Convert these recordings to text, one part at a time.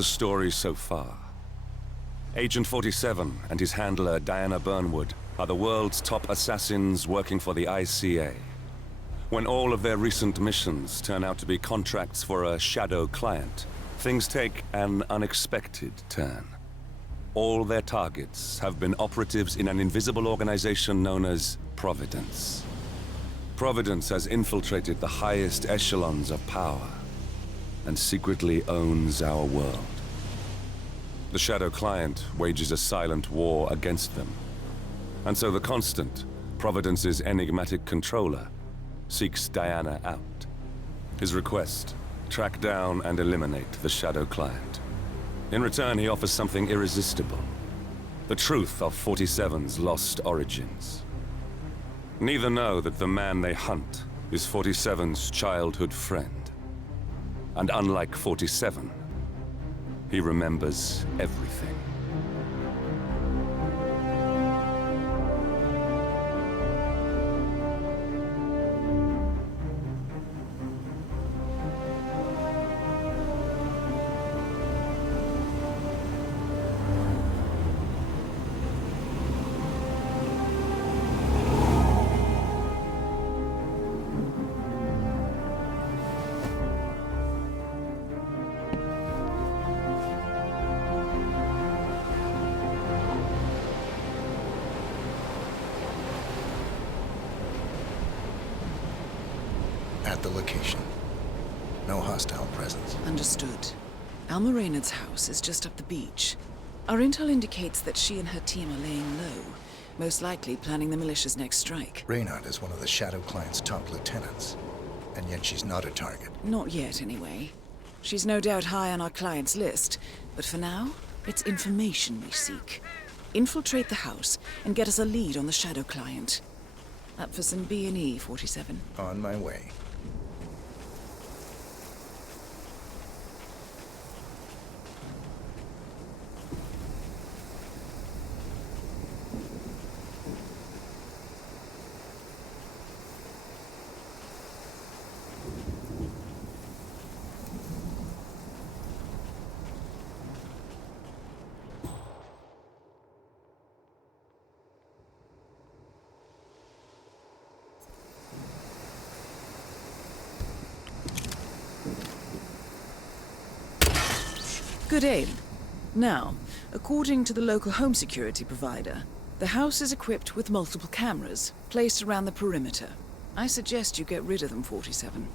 the story so far. Agent 47 and his handler Diana Burnwood are the world's top assassins working for the ICA. When all of their recent missions turn out to be contracts for a shadow client, things take an unexpected turn. All their targets have been operatives in an invisible organization known as Providence. Providence has infiltrated the highest echelons of power and secretly owns our world. The Shadow Client wages a silent war against them. And so the Constant, Providence's enigmatic controller, seeks Diana out. His request, track down and eliminate the Shadow Client. In return, he offers something irresistible. The truth of 47's lost origins. Neither know that the man they hunt is 47's childhood friend. And unlike 47, he remembers everything. At the location. No hostile presence. Understood. Alma Reynard's house is just up the beach. Our intel indicates that she and her team are laying low, most likely planning the militia's next strike. Reynard is one of the Shadow Client's top lieutenants, and yet she's not a target. Not yet, anyway. She's no doubt high on our client's list, but for now, it's information we seek. Infiltrate the house and get us a lead on the Shadow Client. Up for some B&E, 47. On my way. Good aim. Now, according to the local home security provider, the house is equipped with multiple cameras placed around the perimeter. I suggest you get rid of them, 47.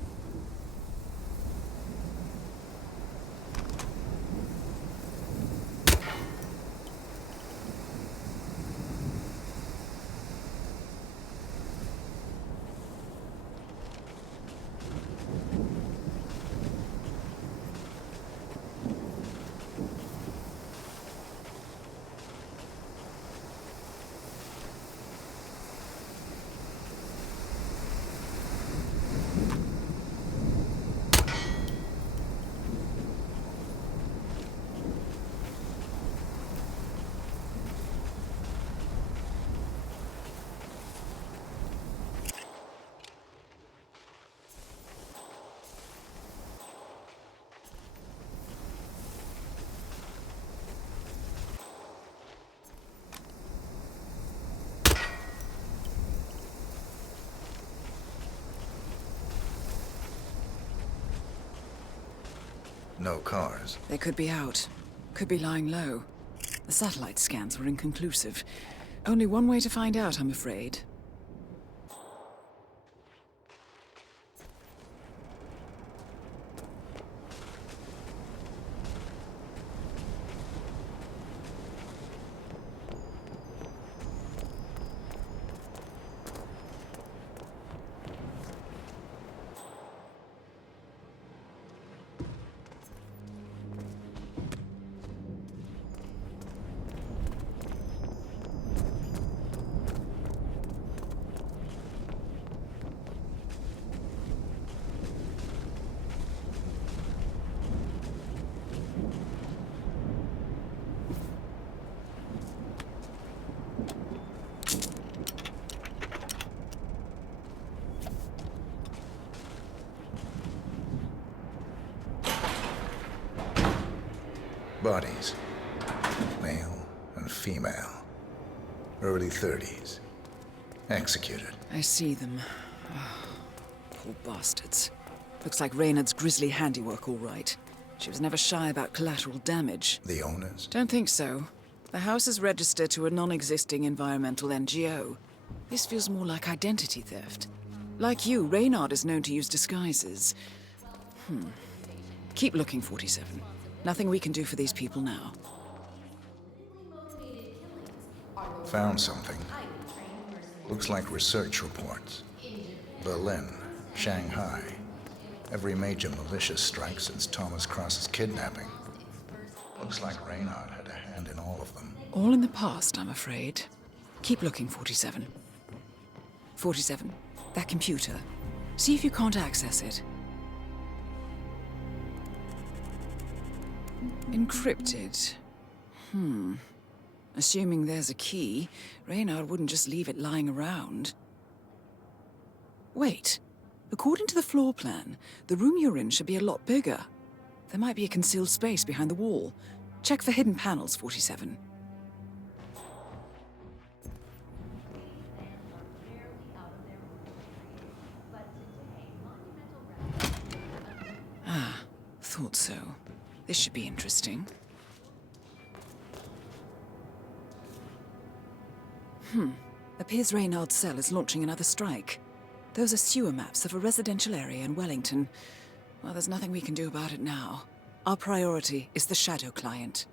No cars. They could be out. Could be lying low. The satellite scans were inconclusive. Only one way to find out, I'm afraid. Bodies. Male and female. Early 30s. Executed. I see them. Poor bastards. Looks like Reynard's grisly handiwork, all right. She was never shy about collateral damage. The owners? Don't think so. The house is registered to a non-existing environmental NGO. This feels more like identity theft. Like you, Reynard is known to use disguises. Keep looking, 47. Nothing we can do for these people now. Found something. Looks like research reports. Berlin, Shanghai. Every major militia strike since Thomas Cross's kidnapping. Looks like Reynard had a hand in all of them. All in the past, I'm afraid. Keep looking, 47. 47, that computer. See if you can't access it. Encrypted. Assuming there's a key, Reynard wouldn't just leave it lying around. Wait. According to the floor plan, the room you're in should be a lot bigger. There might be a concealed space behind the wall. Check for hidden panels, 47. Ah, thought so. This should be interesting. Appears Reynard's cell is launching another strike. Those are sewer maps of a residential area in Wellington. Well, there's nothing we can do about it now. Our priority is the Shadow Client.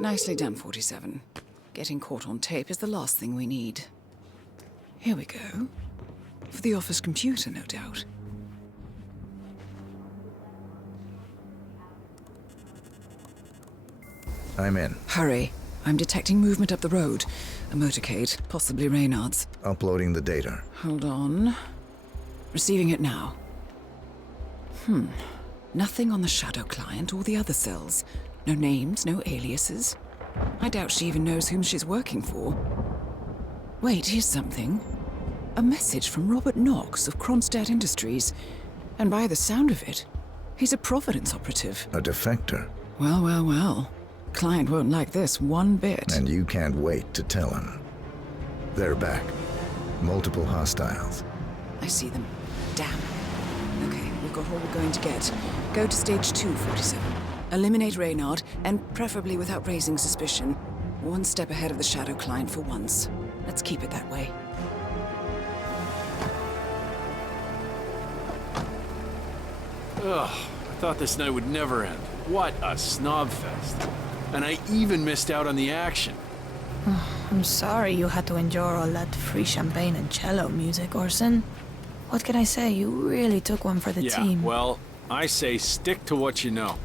Nicely done, 47. Getting caught on tape is the last thing we need. Here we go. For the office computer, no doubt. I'm in. Hurry. I'm detecting movement up the road. A motorcade, possibly Reynard's. Uploading the data. Hold on. Receiving it now. Nothing on the Shadow Client or the other cells. No names, no aliases. I doubt she even knows whom she's working for. Wait, here's something. A message from Robert Knox of Kronstadt Industries. And by the sound of it, he's a Providence operative. A defector. Well, well, well. Client won't like this one bit. And you can't wait to tell him. They're back. Multiple hostiles. I see them. Damn. Okay, we've got all we're going to get. Go to stage 2, 47. Eliminate Reynard, and preferably without raising suspicion. One step ahead of the Shadow Client for once. Let's keep it that way. Ugh, I thought this night would never end. What a snob fest. And I even missed out on the action. I'm sorry you had to endure all that free champagne and cello music, Orson. What can I say? You really took one for the team. Well, I say stick to what you know.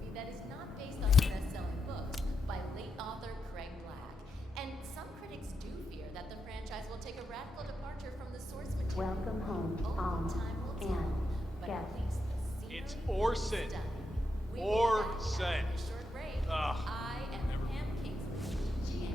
Movie that is not based on best-selling books by late author Craig Black. And some critics do fear that the franchise will take a radical departure from the source material. Welcome home, Only time will tell, and but guests. at least the scenery It's is Orson. stunning. We will be back Orson. after a short break. Ugh. I am Pam Kingsley.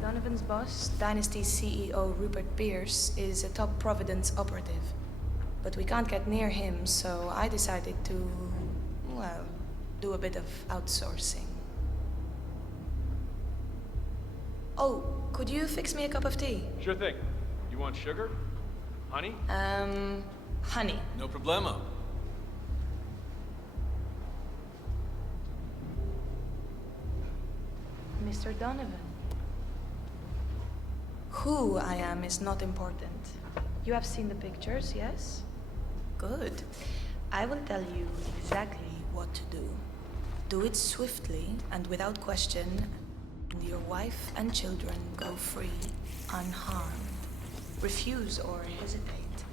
Donovan's boss, Dynasty's CEO Rupert Pierce, is a top Providence operative. But we can't get near him, so I decided to, well, do a bit of outsourcing. Oh, could you fix me a cup of tea? Sure thing. You want sugar Honey? Honey. No problemo. Mr. Donovan. Who I am is not important. You have seen the pictures, yes? Good. I will tell you exactly what to do. Do it swiftly and without question, and your wife and children go free, unharmed. Refuse or hesitate,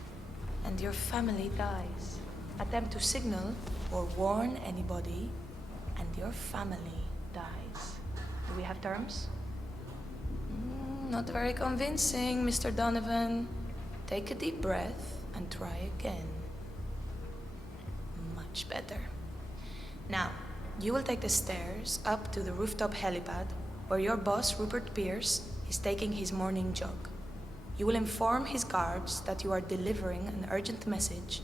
and your family dies. Attempt to signal or warn anybody, and your family dies. Do we have terms? Not very convincing, Mr. Donovan. Take a deep breath and try again. Much better. Now, you will take the stairs up to the rooftop helipad where your boss, Rupert Pierce, is taking his morning jog. You will inform his guards that you are delivering an urgent message.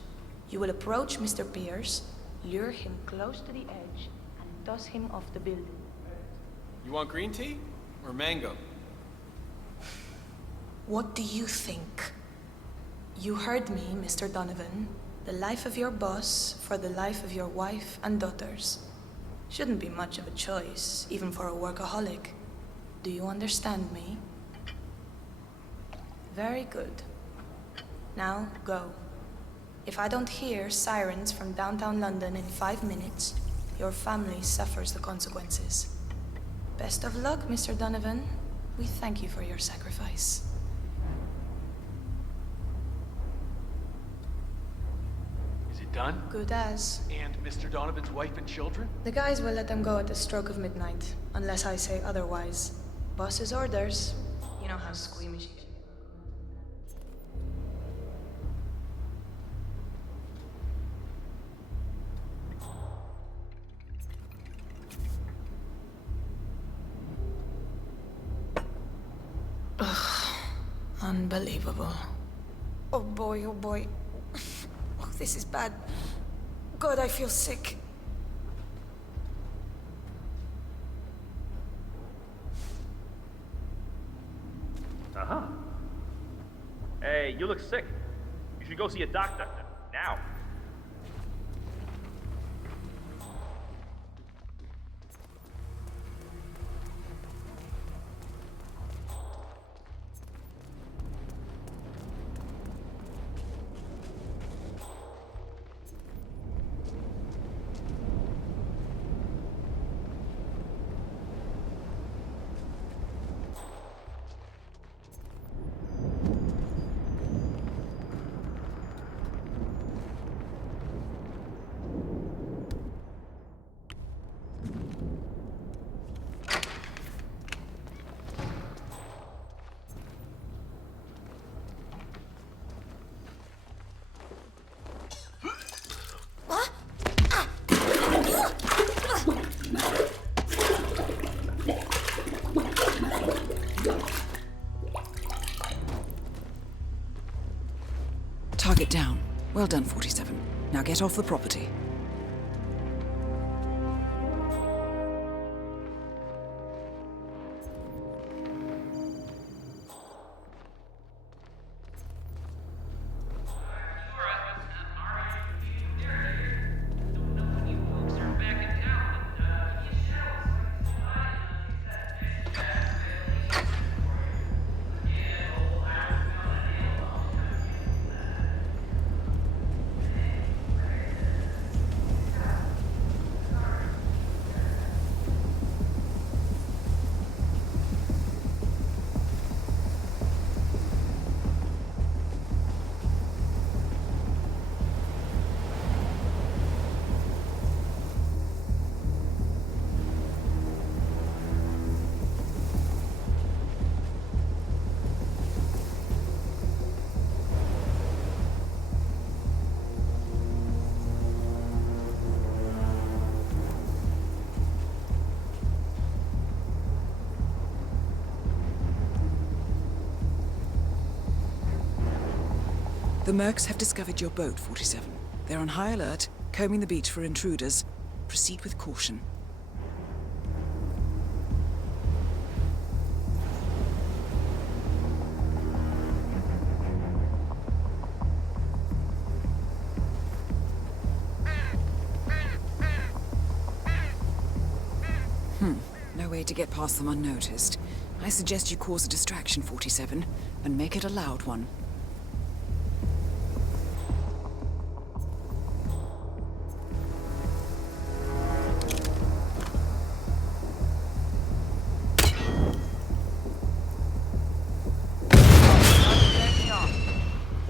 You will approach Mr. Pierce, lure him close to the edge, and toss him off the building. You want green tea or mango? What do you think? You heard me, Mr. Donovan. The life of your boss for the life of your wife and daughters. Shouldn't be much of a choice, even for a workaholic. Do you understand me? Very good. Now, go. If I don't hear sirens from downtown London in 5 minutes, your family suffers the consequences. Best of luck, Mr. Donovan. We thank you for your sacrifice. Is it done? Good as. And Mr. Donovan's wife and children? The guys will let them go at the stroke of midnight, unless I say otherwise. Boss's orders. You know how squeamish he is. Unbelievable. Oh boy, oh boy. Oh, this is bad. God, I feel sick. Uh-huh. Hey, you look sick. You should go see a doctor. Now. Target down. Well done, 47. Now get off the property. The Mercs have discovered your boat, 47. They're on high alert, combing the beach for intruders. Proceed with caution. No way to get past them unnoticed. I suggest you cause a distraction, 47, and make it a loud one.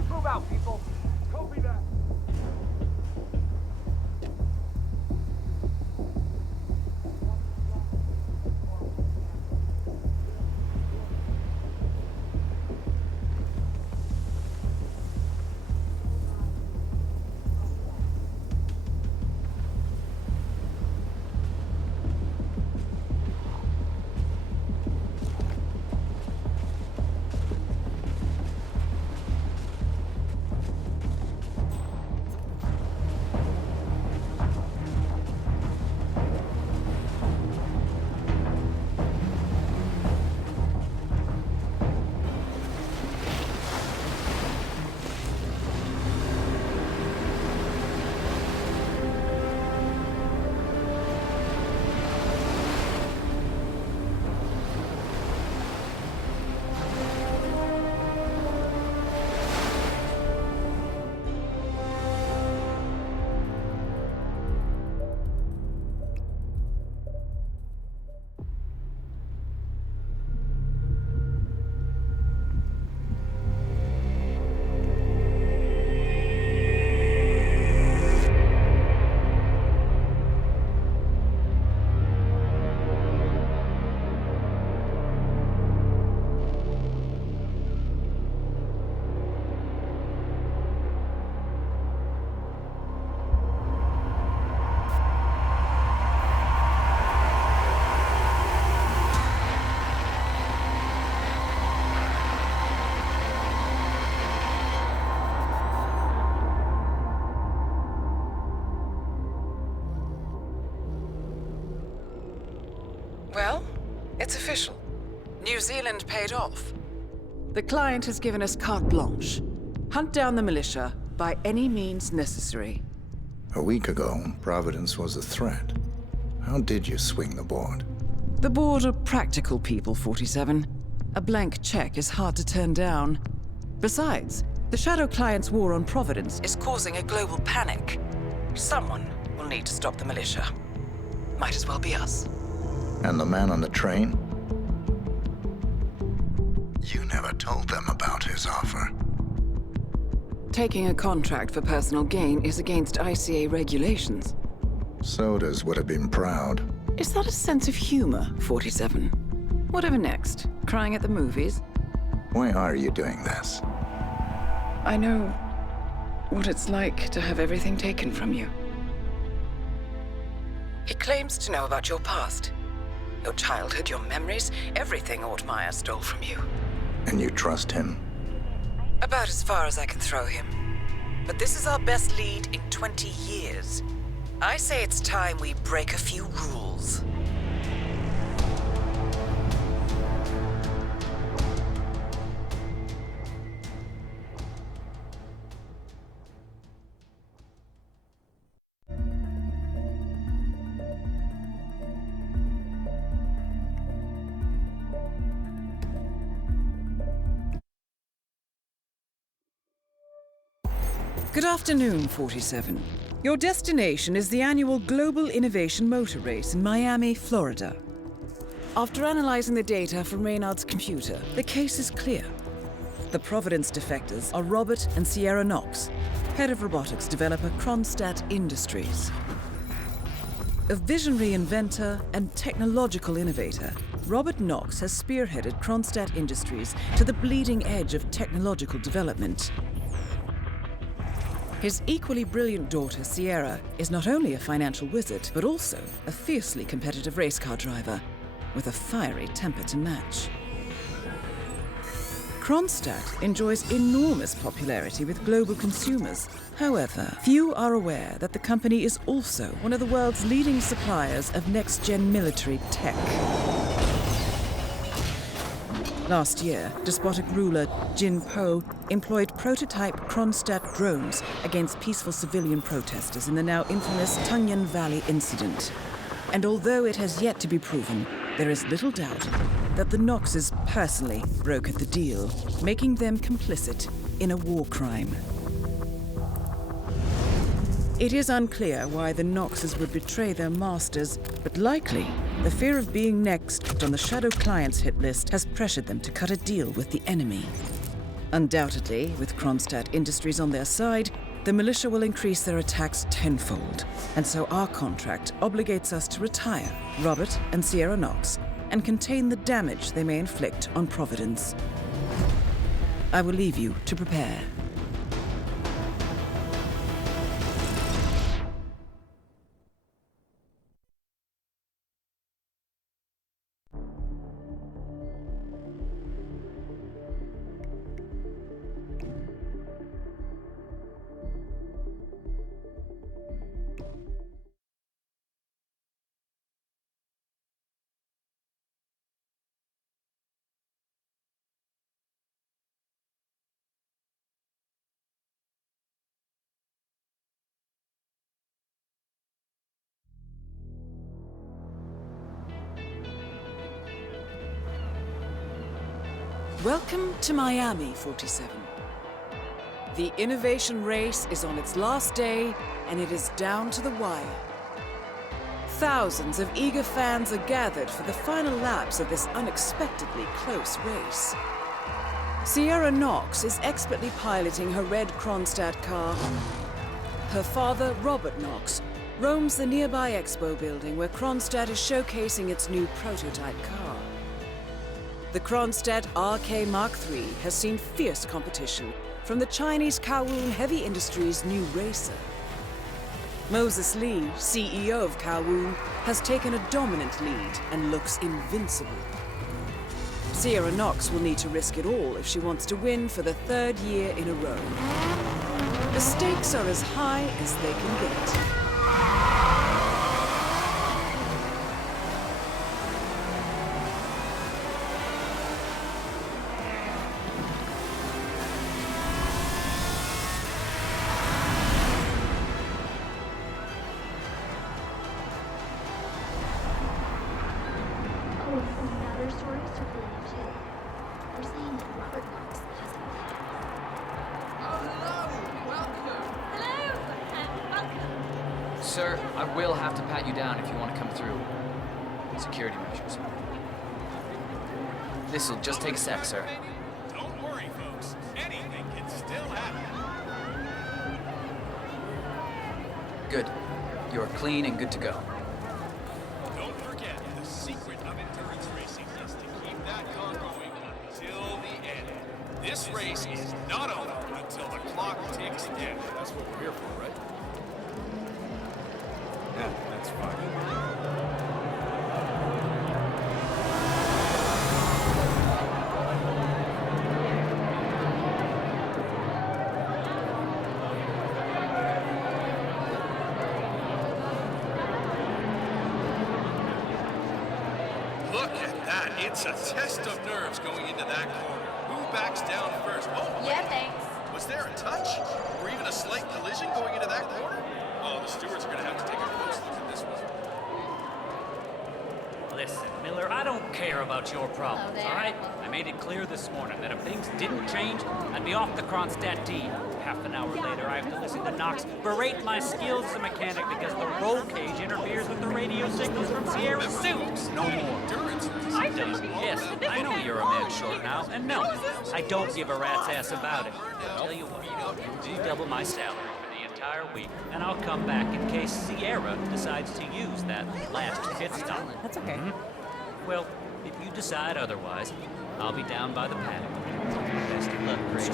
Move out, people. Copy that. Well, it's official. New Zealand paid off. The client has given us carte blanche. Hunt down the militia by any means necessary. A week ago, Providence was a threat. How did you swing the board? The board are practical people, 47. A blank check is hard to turn down. Besides, the Shadow Client's war on Providence is causing a global panic. Someone will need to stop the militia. Might as well be us. And the man on the train? You never told them about his offer. Taking a contract for personal gain is against ICA regulations. Sodas would have been proud. Is that a sense of humor, 47? Whatever next? Crying at the movies? Why are you doing this? I know what it's like to have everything taken from you. He claims to know about your past. Your childhood, your memories, everything Ortmeyer stole from you. And you trust him? About as far as I can throw him. But this is our best lead in 20 years. I say it's time we break a few rules. Good afternoon, 47. Your destination is the annual Global Innovation Motor Race in Miami, Florida. After analyzing the data from Reynard's computer, the case is clear. The Providence defectors are Robert and Sierra Knox, head of robotics developer Kronstadt Industries. A visionary inventor and technological innovator, Robert Knox has spearheaded Kronstadt Industries to the bleeding edge of technological development. His equally brilliant daughter, Sierra, is not only a financial wizard, but also a fiercely competitive race car driver, with a fiery temper to match. Kronstadt enjoys enormous popularity with global consumers. However, few are aware that the company is also one of the world's leading suppliers of next-gen military tech. Last year, despotic ruler Jin Po employed prototype Kronstadt drones against peaceful civilian protesters in the now infamous Tungan Valley incident. And although it has yet to be proven, there is little doubt that the Knoxes personally brokered the deal, making them complicit in a war crime. It is unclear why the Knoxes would betray their masters, but likely the fear of being next on the Shadow Clients hit list has pressured them to cut a deal with the enemy. Undoubtedly, with Kronstadt Industries on their side, the militia will increase their attacks tenfold, and so our contract obligates us to retire Robert and Sierra Knox and contain the damage they may inflict on Providence. I will leave you to prepare. Welcome to Miami, 47. The innovation race is on its last day, and it is down to the wire. Thousands of eager fans are gathered for the final laps of this unexpectedly close race. Sierra Knox is expertly piloting her red Kronstadt car. Her father, Robert Knox, roams the nearby expo building where Kronstadt is showcasing its new prototype car. The Kronstadt RK Mark III has seen fierce competition from the Chinese Kowloon Heavy Industries' new racer. Moses Lee, CEO of Kowloon, has taken a dominant lead and looks invincible. Sierra Knox will need to risk it all if she wants to win for the third year in a row. The stakes are as high as they can get. Sir, I will have to pat you down if you want to come through. Security measures. This'll just take a sec, sir. Don't worry, folks. Anything can still happen. Good. You are clean and good to go. Don't forget, the secret of endurance racing is to keep that car going until the end. This race is not over until the clock ticks down. That's what we're here for, right? Yeah, that's fine. Look at that. It's a test of nerves going into that corner. Who backs down first? Oh, Yeah, thanks. was there a touch? Or even a slight collision going into that corner? Oh, the stewards are going to have to take a close look at this one. Listen, Miller, I don't care about your problems, Hello there. all right? I made it clear this morning that if things didn't change, I'd be off the Kronstadt team. Half an hour later, I have to listen to Knox berate my skills as a mechanic because the roll cage interferes with the radio signals from Sierra's suit. No more. I do. Yes, I know you're a man short now, and no, I don't give a rat's ass about it. I'll tell you what, you double my salary for the entire week, and I'll come back in case Sierra decides to use that last pit stop. That's okay. Well, if you decide otherwise, I'll be down by the paddock. Best of luck, Grace.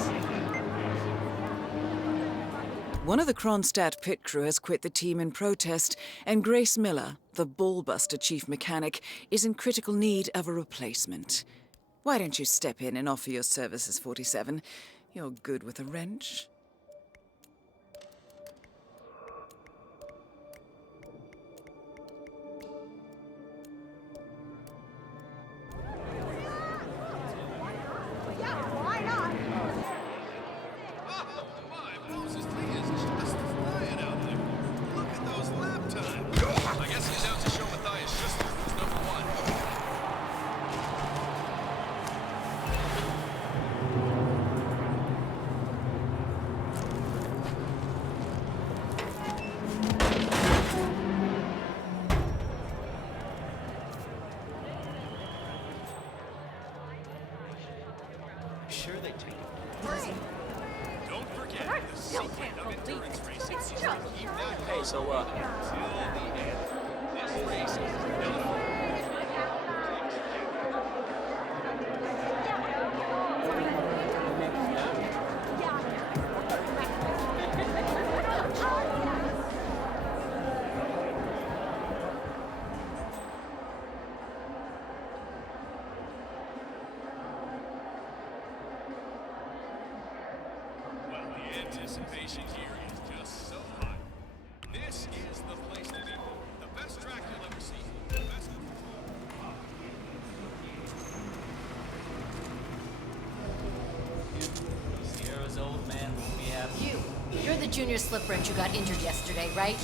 One of the Kronstadt pit crew has quit the team in protest, and Grace Miller, the ballbuster chief mechanic, is in critical need of a replacement. Why don't you step in and offer your services, 47? You're good with a wrench. Oh, my, Moses Lee is just flying out there. Look at those lap times. I guess he's out to show Matthias endurance racing system. Keep that Hey, so, until the end. This race is done. Well, the anticipation here is just so high. This is the place to be. The best track you'll ever see. The best. Sierra's old man won't be happy. You're the junior slip wrench who got injured yesterday, right?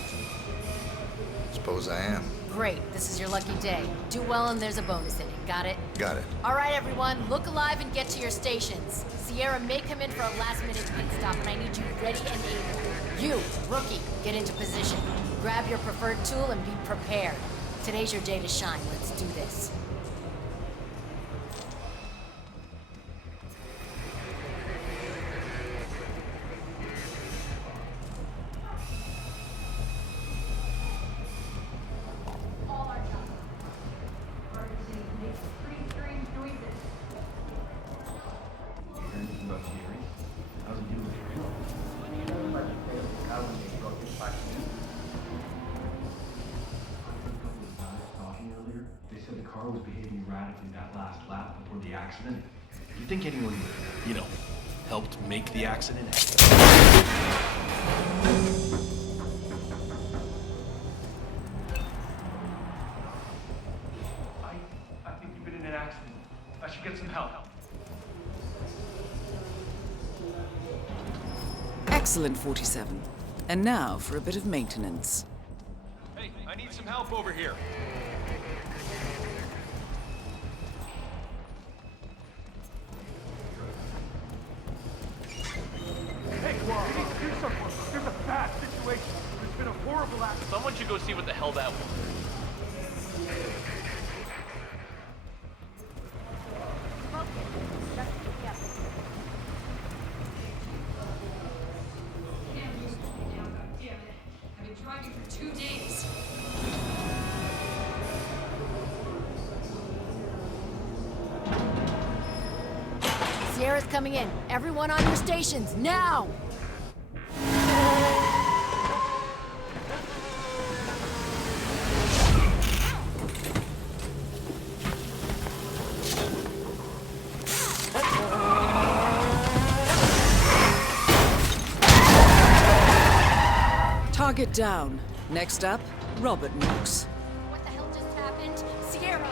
Suppose I am. Great, this is your lucky day. Do well and there's a bonus in it, got it? Got it. All right, everyone, look alive and get to your stations. Sierra may come in for a last-minute pit stop, and I need you ready and able. You, rookie, get into position. Grab your preferred tool and be prepared. Today's your day to shine. Let's do this. They said the car was behaving erratically that last lap before the accident. Do you think anyone, Helped make the accident? I think you've been in an accident. I should get some help. Excellent, 47. And now for a bit of maintenance. Hey, I need some help over here. Hey, you need to do something. There's a bad situation. There's been a horrible accident. Someone should go see what the hell that was. I've been driving for 2 days. Sierra's coming in. Everyone on your stations, now! Target down. Next up, Robert Knox. What the hell just happened? Sierra!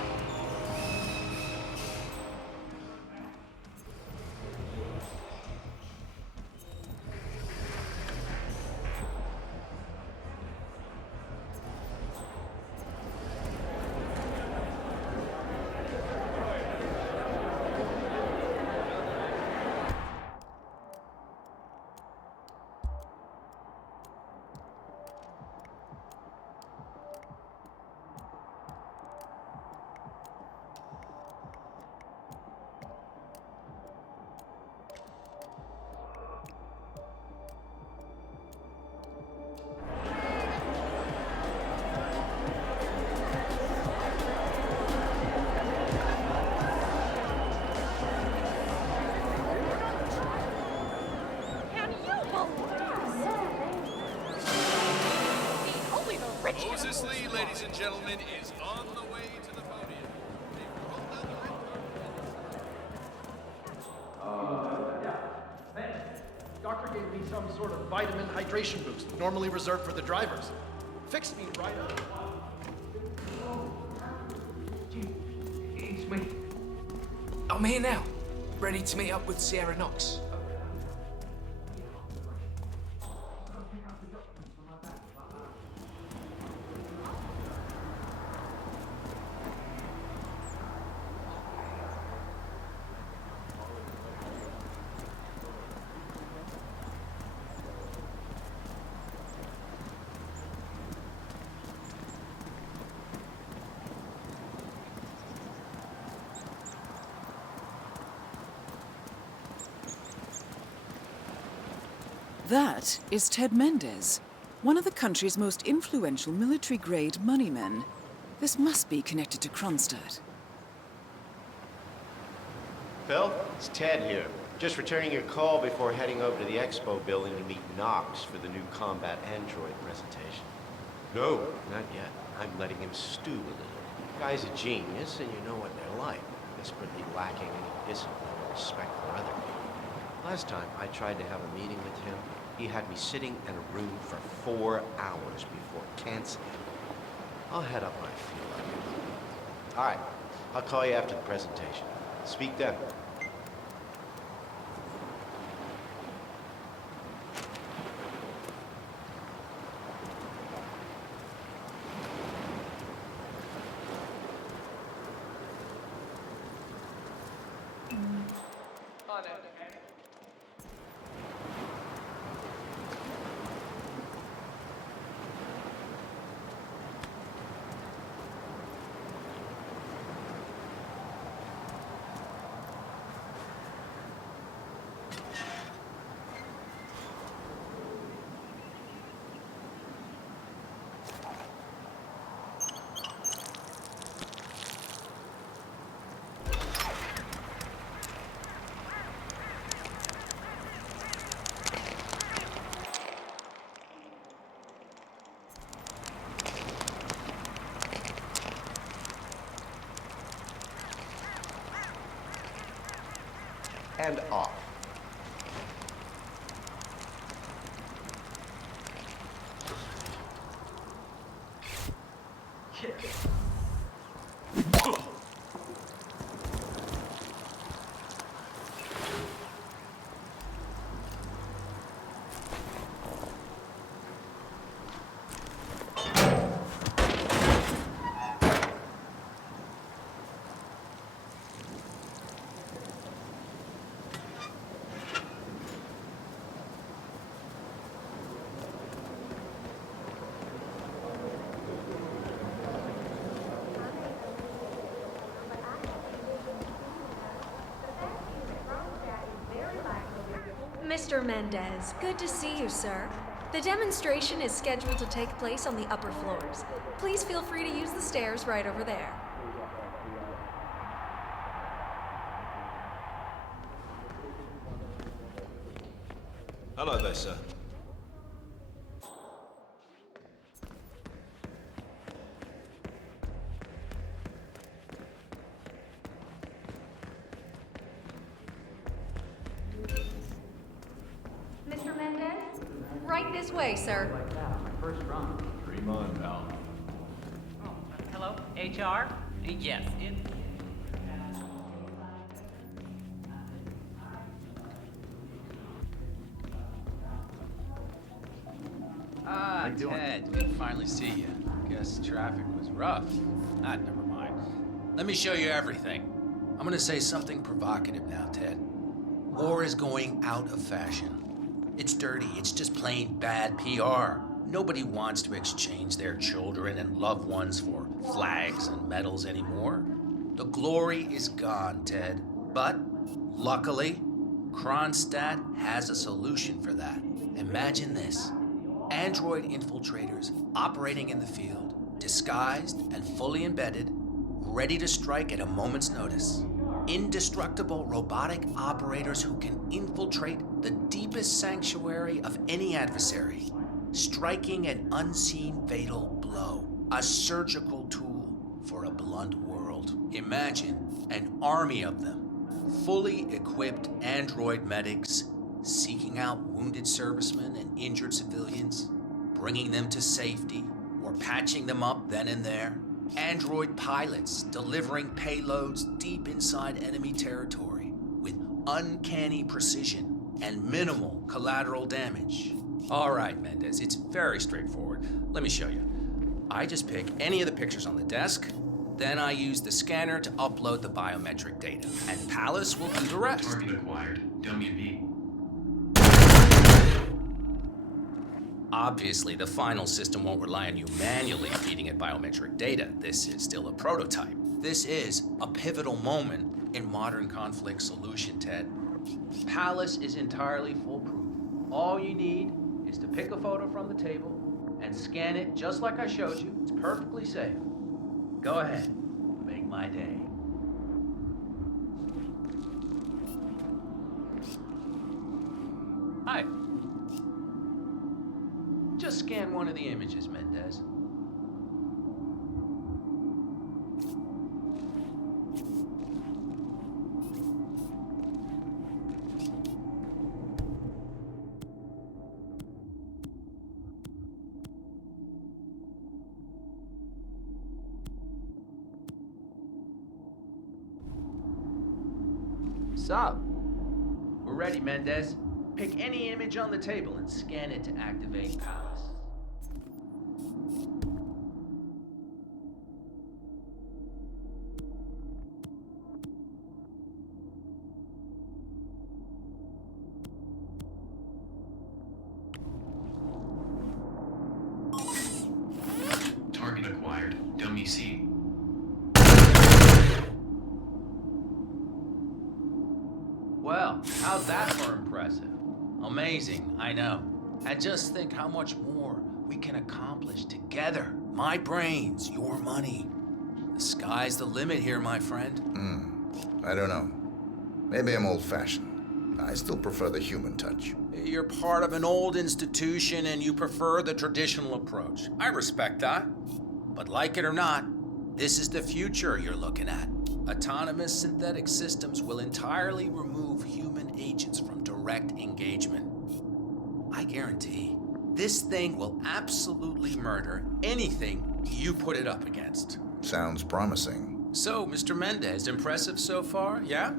Moses Lee, ladies and gentlemen, is on the way to the podium. Doctor gave me some sort of vitamin hydration boost, normally reserved for the drivers. Fixed me right up. It's me. I'm here now, ready to meet up with Sierra Knox. That is Ted Mendez, one of the country's most influential military-grade moneymen. This must be connected to Kronstadt. Phil, it's Ted here. Just returning your call before heading over to the expo building to meet Knox for the new combat android presentation. No, not yet. I'm letting him stew a little. Guy's a genius, and you know what they're like. Desperately lacking any discipline or respect for other people. Last time I tried to have a meeting with him, he had me sitting in a room for 4 hours before canceling. I'll head up when I feel like it. All right, I'll call you after the presentation. Speak then. And off. Mr. Mendez, good to see you, sir. The demonstration is scheduled to take place on the upper floors. Please feel free to use the stairs right over there. Hello there, sir. Mr. Mendez? Right this way, sir. Dream on, pal. Hello, HR? Yes, it... Ah, Ted, good to finally see you. Guess traffic was rough. Ah, never mind. Let me show you everything. I'm gonna say something provocative now, Ted. War is going out of fashion. It's dirty, it's just plain bad PR. Nobody wants to exchange their children and loved ones for flags and medals anymore. The glory is gone, Ted. But, luckily, Kronstadt has a solution for that. Imagine this. Android infiltrators operating in the field, disguised and fully embedded, ready to strike at a moment's notice. Indestructible robotic operators who can infiltrate the deepest sanctuary of any adversary, striking an unseen fatal blow, a surgical tool for a blunt world. Imagine an army of them, fully equipped android medics seeking out wounded servicemen and injured civilians, bringing them to safety or patching them up then and there. Android pilots delivering payloads deep inside enemy territory with uncanny precision and minimal collateral damage. All right, Mendez, it's very straightforward. Let me show you. I just pick any of the pictures on the desk, then I use the scanner to upload the biometric data, and Palace will do the rest. Target acquired. WB. Obviously, the final system won't rely on you manually feeding it biometric data. This is still a prototype. This is a pivotal moment in modern conflict solution, Ted. Palace is entirely foolproof. All you need is to pick a photo from the table and scan it just like I showed you. It's perfectly safe. Go ahead. Make my day. Hi. Just scan one of the images, Mendez. Sup? We're ready, Mendez. Pick any image on the table and scan it to activate Palace. Target acquired. Dummy C. Well, how's that for impressive? Amazing, I know. And just think how much more we can accomplish together. My brains, your money. The sky's the limit here, my friend. I don't know. Maybe I'm old-fashioned. I still prefer the human touch. You're part of an old institution and you prefer the traditional approach. I respect that. But like it or not, this is the future you're looking at. Autonomous synthetic systems will entirely remove human agents from direct engagement. I guarantee this thing will absolutely murder anything you put it up against. Sounds promising. So, Mr. Mendez, impressive so far, yeah?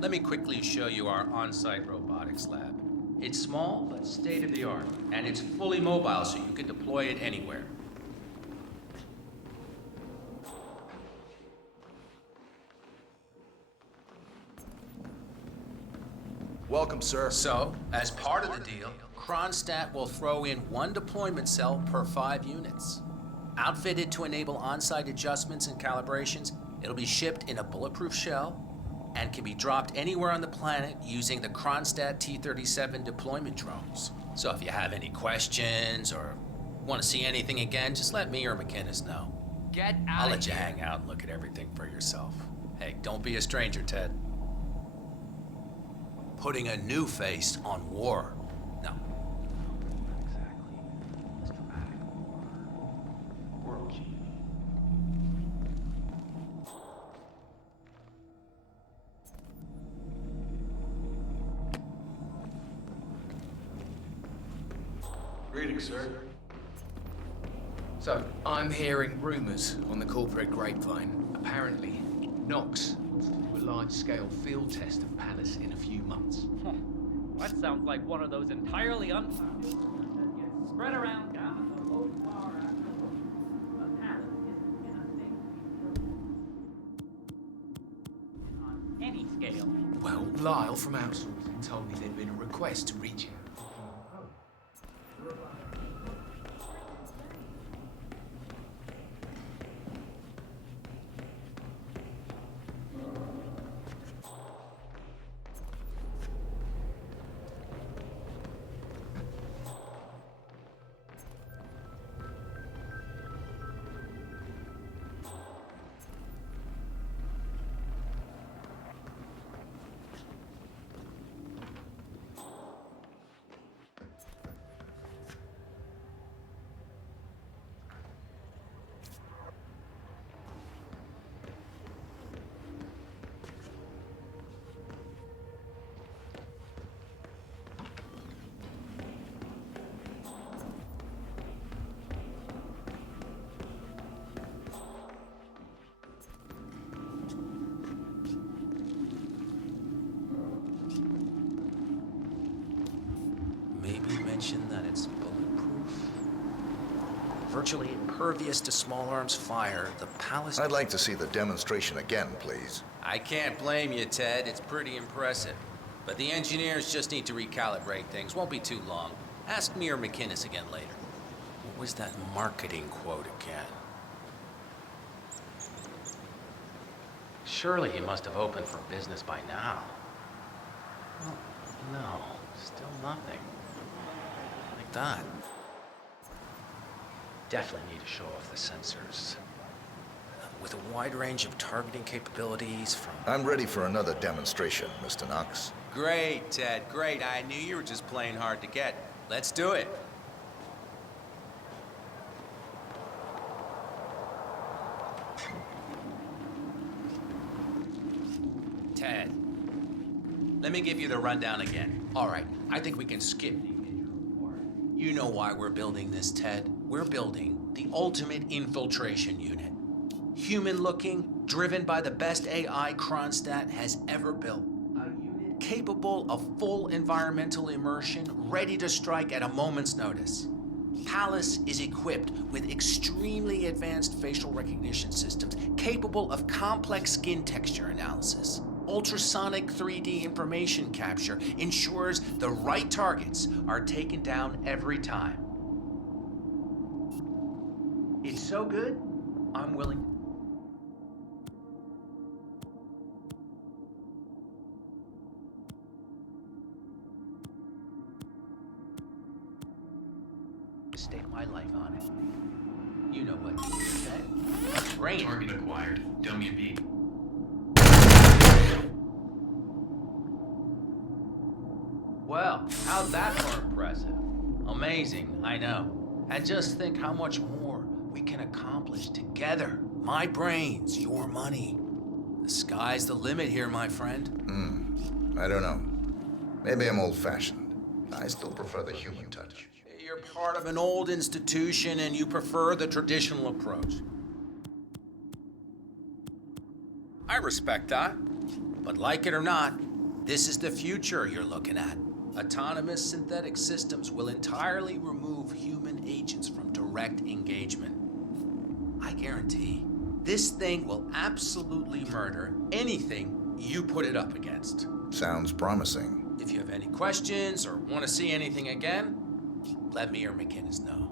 Let me quickly show you our on-site robotics lab. It's small, but state-of-the-art, and it's fully mobile, so you can deploy it anywhere. Welcome, sir. So, as part of the deal, Kronstadt will throw in 1 deployment cell per 5 units. Outfitted to enable on-site adjustments and calibrations, it'll be shipped in a bulletproof shell and can be dropped anywhere on the planet using the Kronstadt T-37 deployment drones. So if you have any questions or want to see anything again, just let me or McInnes know. Get out I'll of let you here. hang out and look at everything for yourself. Hey, don't be a stranger, Ted. Putting a new face on war. No. Exactly. It's dramatic. World change. Greetings, sir. So, I'm hearing rumors on the corporate grapevine. Apparently, Knox wants to do a large-scale field test of Palace in a few months. That sounds like one of those entirely unfounded rumors that gets spread around down the whole far after a palace isn't in a state on any scale. Well, Lyle from outsourcing told me there'd been a request to reach you. Maybe mention that it's bulletproof. Virtually impervious to small arms fire, the Palace... I'd like to see the demonstration again, please. I can't blame you, Ted. It's pretty impressive. But the engineers just need to recalibrate things. Won't be too long. Ask me or McInnes again later. What was that marketing quote again? Surely he must have opened for business by now. Well, no, still nothing. like that. Definitely need to show off the sensors. With a wide range of targeting capabilities from... I'm ready for another demonstration, Mr. Knox. Great, Ted, great. I knew you were just playing hard to get. Let's do it. Ted, let me give you the rundown again. All right, I think we can skip. You know why we're building this, Ted. We're building the ultimate infiltration unit. Human-looking, driven by the best AI Kronstadt has ever built. A unit capable of full environmental immersion, ready to strike at a moment's notice. Palace is equipped with extremely advanced facial recognition systems, capable of complex skin texture analysis. Ultrasonic 3D information capture ensures the right targets are taken down every time. It's so good, I'm willing to stake my life on it. You know what you said. Great. Target acquired. Dummy B. Well, how's that for impressive? Amazing, I know. And just think how much more we can accomplish together. My brains, your money. The sky's the limit here, my friend. I don't know. Maybe I'm old-fashioned. I still prefer the human touch. You're part of an old institution and you prefer the traditional approach. I respect that. But like it or not, this is the future you're looking at. Autonomous synthetic systems will entirely remove human agents from direct engagement. I guarantee this thing will absolutely murder anything you put it up against. Sounds promising. If you have any questions or want to see anything again, let me or McInnes know.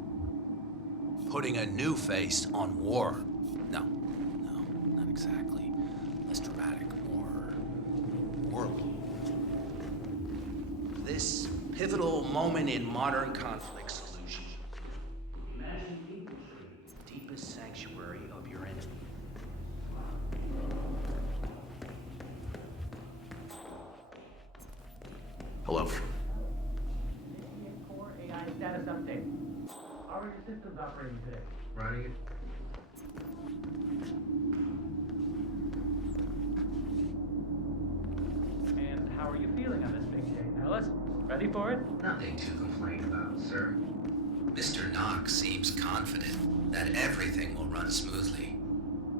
Putting a new face on war. No, not exactly. Less dramatic, more world. This pivotal moment in modern conflict solution. Imagine infiltrating the deepest sanctuary of your enemy. Hello. Core AI status update. How are your systems operating today? Running it. And how are you feeling on this big day, Alice? Ready for it? Nothing to complain about, sir. Mr. Knox seems confident that everything will run smoothly.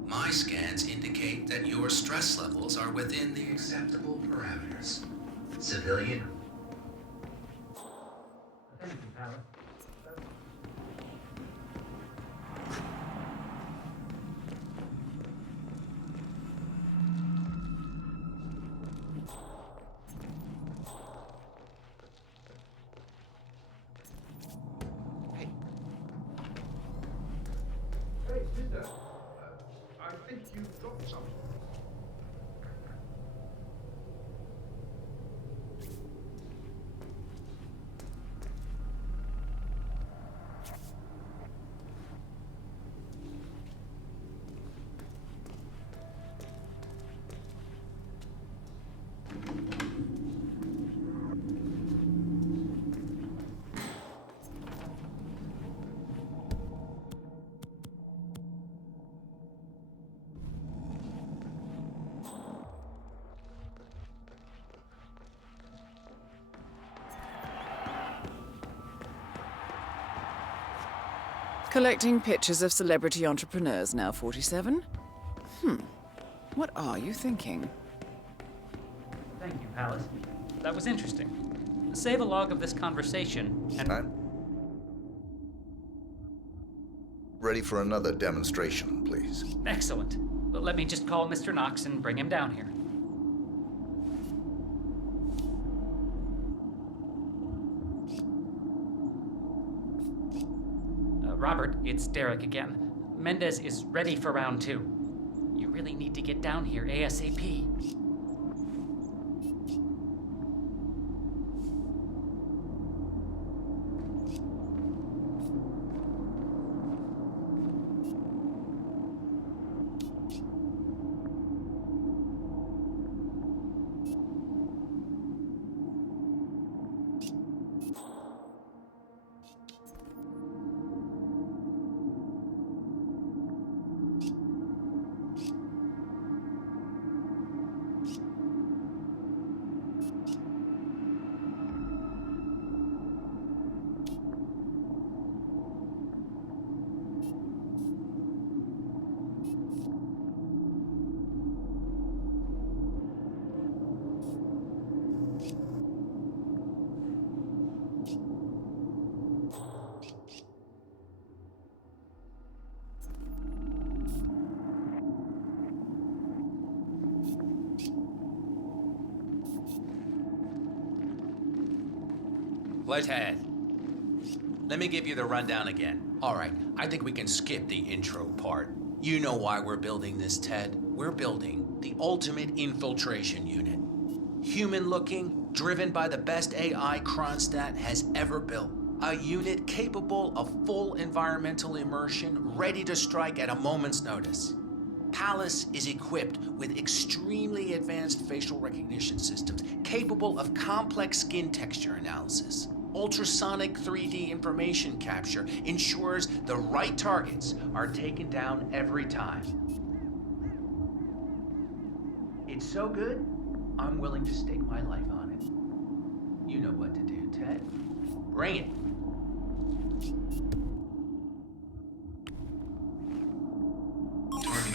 My scans indicate that your stress levels are within the acceptable parameters. Civilian. Thank you, Alice. Hey, mister. I think you dropped something. Collecting pictures of celebrity entrepreneurs now, 47? What are you thinking? Thank you, Alice. That was interesting. Save a log of this conversation, and... I'm ready for another demonstration, please. Excellent. Let me just call Mr. Knox and bring him down here. Robert, it's Derek again. Mendez is ready for round 2. You really need to get down here ASAP. Ted. Let me give you the rundown again. All right, I think we can skip the intro part. You know why we're building this, Ted. We're building the ultimate infiltration unit. Human-looking, driven by the best AI Kronstadt has ever built. A unit capable of full environmental immersion, ready to strike at a moment's notice. Palace is equipped with extremely advanced facial recognition systems, capable of complex skin texture analysis. Ultrasonic 3D information capture ensures the right targets are taken down every time. It's so good, I'm willing to stake my life on it. You know what to do, Ted. Bring it.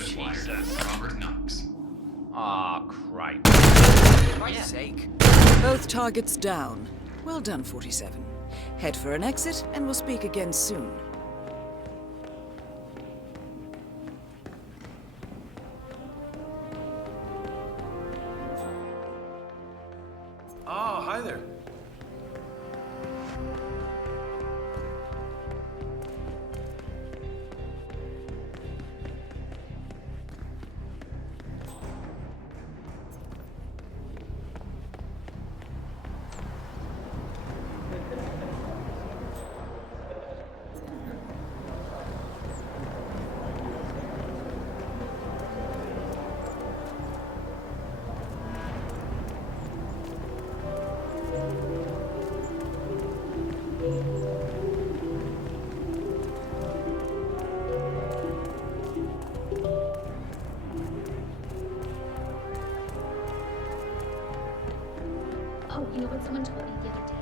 Jesus. Robert Knox. Aw, cripe. For Christ's sake. Both targets down. Well done, 47. Head for an exit, and we'll speak again soon. Oh, hi there. Oh, you know what someone told me the other day?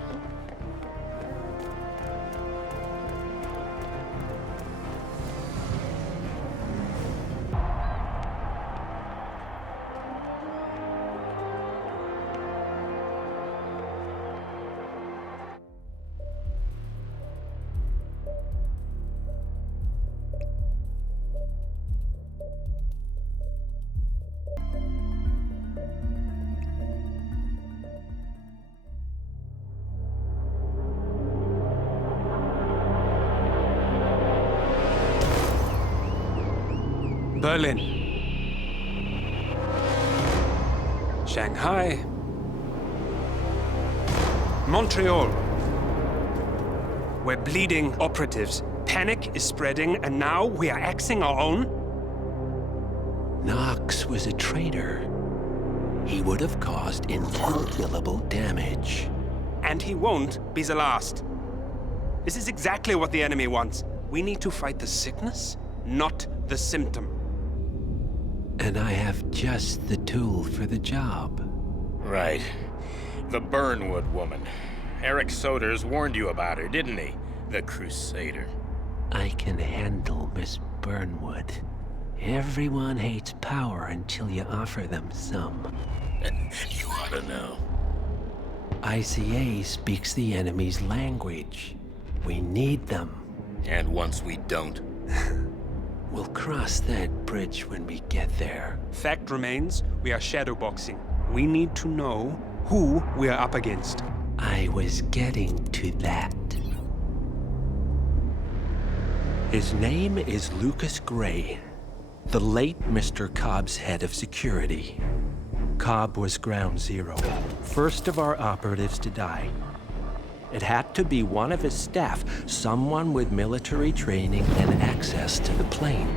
Berlin, Shanghai, Montreal. We're bleeding operatives. Panic is spreading, and now we are axing our own? Knox was a traitor. He would have caused incalculable damage. And he won't be the last. This is exactly what the enemy wants. We need to fight the sickness, not the symptom. And I have just the tool for the job. Right. The Burnwood woman. Eric Soders warned you about her, didn't he? The Crusader. I can handle Miss Burnwood. Everyone hates power until you offer them some. You ought to know. ICA speaks the enemy's language. We need them. And once we don't? We'll cross that bridge when we get there. Fact remains, we are shadowboxing. We need to know who we are up against. I was getting to that. His name is Lucas Gray, the late Mr. Cobb's head of security. Cobb was ground zero, first of our operatives to die. It had to be one of his staff, someone with military training and access to the plane.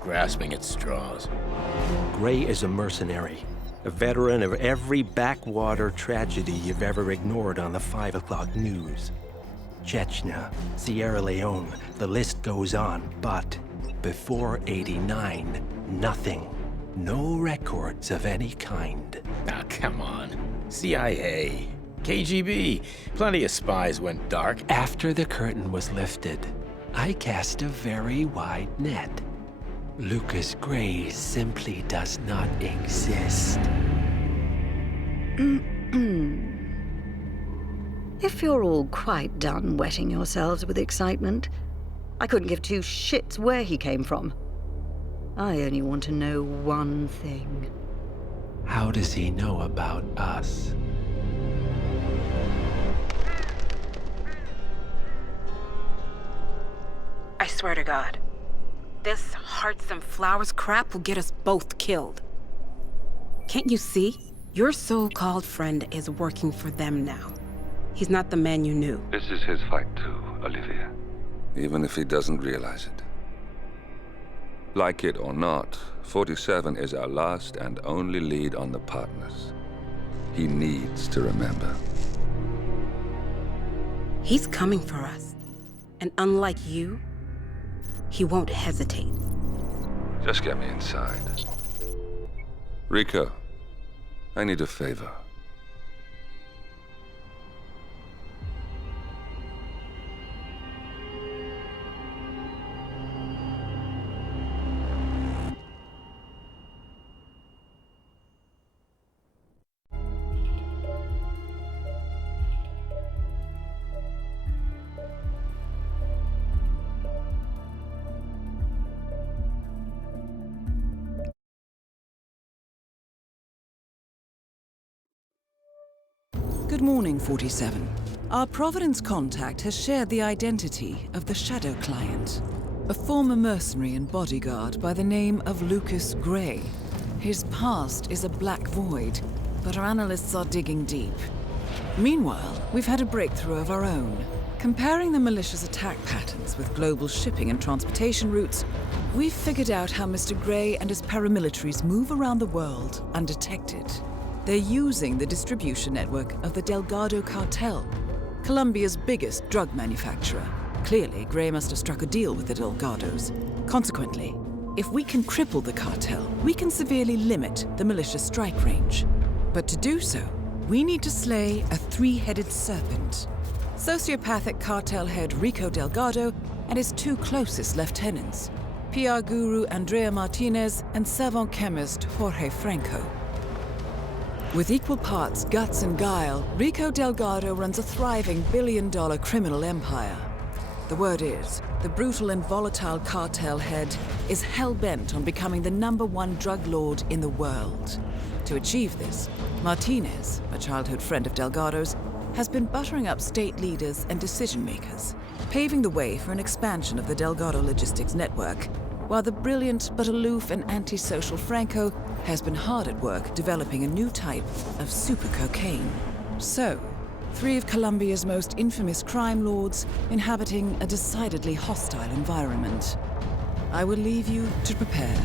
Grasping at straws. Gray is a mercenary, a veteran of every backwater tragedy you've ever ignored on the 5 o'clock news. Chechnya, Sierra Leone, the list goes on, but before '89, nothing. No records of any kind. Ah, come on. CIA, KGB, plenty of spies went dark. After the curtain was lifted, I cast a very wide net. Lucas Gray simply does not exist. If you're all quite done wetting yourselves with excitement, I couldn't give two shits where he came from. I only want to know one thing. How does he know about us? I swear to God, this hearts and flowers crap will get us both killed. Can't you see? Your so-called friend is working for them now. He's not the man you knew. This is his fight too, Olivia. Even if he doesn't realize it. Like it or not, 47 is our last and only lead on the partners. He needs to remember. He's coming for us. And unlike you, he won't hesitate. Just get me inside. Rico, I need a favor. Good morning, 47. Our Providence contact has shared the identity of the Shadow Client, a former mercenary and bodyguard by the name of Lucas Gray. His past is a black void, but our analysts are digging deep. Meanwhile, we've had a breakthrough of our own. Comparing the malicious attack patterns with global shipping and transportation routes, we've figured out how Mr. Gray and his paramilitaries move around the world undetected. They're using the distribution network of the Delgado cartel, Colombia's biggest drug manufacturer. Clearly, Gray must have struck a deal with the Delgados. Consequently, if we can cripple the cartel, we can severely limit the malicious strike range. But to do so, we need to slay a three-headed serpent. Sociopathic cartel head Rico Delgado and his two closest lieutenants, PR guru Andrea Martinez and savant chemist Jorge Franco. With equal parts guts and guile, Rico Delgado runs a thriving billion-dollar criminal empire. The word is, the brutal and volatile cartel head is hell-bent on becoming the #1 drug lord in the world. To achieve this, Martinez, a childhood friend of Delgado's, has been buttering up state leaders and decision-makers, paving the way for an expansion of the Delgado logistics network, while the brilliant but aloof and antisocial Franco has been hard at work developing a new type of super cocaine. So, three of Colombia's most infamous crime lords inhabiting a decidedly hostile environment. I will leave you to prepare.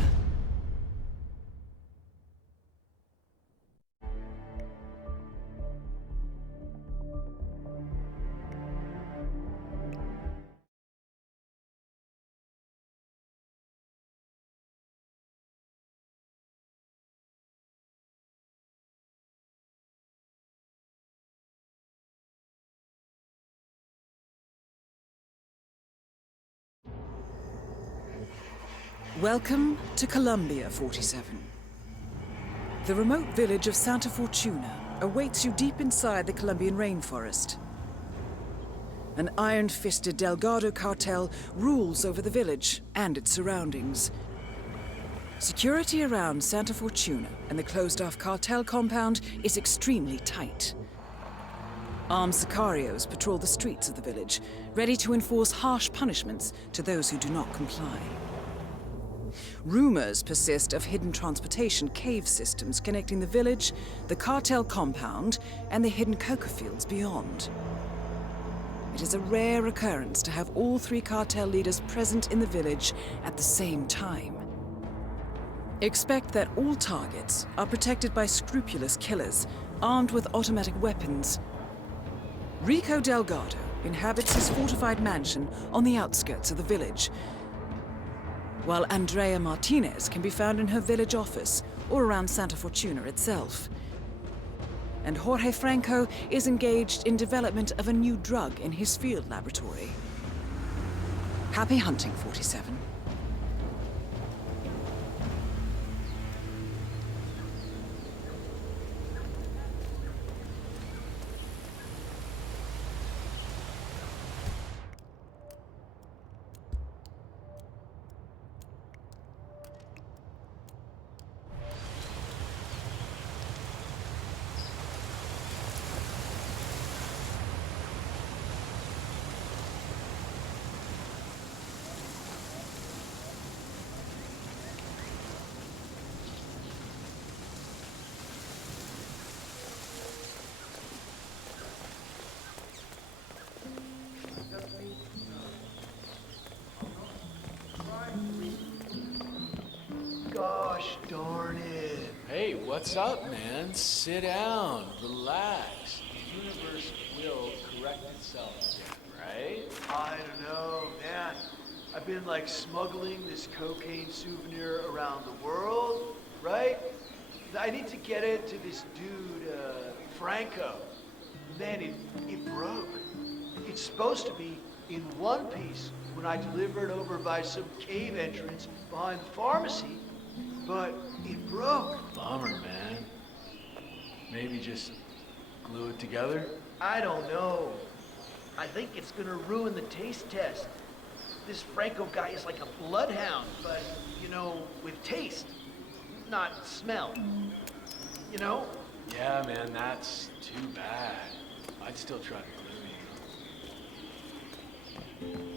Welcome to Colombia, 47. The remote village of Santa Fortuna awaits you deep inside the Colombian rainforest. An iron-fisted Delgado cartel rules over the village and its surroundings. Security around Santa Fortuna and the closed-off cartel compound is extremely tight. Armed sicarios patrol the streets of the village, ready to enforce harsh punishments to those who do not comply. Rumors persist of hidden transportation cave systems connecting the village, the cartel compound, and the hidden coca fields beyond. It is a rare occurrence to have all three cartel leaders present in the village at the same time. Expect that all targets are protected by scrupulous killers, armed with automatic weapons. Rico Delgado inhabits his fortified mansion on the outskirts of the village, while Andrea Martinez can be found in her village office or around Santa Fortuna itself. And Jorge Franco is engaged in development of a new drug in his field laboratory. Happy hunting, 47. What's up, man? Sit down, relax. The universe will correct itself again, right? I don't know, man. I've been like smuggling this cocaine souvenir around the world, right? I need to get it to this dude, Franco. Man, it broke. It's supposed to be in one piece when I deliver it over by some cave entrance behind the pharmacy, but it broke. Bummer, man. Maybe just glue it together? I don't know. I think it's gonna ruin the taste test. This Franco guy is like a bloodhound, but, you know, with taste, not smell. You know? Yeah, man, that's too bad. I'd still try to glue you.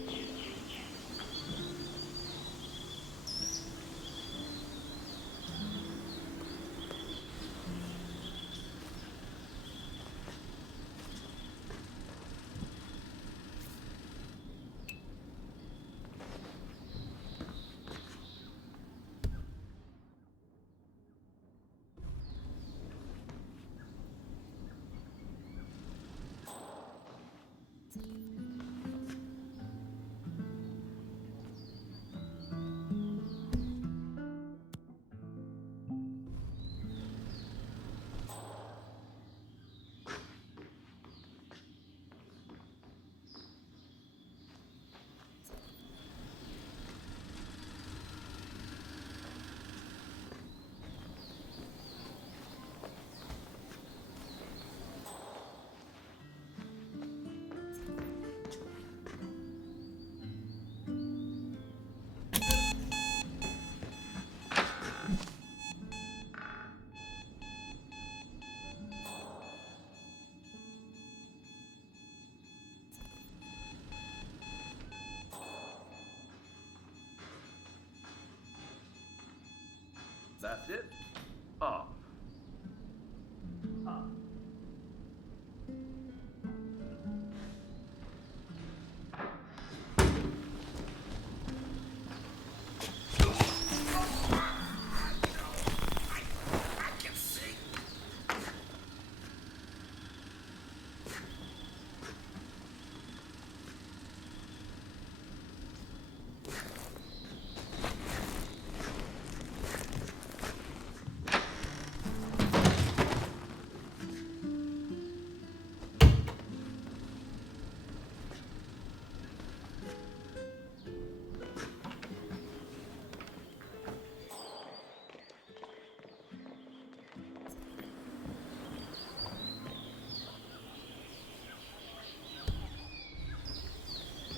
That's it. Off.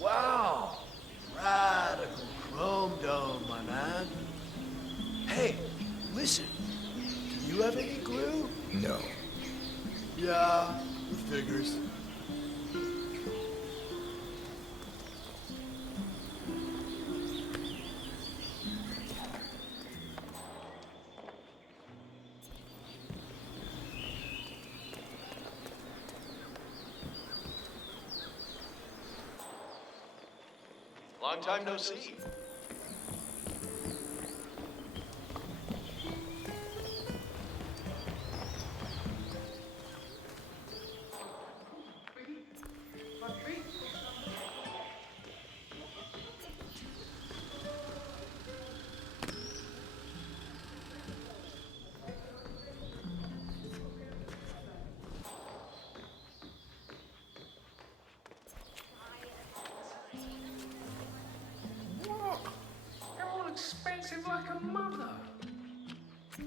Wow! Radical chrome dome, my man. Hey, listen. Do you have any glue? No. Yeah, it figures. Long time no see. What? They're all expensive like a mother.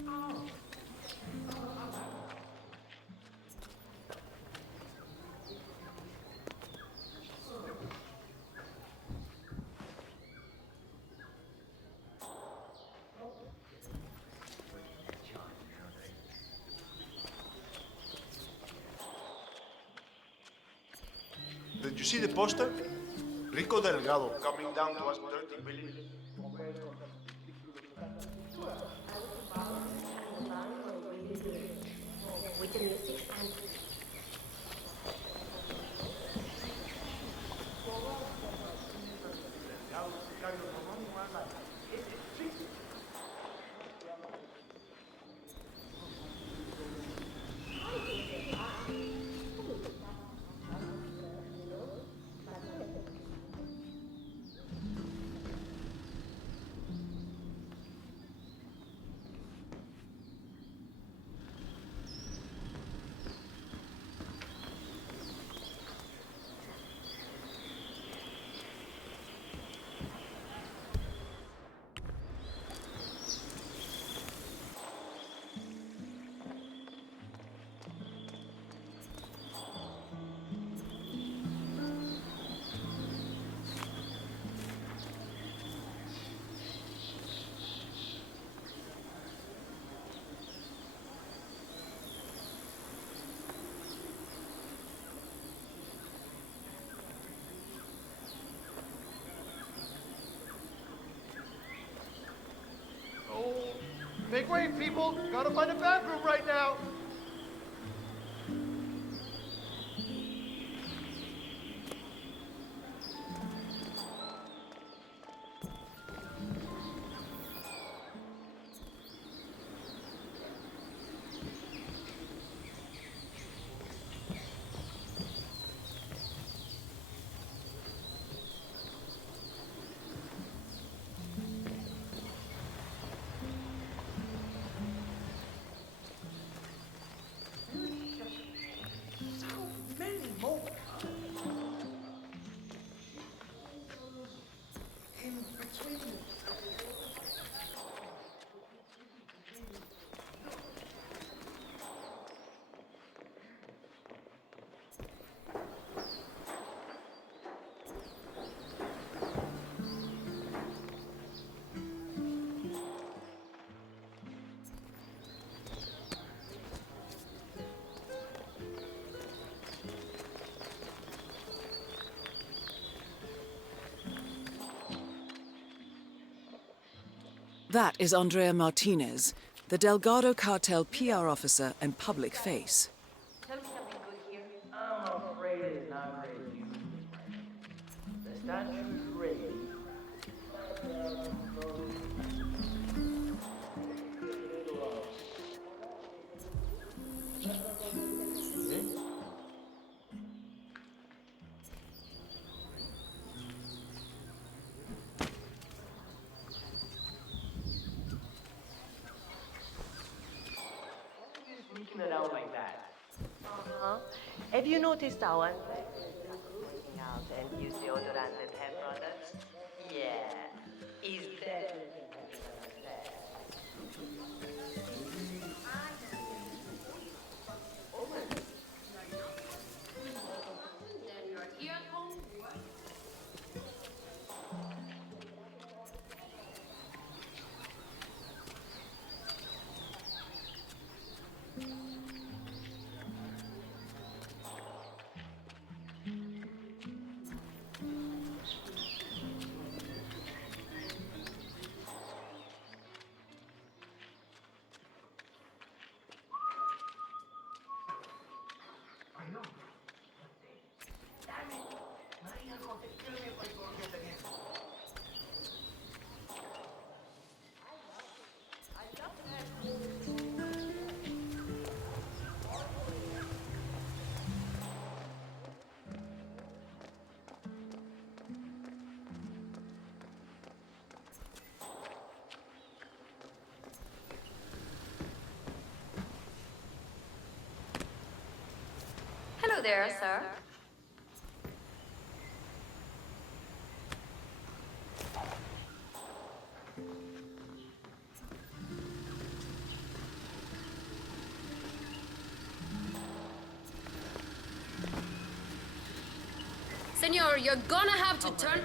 Oh. Did you see the poster? Rico Delgado coming down to us 30 billion. With the music and Make way, people! Gotta find a bathroom right now! That is Andrea Martinez, the Delgado cartel PR officer and public face. Tell me something good here. I'm afraid it's not great news, Miss Martinez. The statue is ready. Sneaking around like that. Have you noticed how unpleasant working out and use deodorant and hair products? Yeah, he's definitely Hello there, sir. Senor, you're gonna have to turn...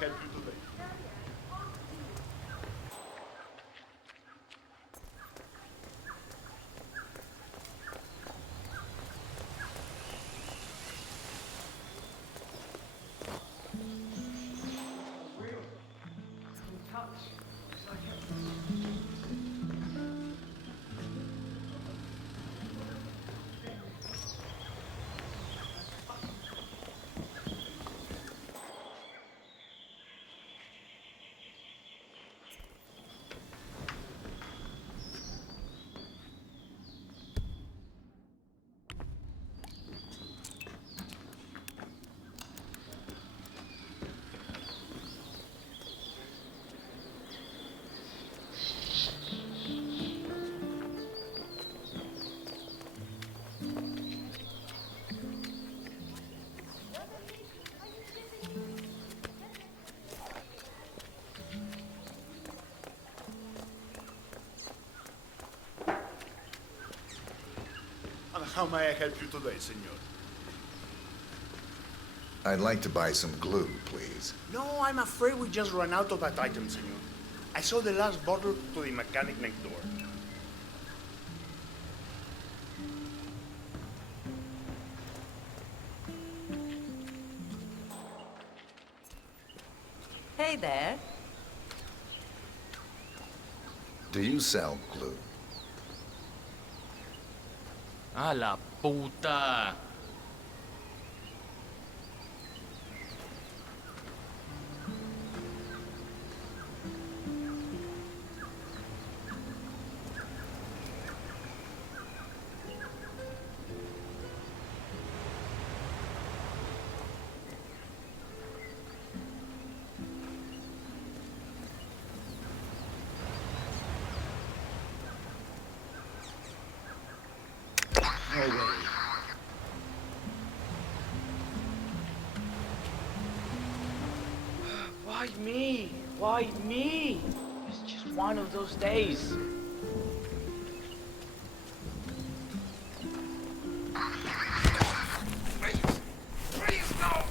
And how may I help you today, senor? I'd like to buy some glue, please. No, I'm afraid we just ran out of that item, senor. I saw the last bottle to the mechanic next door. Hey there. Do you sell glue? A la puta. No way. Why me? Why me? It's just one of those days. Please, no!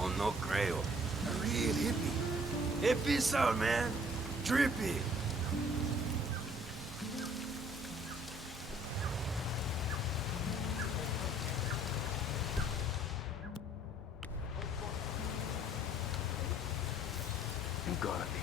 Oh, no creo. A real hippie. Hippie sound, man. Trippy. You gotta be.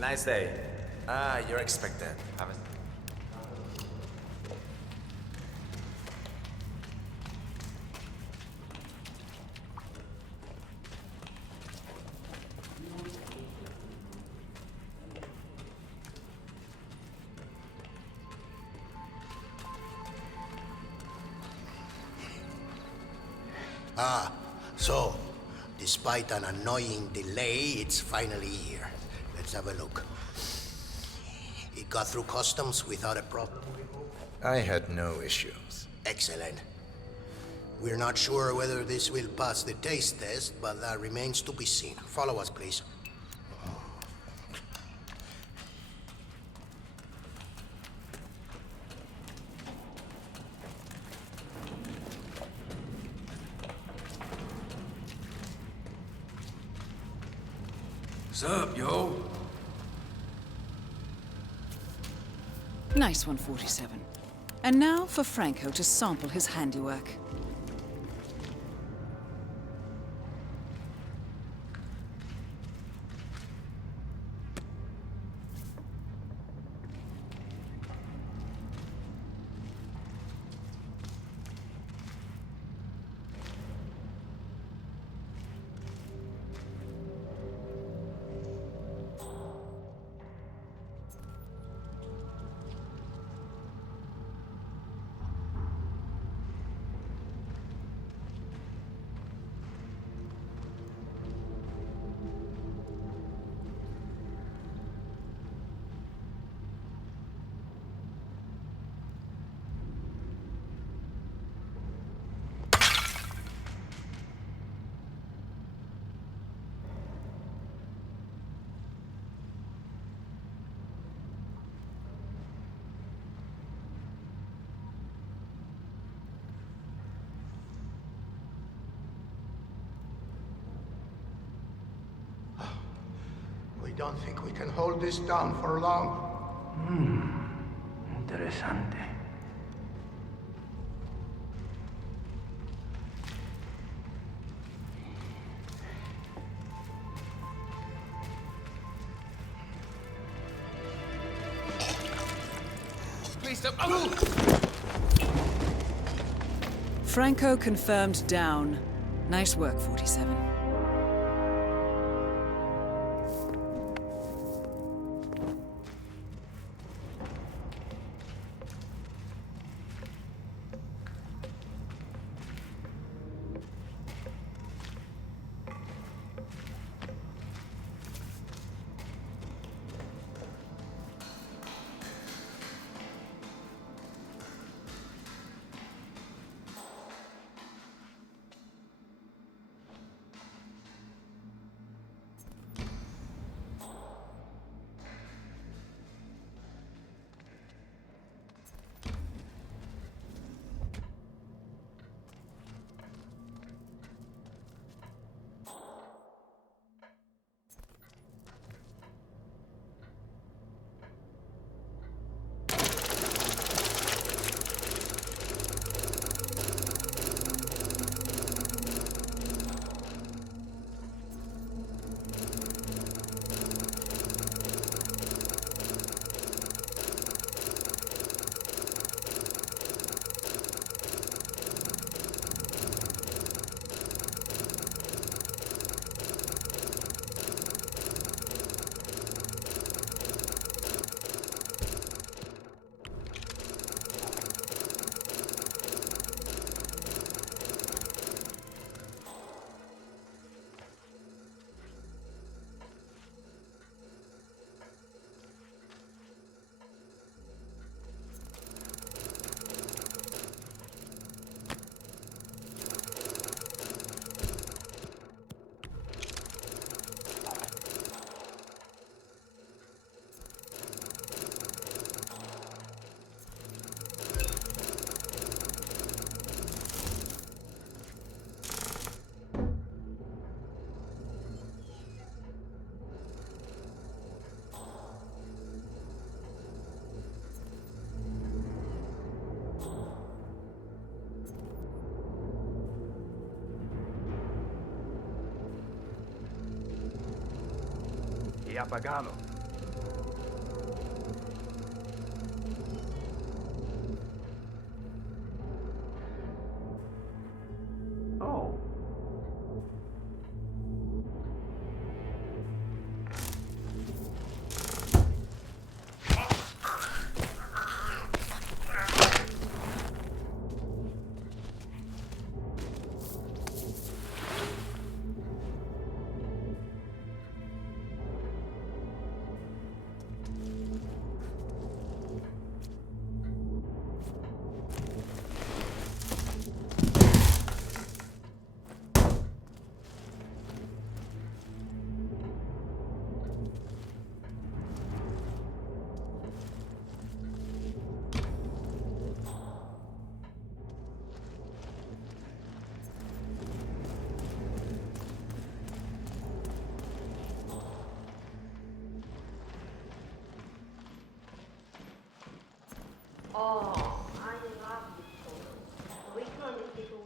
Nice day. Ah, you're expected. Have a... Ah, so, despite an annoying delay, it's finally here. Let's have a look. It got through customs without a problem, we hope? I had no issues. Excellent. We're not sure whether this will pass the taste test, but that remains to be seen. Follow us, please. What's up, yo? Nice one, 47. And now for Franco to sample his handiwork. We don't think we can hold this down for long. Interesante. Please stop. Oh! Franco confirmed down. Nice work, 47. Y apagado. Oh. Oh, I love this photo. We call it little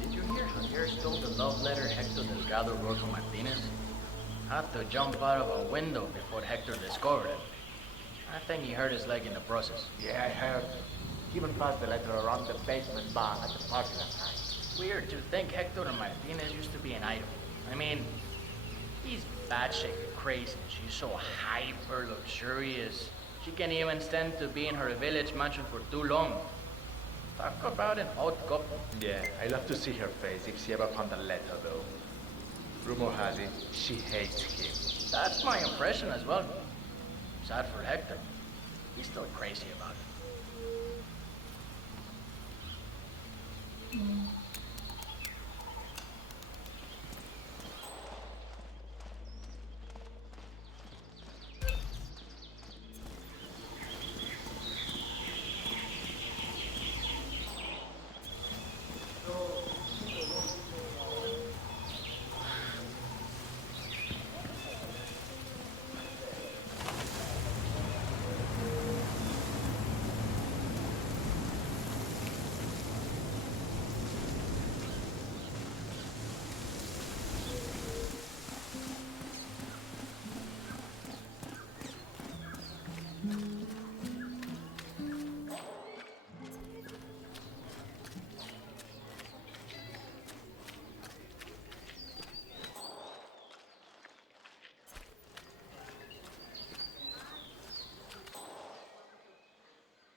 Did you hear Javier stole the love letter Hector Delgado wrote for Martinez? Had to jump out of a window before Hector discovered it. I think he hurt his leg in the process. Yeah, I heard. Even passed the letter around the basement bar at the party last night. Weird to think Hector and Martinez used to be an item. I mean, he's batshit crazy. She's so hyper luxurious. She can't even stand to be in her village mansion for too long. Talk about an odd couple. Yeah, I love to see her face if she ever found the letter, though. Rumor has it, she hates him. That's my impression as well. Sad for Hector. He's still crazy about it.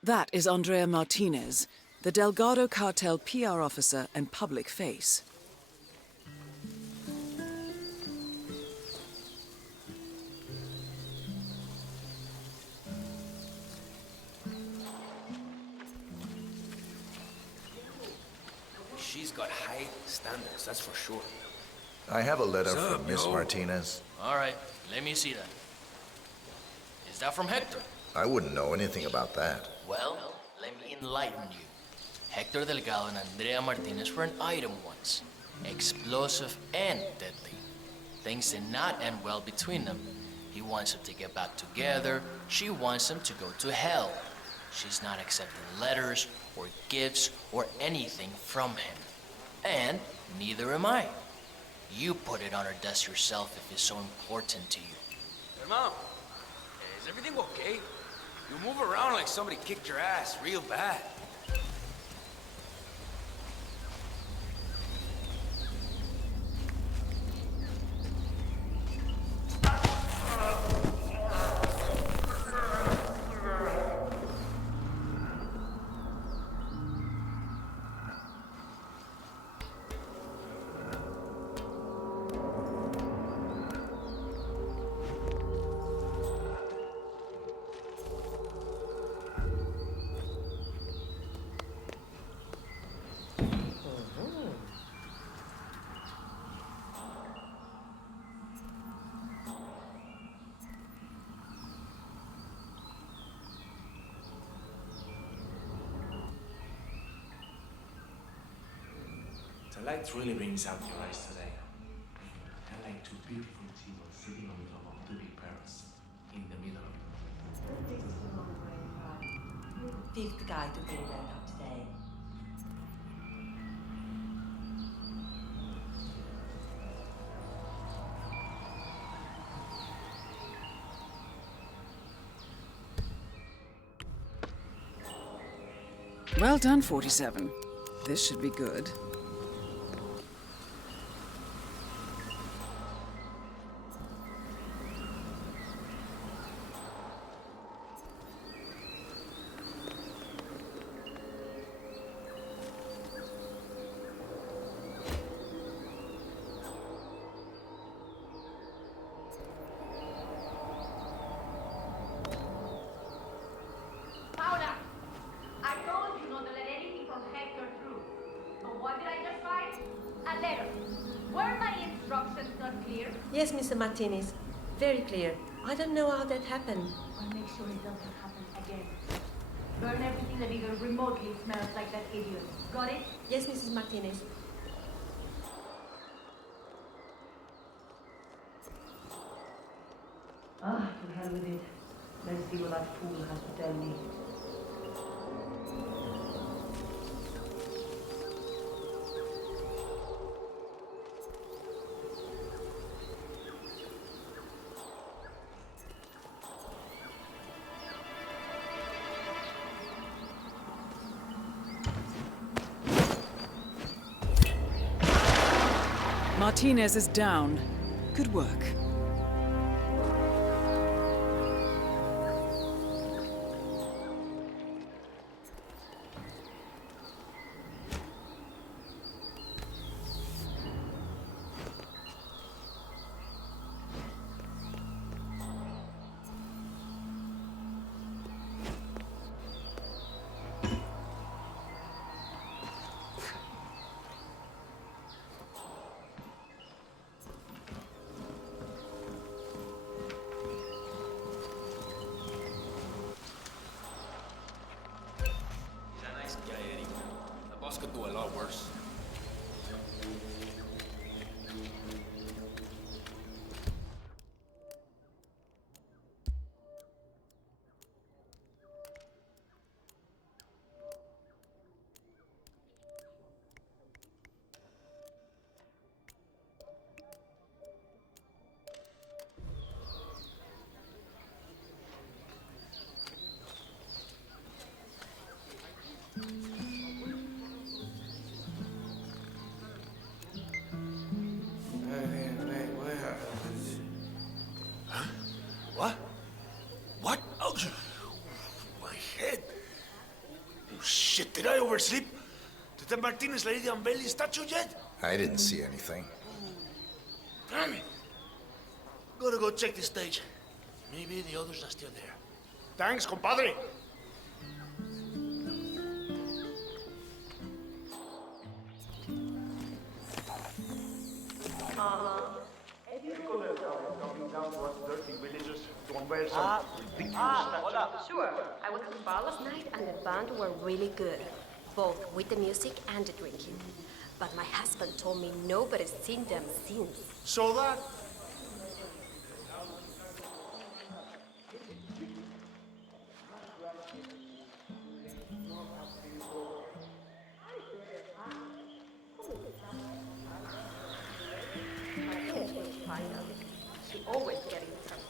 That is Andrea Martinez, the Delgado cartel PR officer and public face. She's got high standards, that's for sure. I have a letter What's up, from Miss yo? Martinez. All right, let me see that. Is that from Hector? I wouldn't know anything about that. Well, let me enlighten you. Hector Delgado and Andrea Martinez were an item once. Explosive and deadly. Things did not end well between them. He wants them to get back together. She wants them to go to hell. She's not accepting letters or gifts or anything from him. And neither am I. You put it on her desk yourself if it's so important to you. Hermano, is everything okay? You move around like somebody kicked your ass real bad. The light really brings out your eyes today. And like two beautiful people sitting on top of two big pearls in the middle of Fifth guy to figure that out today. Well done, 47. This should be good. Paula, I told you not to let anything from Hector through. But what did I just write? A letter. Were my instructions not clear? Yes, Mr. Martinez. Very clear. I don't know how that happened. I'll make sure it doesn't happen again. Burn everything that even remotely smells like that idiot. Got it? Yes, Mrs. Martinez. bother with it. Let's see what that fool has to tell me. Martinez is down. Good work. Could do a lot worse. What? What? Oh, my head. Oh, shit, did I oversleep? Did the Martinez lady unveil his statue yet? I didn't see anything. Damn it. Gotta go check the stage. Maybe the others are still there. Thanks, compadre. Sure. I was at the bar last night and the band were really good. Both with the music and the drinking. But my husband told me nobody's seen them since. So that? She always getting trouble.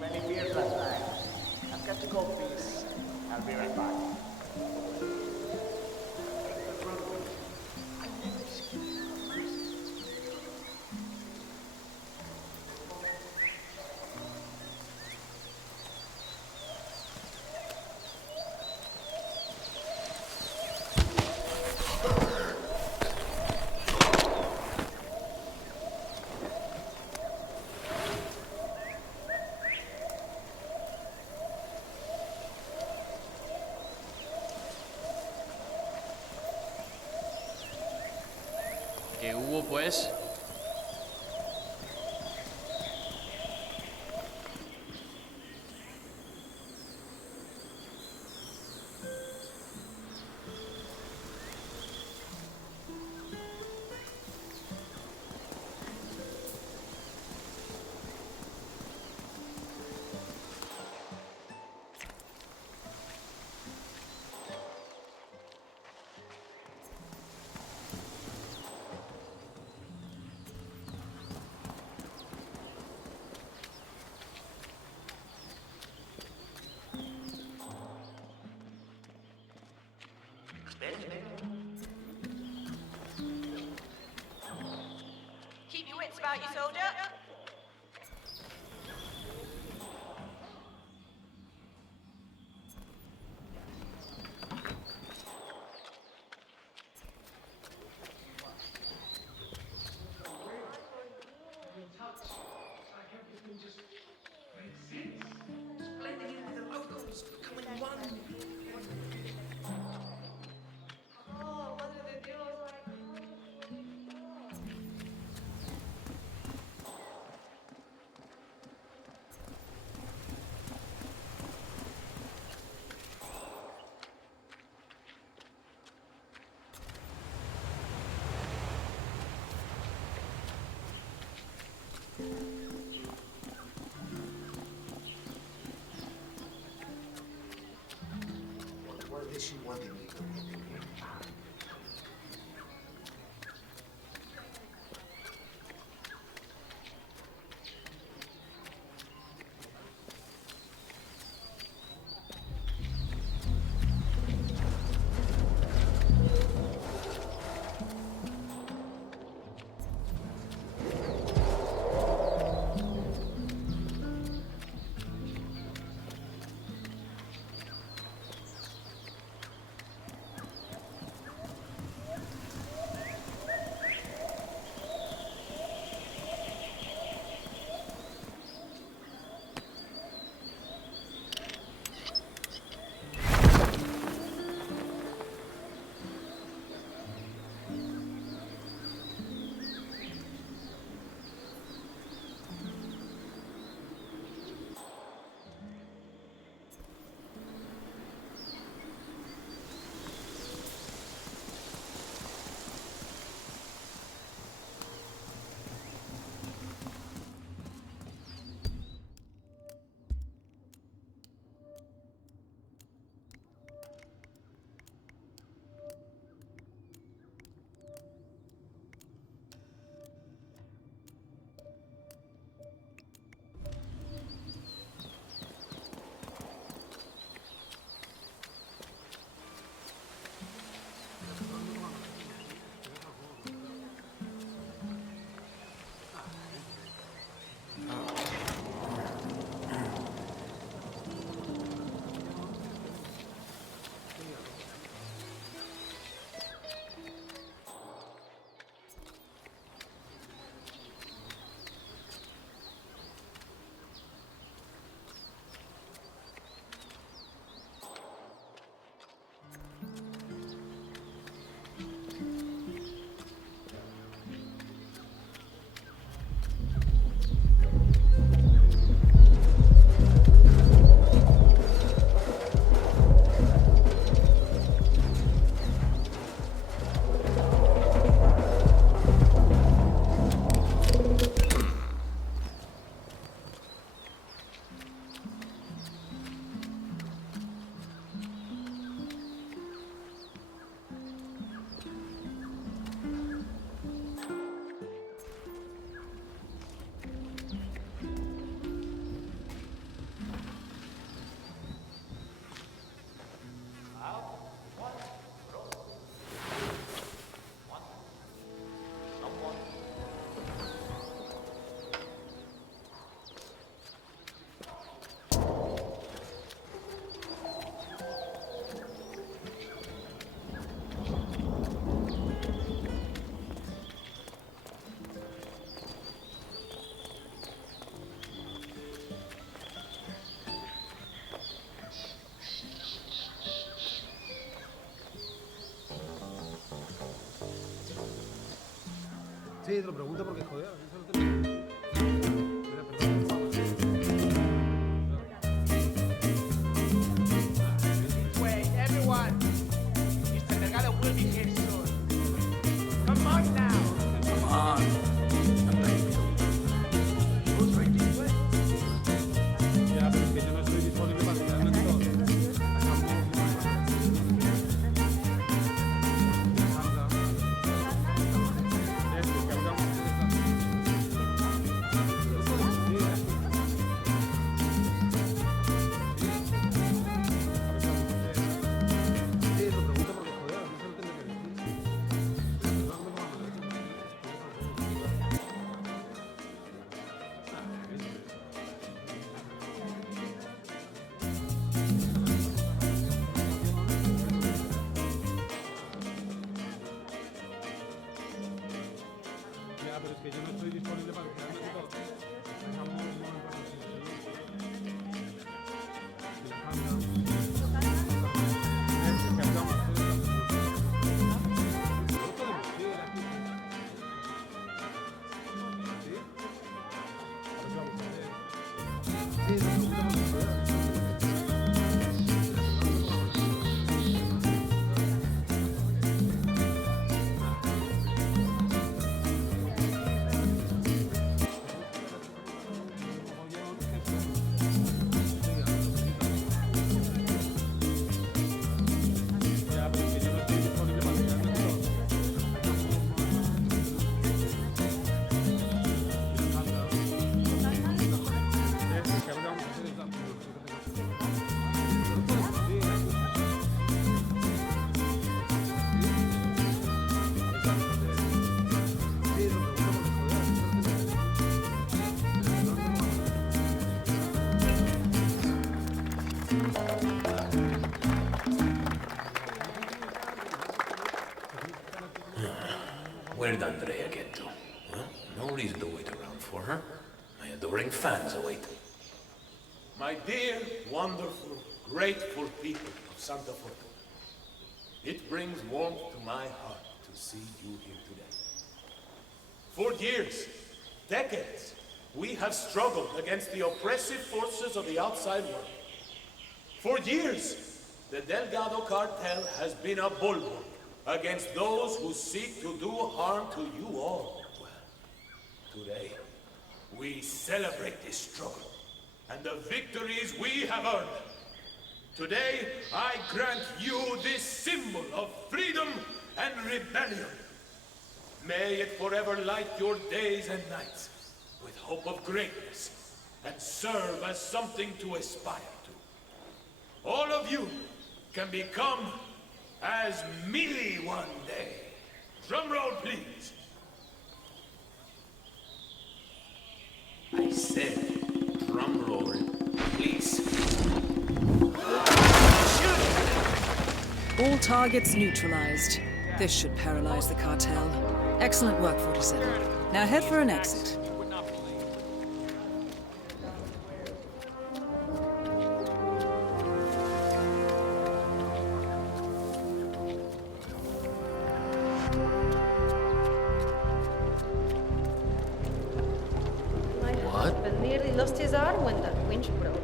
Many beers last night. I've got to go peace. I'll be right back. ¿Qué hubo, pues? out, you soldier. Sí, te lo pregunto porque, joder, eso no te... Wait, everyone! Mr. Delgado will be here soon. Come on now! Come on! Who's right this way? Ya, pero es que yo no estoy disponible para tirarme todo. pero es que yo no estoy disponible para quedarme aquí todo. Dejamos un momento para Where did Andrea get to? Well, no reason to wait around for her. My adoring fans await. My dear, wonderful, grateful people of Santa Fortuna, it brings warmth to my heart to see you here today. For years, decades, we have struggled against the oppressive forces of the outside world. For years, the Delgado cartel has been a bulwark against those who seek to do harm to you all. Well, today, we celebrate this struggle and the victories we have earned. Today, I grant you this symbol of freedom and rebellion. May it forever light your days and nights with hope of greatness and serve as something to aspire to. All of you can become as me one day. Drum roll, please. I said, drum roll, please. All targets neutralized. This should paralyze the cartel. Excellent work, 47. Now head for an exit. But nearly lost his arm when that winch broke.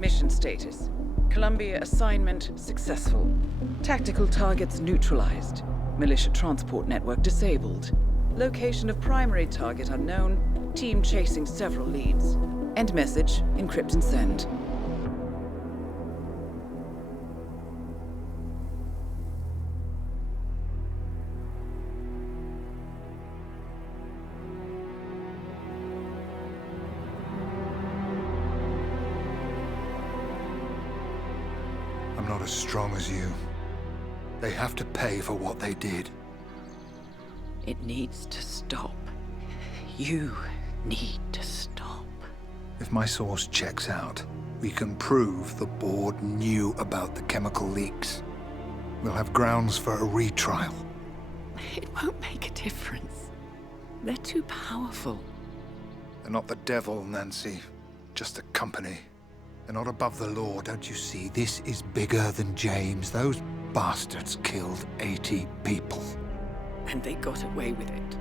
Mission status. Columbia assignment successful. Tactical targets neutralized. Militia transport network disabled. Location of primary target unknown. Team chasing several leads. End message, encrypt and send. I'm not as strong as you. They have to pay for what they did. It needs to stop. You need to stop. If my source checks out, we can prove the board knew about the chemical leaks. We'll have grounds for a retrial. It won't make a difference. They're too powerful. They're not the devil, Nancy. Just a company. They're not above the law, don't you see? This is bigger than James. Those bastards killed 80 people. And they got away with it.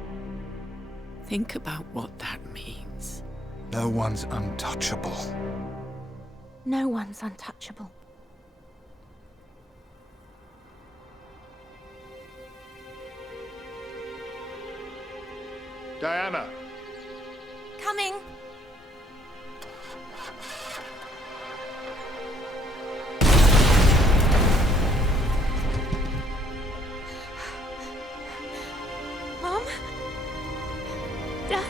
Think about what that means. No one's untouchable. No one's untouchable. Diana! Coming! Mom? Dad?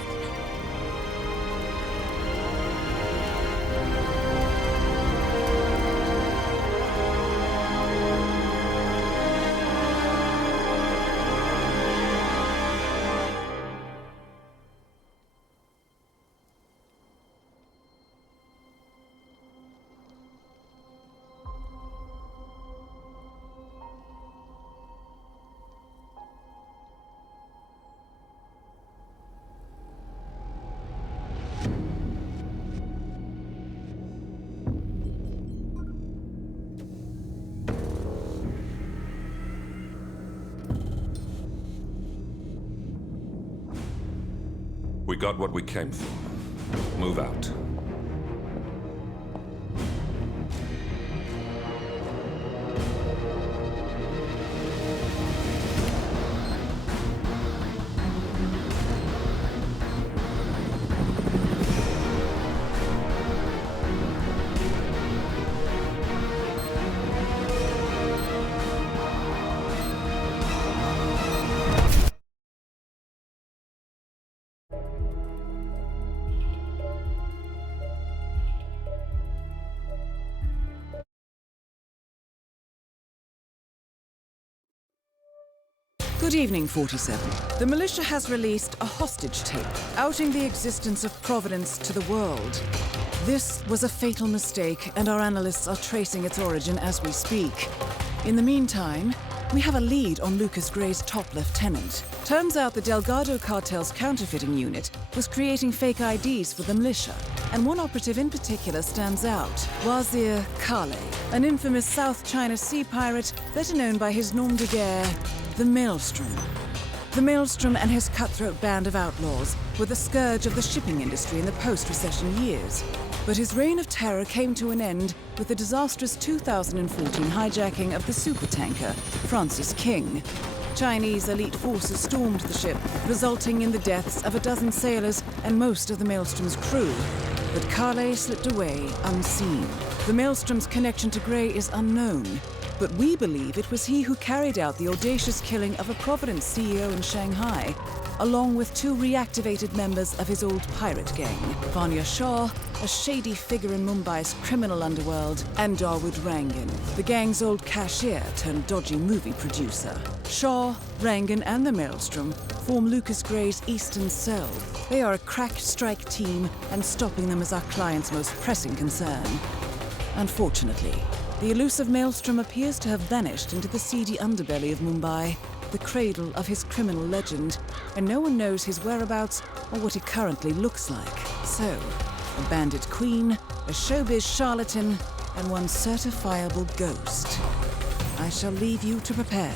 We got what we came for. Move out. Good evening, 47. The militia has released a hostage tape, outing the existence of Providence to the world. This was a fatal mistake, and our analysts are tracing its origin as we speak. In the meantime, we have a lead on Lucas Gray's top lieutenant. Turns out the Delgado cartel's counterfeiting unit was creating fake IDs for the militia, and one operative in particular stands out, Wazir Kale, an infamous South China Sea pirate better known by his nom de guerre, the Maelstrom. The Maelstrom and his cutthroat band of outlaws were the scourge of the shipping industry in the post-recession years. But his reign of terror came to an end with the disastrous 2014 hijacking of the supertanker, Francis King. Chinese elite forces stormed the ship, resulting in the deaths of a dozen sailors and most of the Maelstrom's crew. But Kale slipped away unseen. The Maelstrom's connection to Gray is unknown, but we believe it was he who carried out the audacious killing of a Providence CEO in Shanghai, along with two reactivated members of his old pirate gang, Vanya Shah, a shady figure in Mumbai's criminal underworld, and Dawood Rangan, the gang's old cashier turned dodgy movie producer. Shah, Rangan, and the Maelstrom form Lucas Gray's Eastern Cell. They are a crack strike team, and stopping them is our client's most pressing concern. Unfortunately, the elusive Maelstrom appears to have vanished into the seedy underbelly of Mumbai, the cradle of his criminal legend, and no one knows his whereabouts or what he currently looks like. So, a bandit queen, a showbiz charlatan, and one certifiable ghost. I shall leave you to prepare.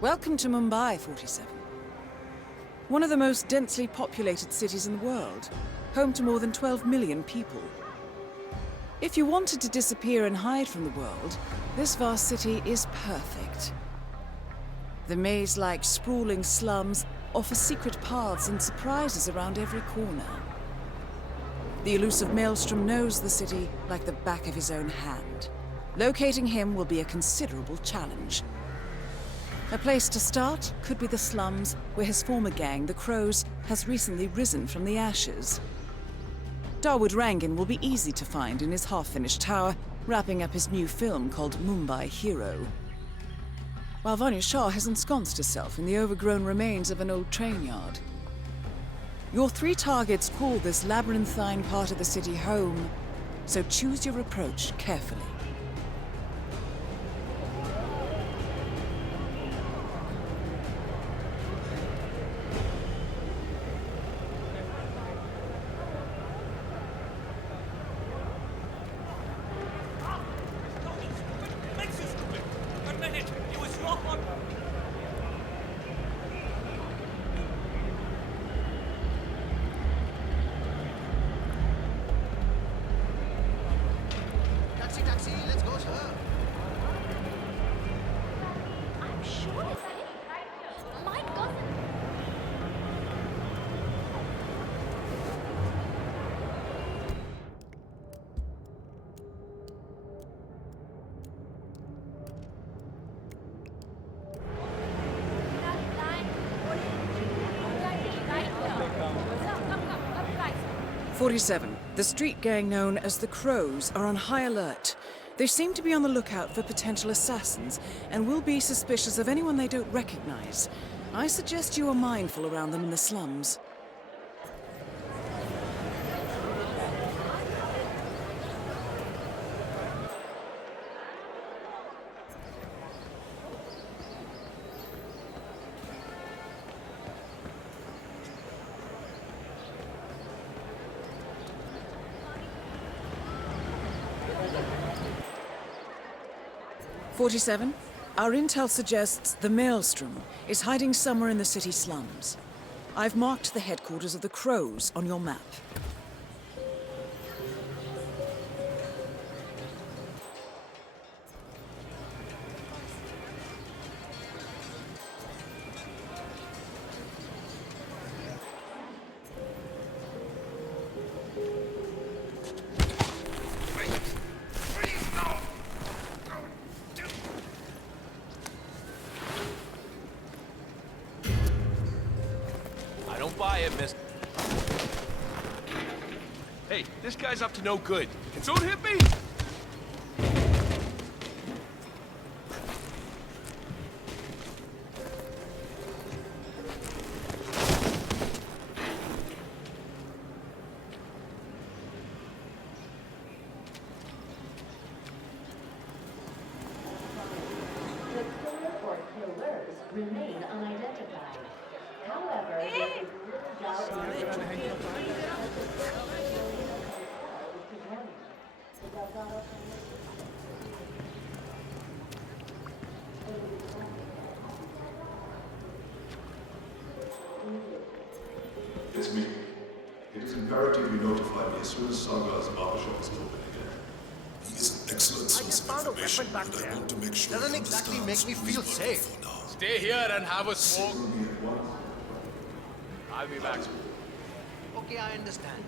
Welcome to Mumbai, 47. One of the most densely populated cities in the world, home to more than 12 million people. If you wanted to disappear and hide from the world, this vast city is perfect. The maze-like sprawling slums offer secret paths and surprises around every corner. The elusive Maelstrom knows the city like the back of his own hand. Locating him will be a considerable challenge. A place to start could be the slums, where his former gang, the Crows, has recently risen from the ashes. Dawood Rangan will be easy to find in his half-finished tower, wrapping up his new film called Mumbai Hero. While Vanya Shah has ensconced herself in the overgrown remains of an old train yard. Your 3 targets call this labyrinthine part of the city home, so choose your approach carefully. Taxi, let's go, sir. I'm sure it's a hit. My cousin. Come, 47. The street gang known as the Crows are on high alert. They seem to be on the lookout for potential assassins and will be suspicious of anyone they don't recognize. I suggest you are mindful around them in the slums. "47. Our intel suggests the Maelstrom is hiding somewhere in the city slums. I've marked the headquarters of the Crows on your map. Hey, this guy's up to no good. Can someone hit me? The killer or killers remain unidentified. However, there is little doubt It's me. It is imperative you notify me as soon as Sangar's barbershop is open again. He is an excellent source of information, and I want to make sure doesn't exactly make me feel safe. Stay here and have a smoke. I'll be back soon. Okay, I understand.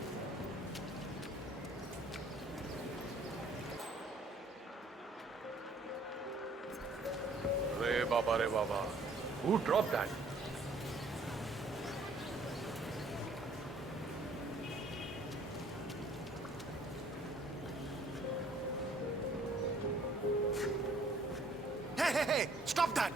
Re Baba. Who dropped that? Hey! Stop that!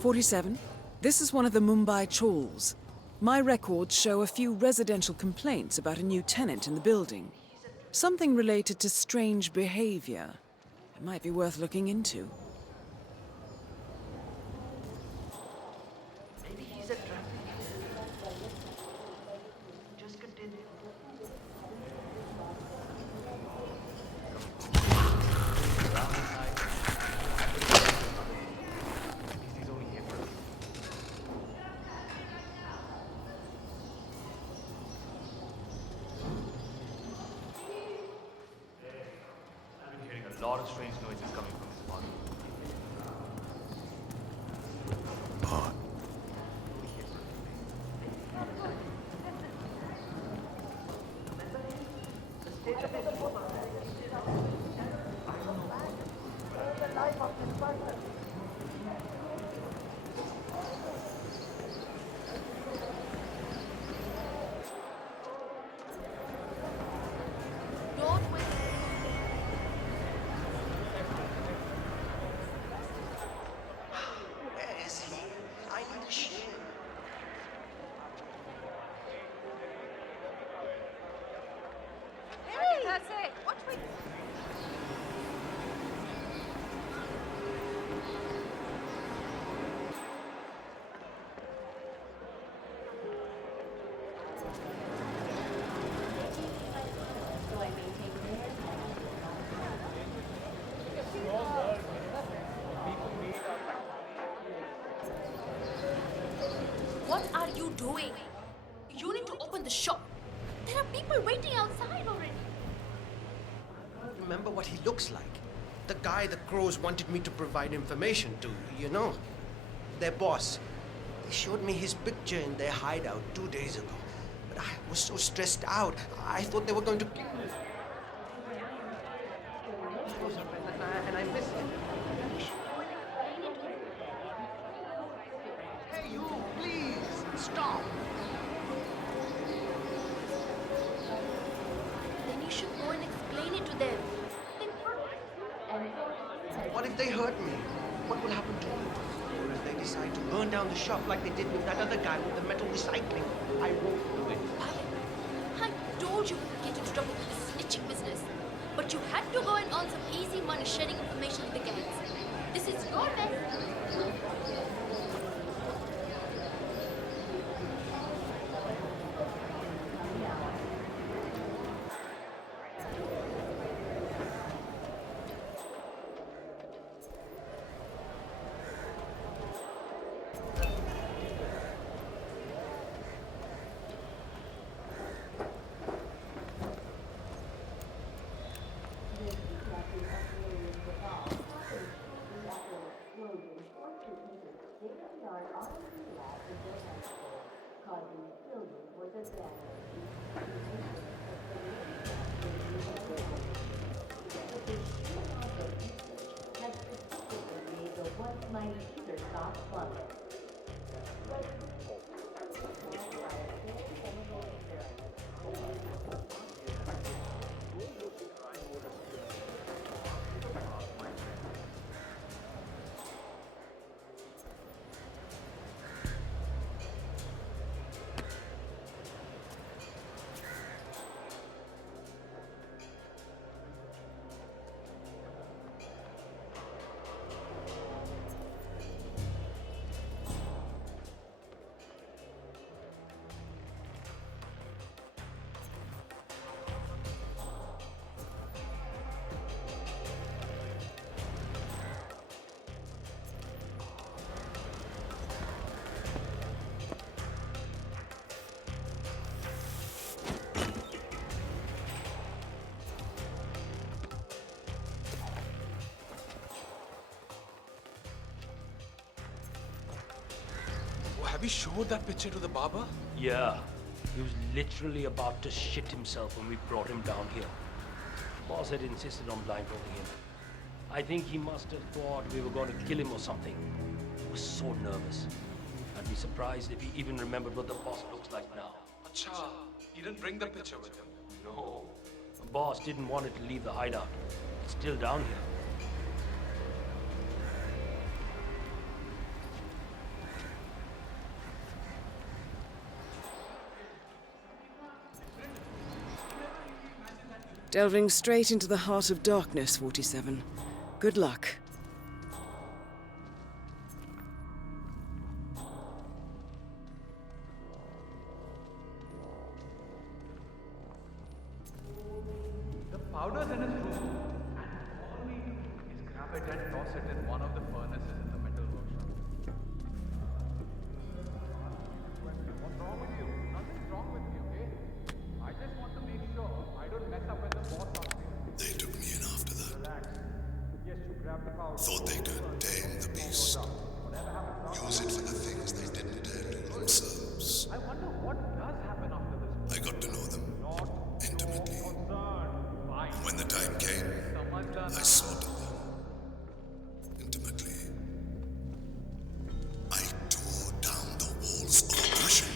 "47. This is one of the Mumbai chawls. My records show a few residential complaints about a new tenant in the building. Something related to strange behavior. It might be worth looking into." Maybe he's a traffic. Just continue. A lot of strange noises coming from this one. What are you doing? You need to open the shop. There are people waiting outside already. Remember what he looks like? The guy the crows wanted me to provide information to, you know? Their boss. They showed me his picture in their hideout 2 days ago. But I was so stressed out. I thought they were going to kill me. And I missed him. Hey, you, please, stop. Then you should go and explain it to them. What if they hurt me? What will happen to me? Or if they decide to burn down the shop like they did with that other guy with the metal recycling? I won't do it. I told you to get into trouble with this snitching business. But you had to go and earn some easy money sharing information with the gangs. This is your best. Have you showed that picture to the barber? Yeah. He was literally about to shit himself when we brought him down here. Boss had insisted on blindfolding him. I think he must have thought we were going to kill him or something. He was so nervous. I'd be surprised if he even remembered what the boss looks like now. Acha, he didn't bring the picture with him. No. The boss didn't want it to leave the hideout. It's still down here. Delving straight into the heart of darkness, 47. Good luck. The powder's in his room, and all we do is grab it and toss it in one of the furnaces in the metal workshop. What's wrong with you? Nothing's wrong with me, okay? I just want to make sure I don't mess up when the boss comes in. They took me in after that. Relax. Yes, you grabbed the powder. Thought they could tame the beast. Use it for the things they didn't dare do themselves. I wonder what does happen after this. I got to know them intimately. And when the time came, I slaughtered them intimately. I tore down the walls of oppression,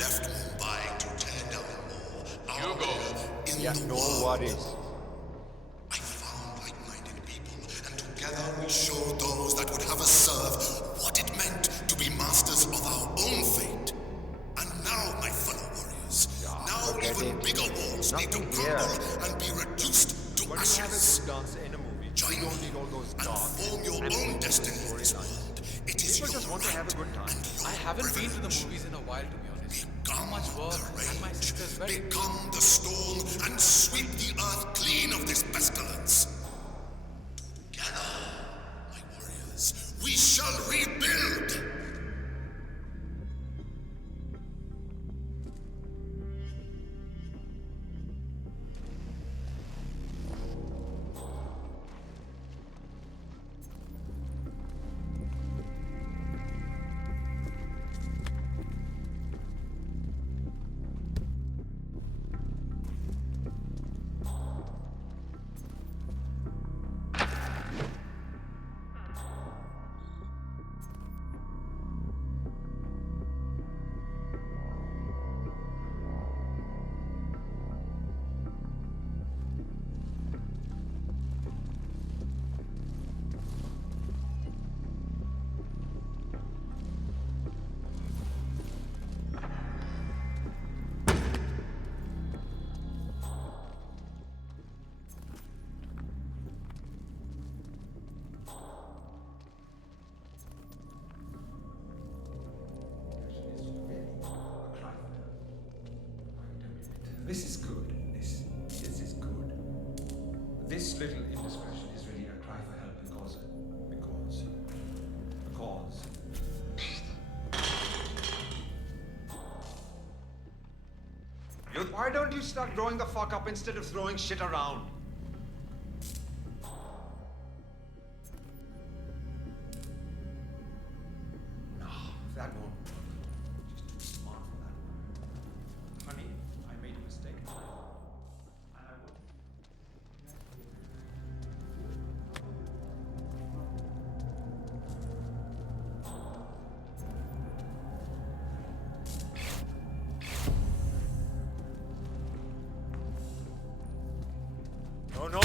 left Mumbai to tear down more out there in the world. I found like-minded people, and together we showed those that would have us serve what it meant to be masters of our own fate. And now, my fellow warriors, now even bigger walls need to crumble and be reduced to ashes. Join me and form your own destiny in this world. It is your just want to have a good time. I haven't been to the movies in a while, to be honest. Become Too much work and my sister's wedding. Become the storm and sweep the earth clean of this pestilence. Together, my warriors, we shall rebuild. This is good. This is good. This little indiscretion is really a cry for help because. Why don't you start growing the fuck up instead of throwing shit around? No, that won't work. She's too smart for that one. Honey, I made a mistake. And I won't. No, no.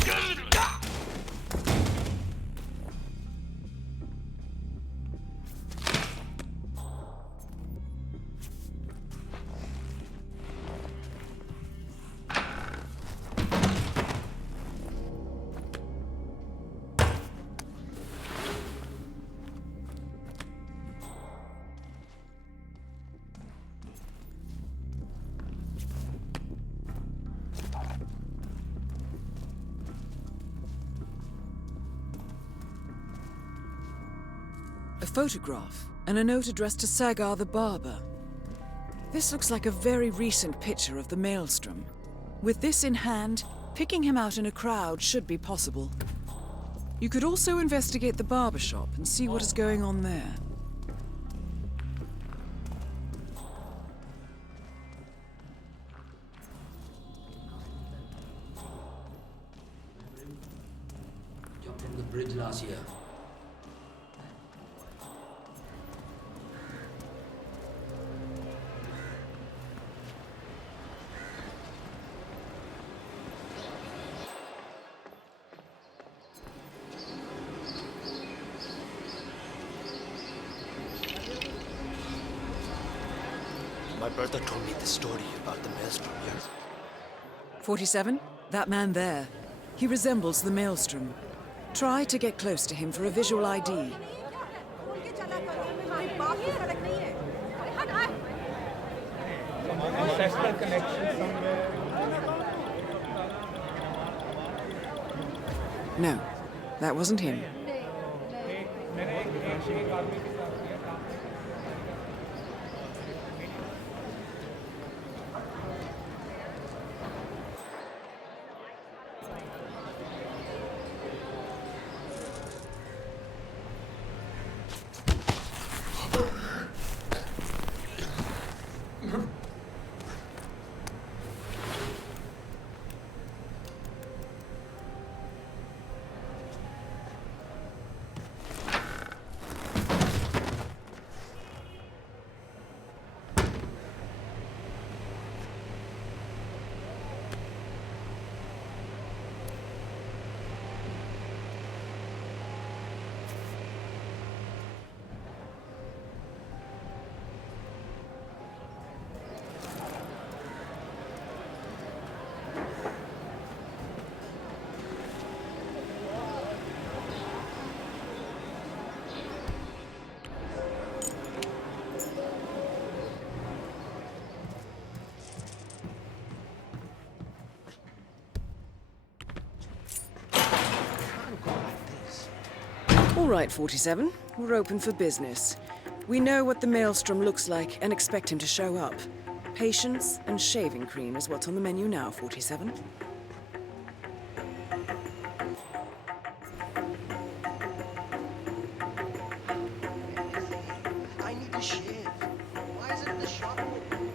A photograph and a note addressed to Sagar the barber. This looks like a very recent picture of the Maelstrom. With this in hand, picking him out in a crowd should be possible. You could also investigate the barber shop and see what is going on there. Jumped from the bridge last year. My brother told me the story about the Maelstrom, yes? 47? That man there. He resembles the Maelstrom. Try to get close to him for a visual ID. Ancestral connection somewhere. No, that wasn't him. All right, 47. We're open for business. We know what the Maelstrom looks like and expect him to show up. Patience and shaving cream is what's on the menu now, 47. I need to shave. Why isn't the shop open?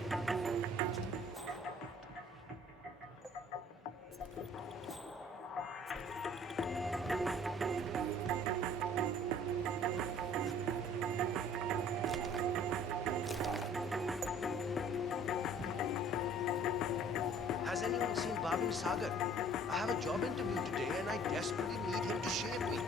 Has anyone seen Bhavin Sagar? I have a job interview today and I desperately need him to shave me.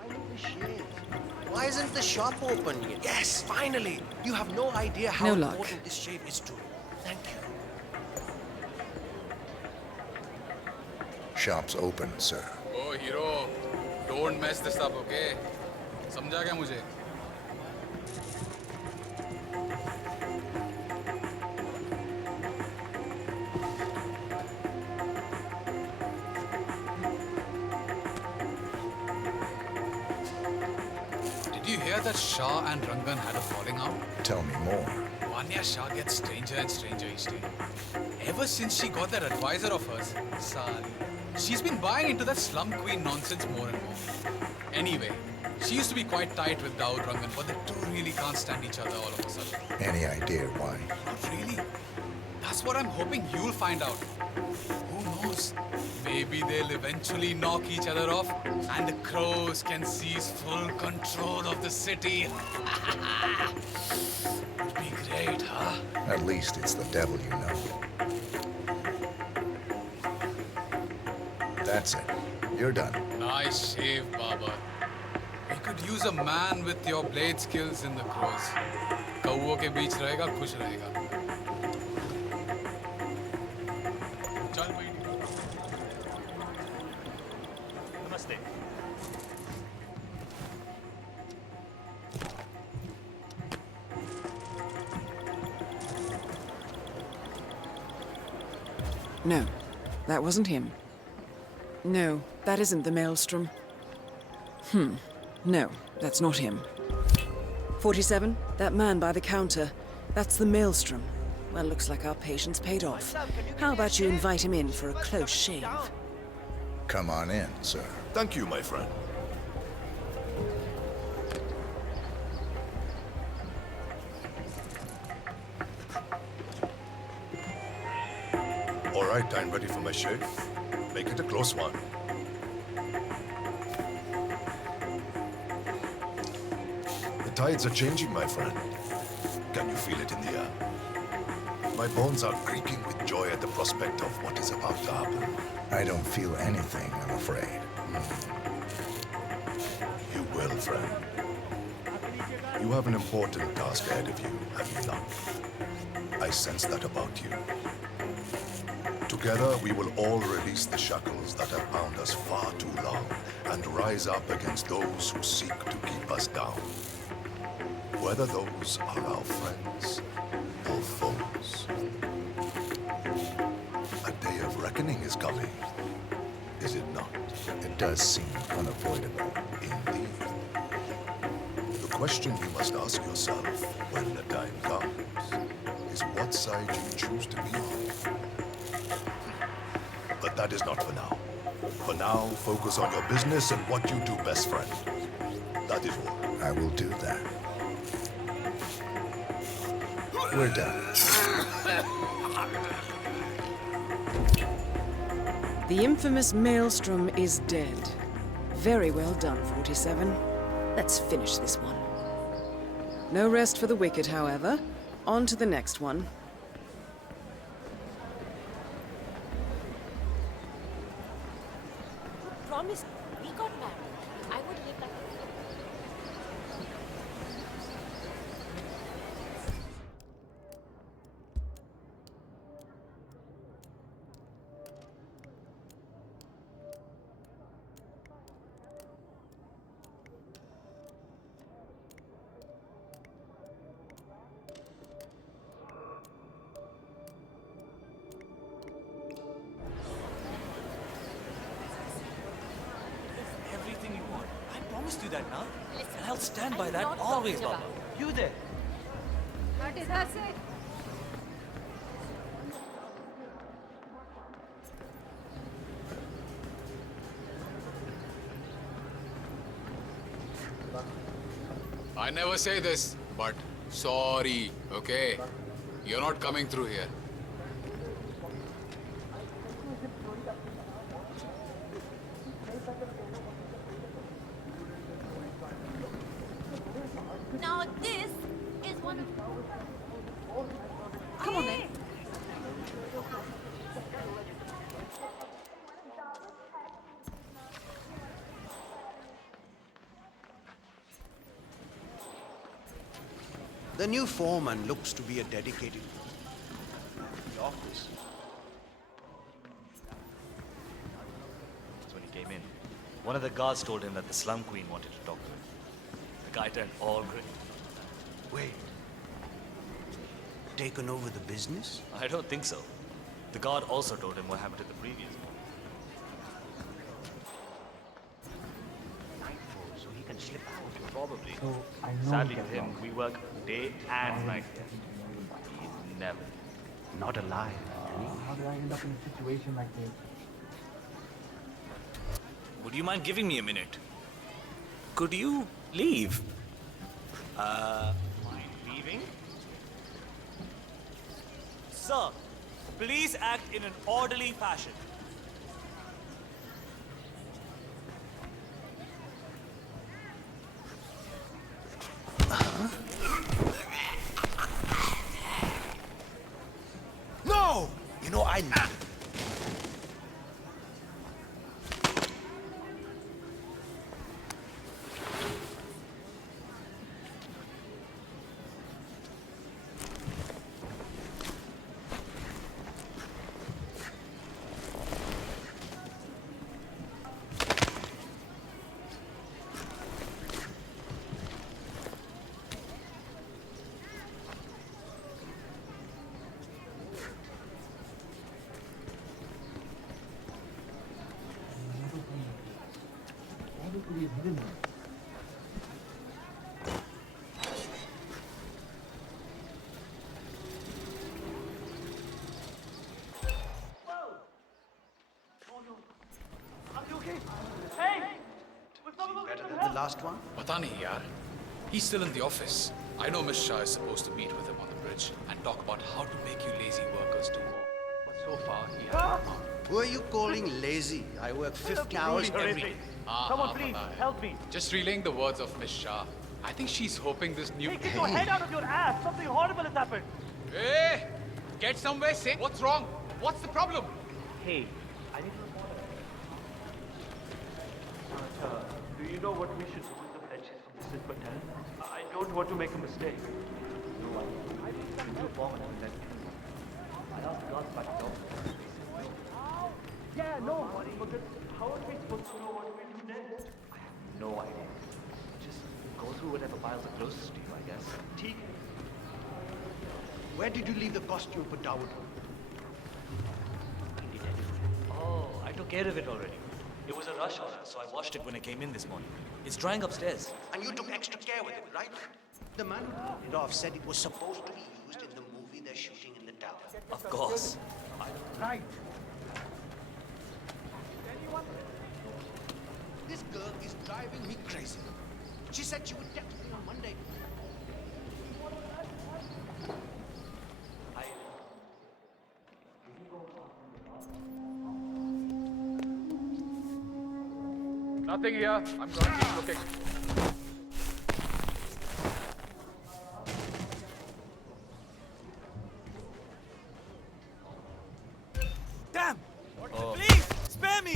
I need to shave. Why isn't the shop open yet? Yes, finally! You have no idea how No luck. important this shave is to me. Thank you. Shop's open, sir. Oh, hero, don't mess this up, okay? समझा क्या मुझे? Did you hear that Shah and Rangan had a falling out? Tell me more. Vanya Shah gets stranger and stranger each day. Ever since she got that advisor of hers, Sali, she's been buying into that slum queen nonsense more and more. Anyway, she used to be quite tight with Daud Rangan, but the two really can't stand each other all of a sudden. Any idea why? Not really. That's what I'm hoping you'll find out. Who knows? Maybe they'll eventually knock each other off and the crows can seize full control of the city. Would be great, huh? At least it's the devil you know. That's it. You're done. Nice shave, Baba. We could use a man with your blade skills in the crows. कौवों के बीच रहेगा, खुश रहेगा. चल भाई. Namaste. No, that wasn't him. No, that isn't the Maelstrom. No, that's not him. 47, that man by the counter. That's the Maelstrom. Well, looks like our patience paid off. How about you invite him in for a close shave? Come on in, sir. Thank you, my friend. All right, I'm ready for my shave. Make it a close one. The tides are changing, my friend. Can you feel it in the air? My bones are creaking with joy at the prospect of what is about to happen. I don't feel anything, I'm afraid. You will, friend. You have an important task ahead of you, have you not? I sense that about you. Together, we will all release the shackles that have bound us far too long and rise up against those who seek to keep us down. Whether those are our friends or foes. A day of reckoning is coming, is it not? It does seem unavoidable. Indeed. The question you must ask yourself when the time comes is what side you choose to be on. But that is not for now. For now, focus on your business and what you do best, friend. That is all. I will do that. We're done. The infamous Maelstrom is dead. Very well done, 47. Let's finish this one. No rest for the wicked, however. On to the next one. Promise, we got married. I would live like Everything you want. I promised you that, now. And I'll stand by that always, Baba. You there. What is that say? I never say this, but sorry, okay? You're not coming through here. Now this is one of... Come on then. The new foreman looks to be a dedicated the office. That's when he came in. One of the guards told him that the Slum Queen wanted to talk to him. The guy turned all green. Wait. Taken over the business? I don't think so. The guard also told him what happened to the previous one. Nightfall, so he can slip out. Probably. So, I know Sadly he for has him, lost. we work day and night here. He's never. Not alive. How did I end up in a situation like this? Would you mind giving me a minute? Could you leave? Mind leaving? Sir, please act in an orderly fashion. No! You know, I... Better than the last one? Pata nahi yaar. He's still in the office. I know Miss Shah is supposed to meet with him on the bridge and talk about how to make you lazy workers do more. But so far, he hasn't. Who are you calling lazy? I work 50 hours every day. Someone please, help me. Just relaying the words of Miss Shah. I think she's hoping this new... Get your head out of your ass! Something horrible has happened! Hey! Get somewhere safe. What's wrong? What's the problem? Hey, I need to report Do you know what we should do with the benches from this hotel? I don't want to make a mistake. No, I need to form an investigation. I asked the guards back to the office. Yeah, no, but then how are we supposed to know what we do next? I have no idea. Just go through whatever files are closest to you, I guess. Teague, where did you leave the costume for Dawood? Oh, I took care of it already. It was a rush order, so I washed it when I came in this morning. It's drying upstairs. And you took extra care with it, right? The man who pulled it off said it was supposed to be used in the movie they're shooting in the tower. Of course. Right. This girl is driving me crazy. She said she would text me on Monday. Nothing here. I'm gonna keep looking. Damn! Please, spare me!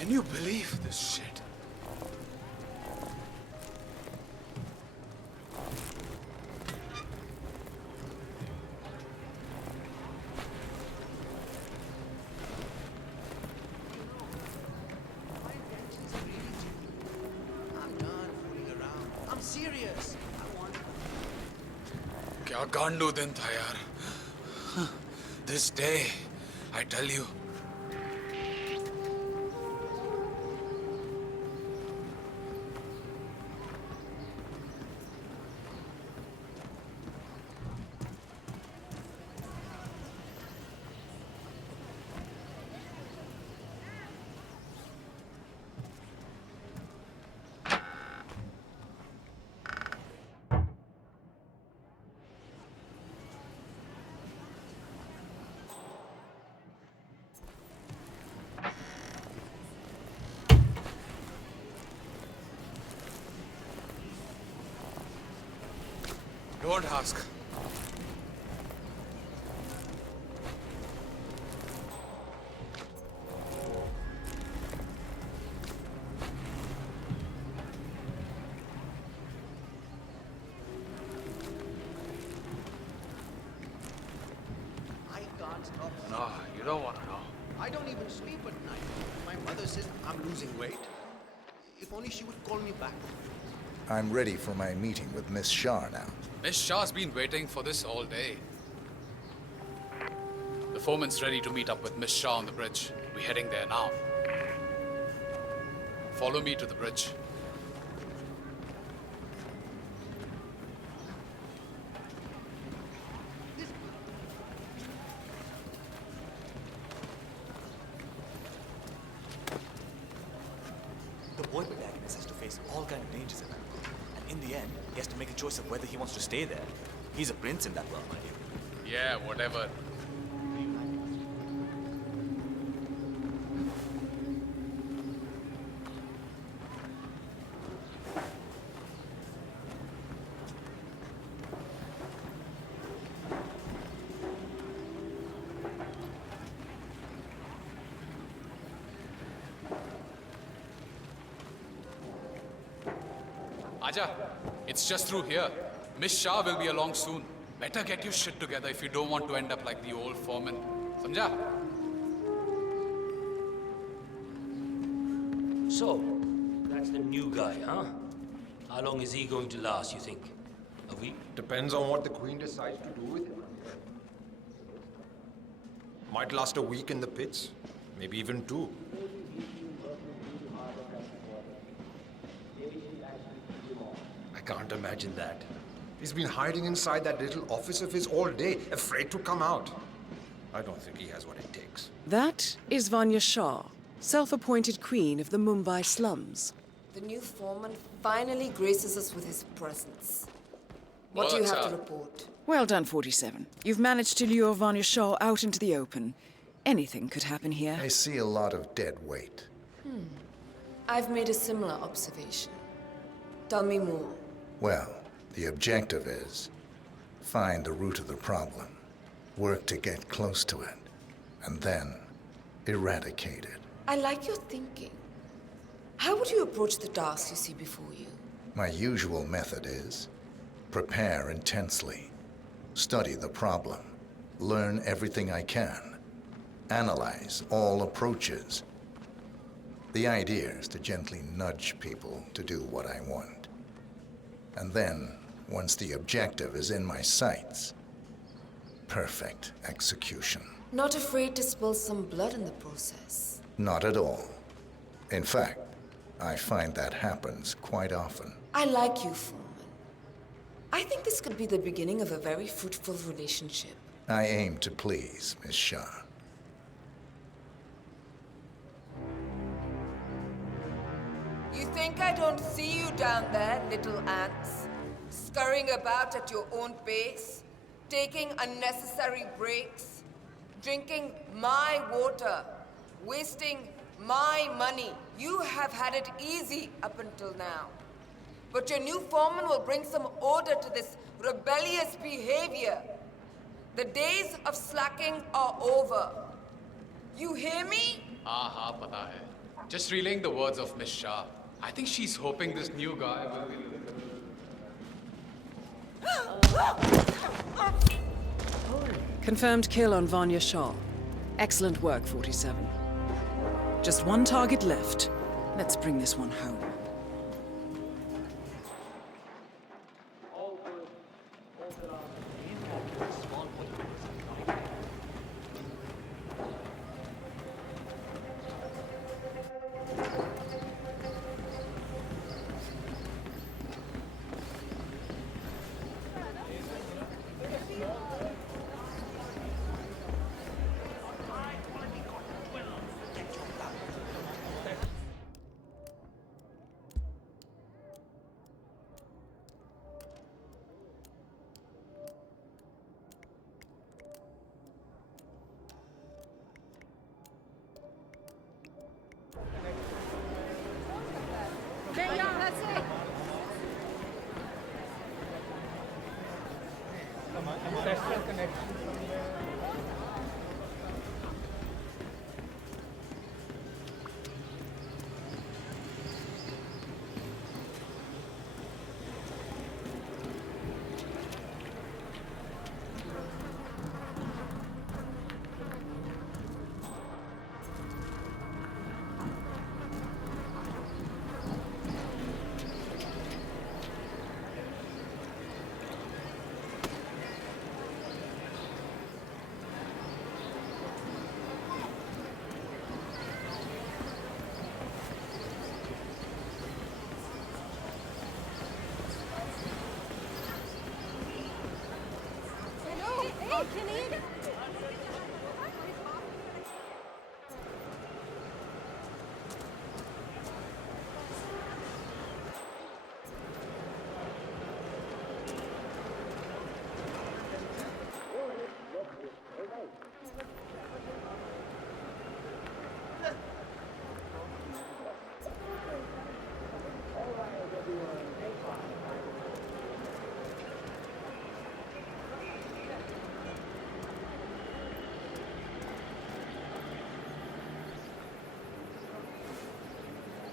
Can you believe this shit? I'm done fooling around. I'm serious. I want क्या गांडू दिन था यार. This day, I tell you. Don't ask. I can't stop. No, you don't want to know. I don't even sleep at night. My mother says I'm losing weight. If only she would call me back. I'm ready for my meeting with Miss Shah now. Miss Shah's been waiting for this all day. The foreman's ready to meet up with Miss Shah on the bridge. We're heading there now. Follow me to the bridge. The boy protagonist has to face all kinds of dangers in that world. And in the end, he has to make a choice of whether he wants to stay there. He's a prince in that world, mind you. Yeah, whatever. Aja, it's just through here. Miss Shah will be along soon. Better get your shit together if you don't want to end up like the old foreman. Samjha? So, that's the new guy, huh? How long is he going to last, you think? A week? Depends on what the Queen decides to do with him. Might last a week in the pits, maybe even 2. I can't imagine that. He's been hiding inside that little office of his all day, afraid to come out. I don't think he has what it takes. That is Vanya Shah, self-appointed queen of the Mumbai slums. The new foreman finally graces us with his presence. What do you have to report? Well done, 47. You've managed to lure Vanya Shah out into the open. Anything could happen here. I see a lot of dead weight. I've made a similar observation. Tell me more. Well, the objective is find the root of the problem, work to get close to it, and then eradicate it. I like your thinking. How would you approach the task you see before you? My usual method is prepare intensely, study the problem, learn everything I can, analyze all approaches. The idea is to gently nudge people to do what I want. And then, once the objective is in my sights, perfect execution. Not afraid to spill some blood in the process? Not at all. In fact, I find that happens quite often. I like you, Foreman. I think this could be the beginning of a very fruitful relationship. I aim to please, Miss Shah. You think I don't see you down there, little ants? Scurrying about at your own pace? Taking unnecessary breaks? Drinking my water? Wasting my money? You have had it easy up until now. But your new foreman will bring some order to this rebellious behavior. The days of slacking are over. You hear me? Haan, pata hai. Just relaying the words of Miss Shah. I think she's hoping this new guy will be... Confirmed kill on Vanya Shah. Excellent work, 47. Just one target left. Let's bring this one home. That's it.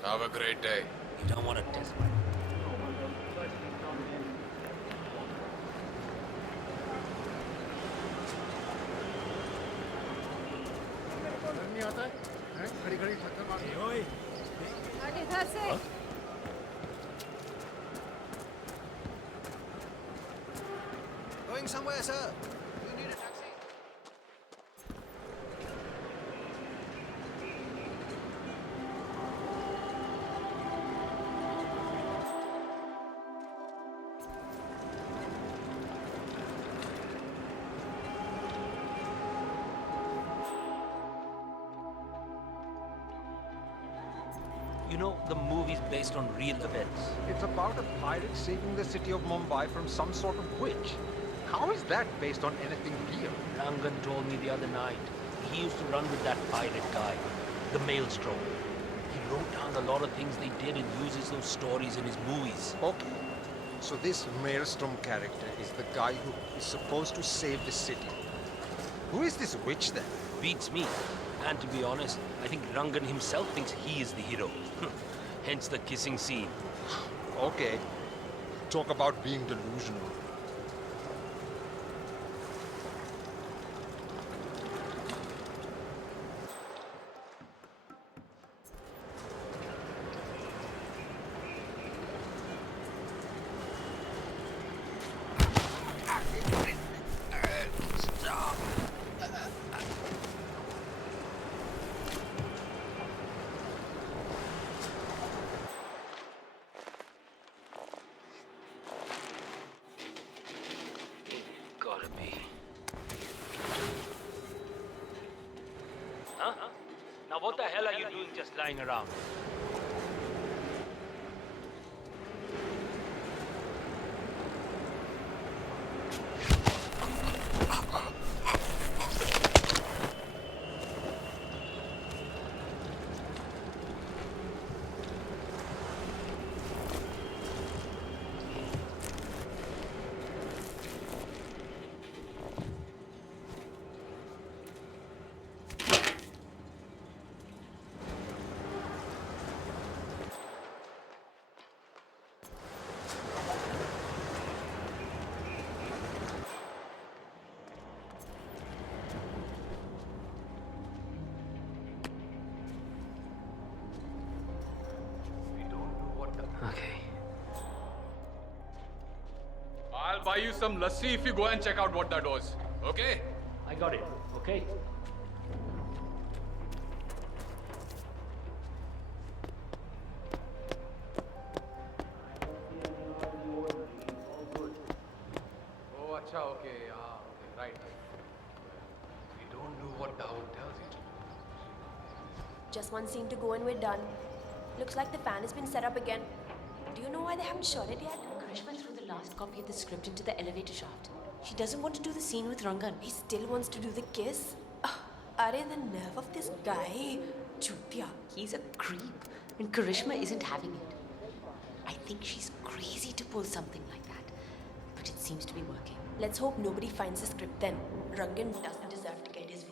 Have a great day. You don't want to test my... नहीं आता है खड़ी खड़ी टक्कर मार हट इधर से। Going somewhere, sir. You need a taxi? You know, the movie's based on real events. It's about a pirate saving the city of Mumbai from some sort of witch. How is that based on anything real? Rangan told me the other night. He used to run with that pirate guy, the Maelstrom. He wrote down a lot of things they did and uses those stories in his movies. Okay. So this Maelstrom character is the guy who is supposed to save the city. Who is this witch then? Beats me. And to be honest, I think Rangan himself thinks he is the hero. Hence the kissing scene. Okay. Talk about being delusional. Gotta be. Huh? Now what the hell are you doing just lying around? Okay. I'll buy you some lassi if you go and check out what that was. Okay? I got it, okay? Oh, acha, okay. Ah, okay, right. We don't do what Dawood tells you to. Just one scene to go and we're done. Looks like the fan has been set up again. Do you know why they haven't shot it yet? Karishma threw the last copy of the script into the elevator shaft. She doesn't want to do the scene with Rangan. He still wants to do the kiss? Are the nerve of this guy? Chutya. He's a creep, and Karishma isn't having it. I think she's crazy to pull something like that, but it seems to be working. Let's hope nobody finds the script then. Rangan doesn't deserve to get his way.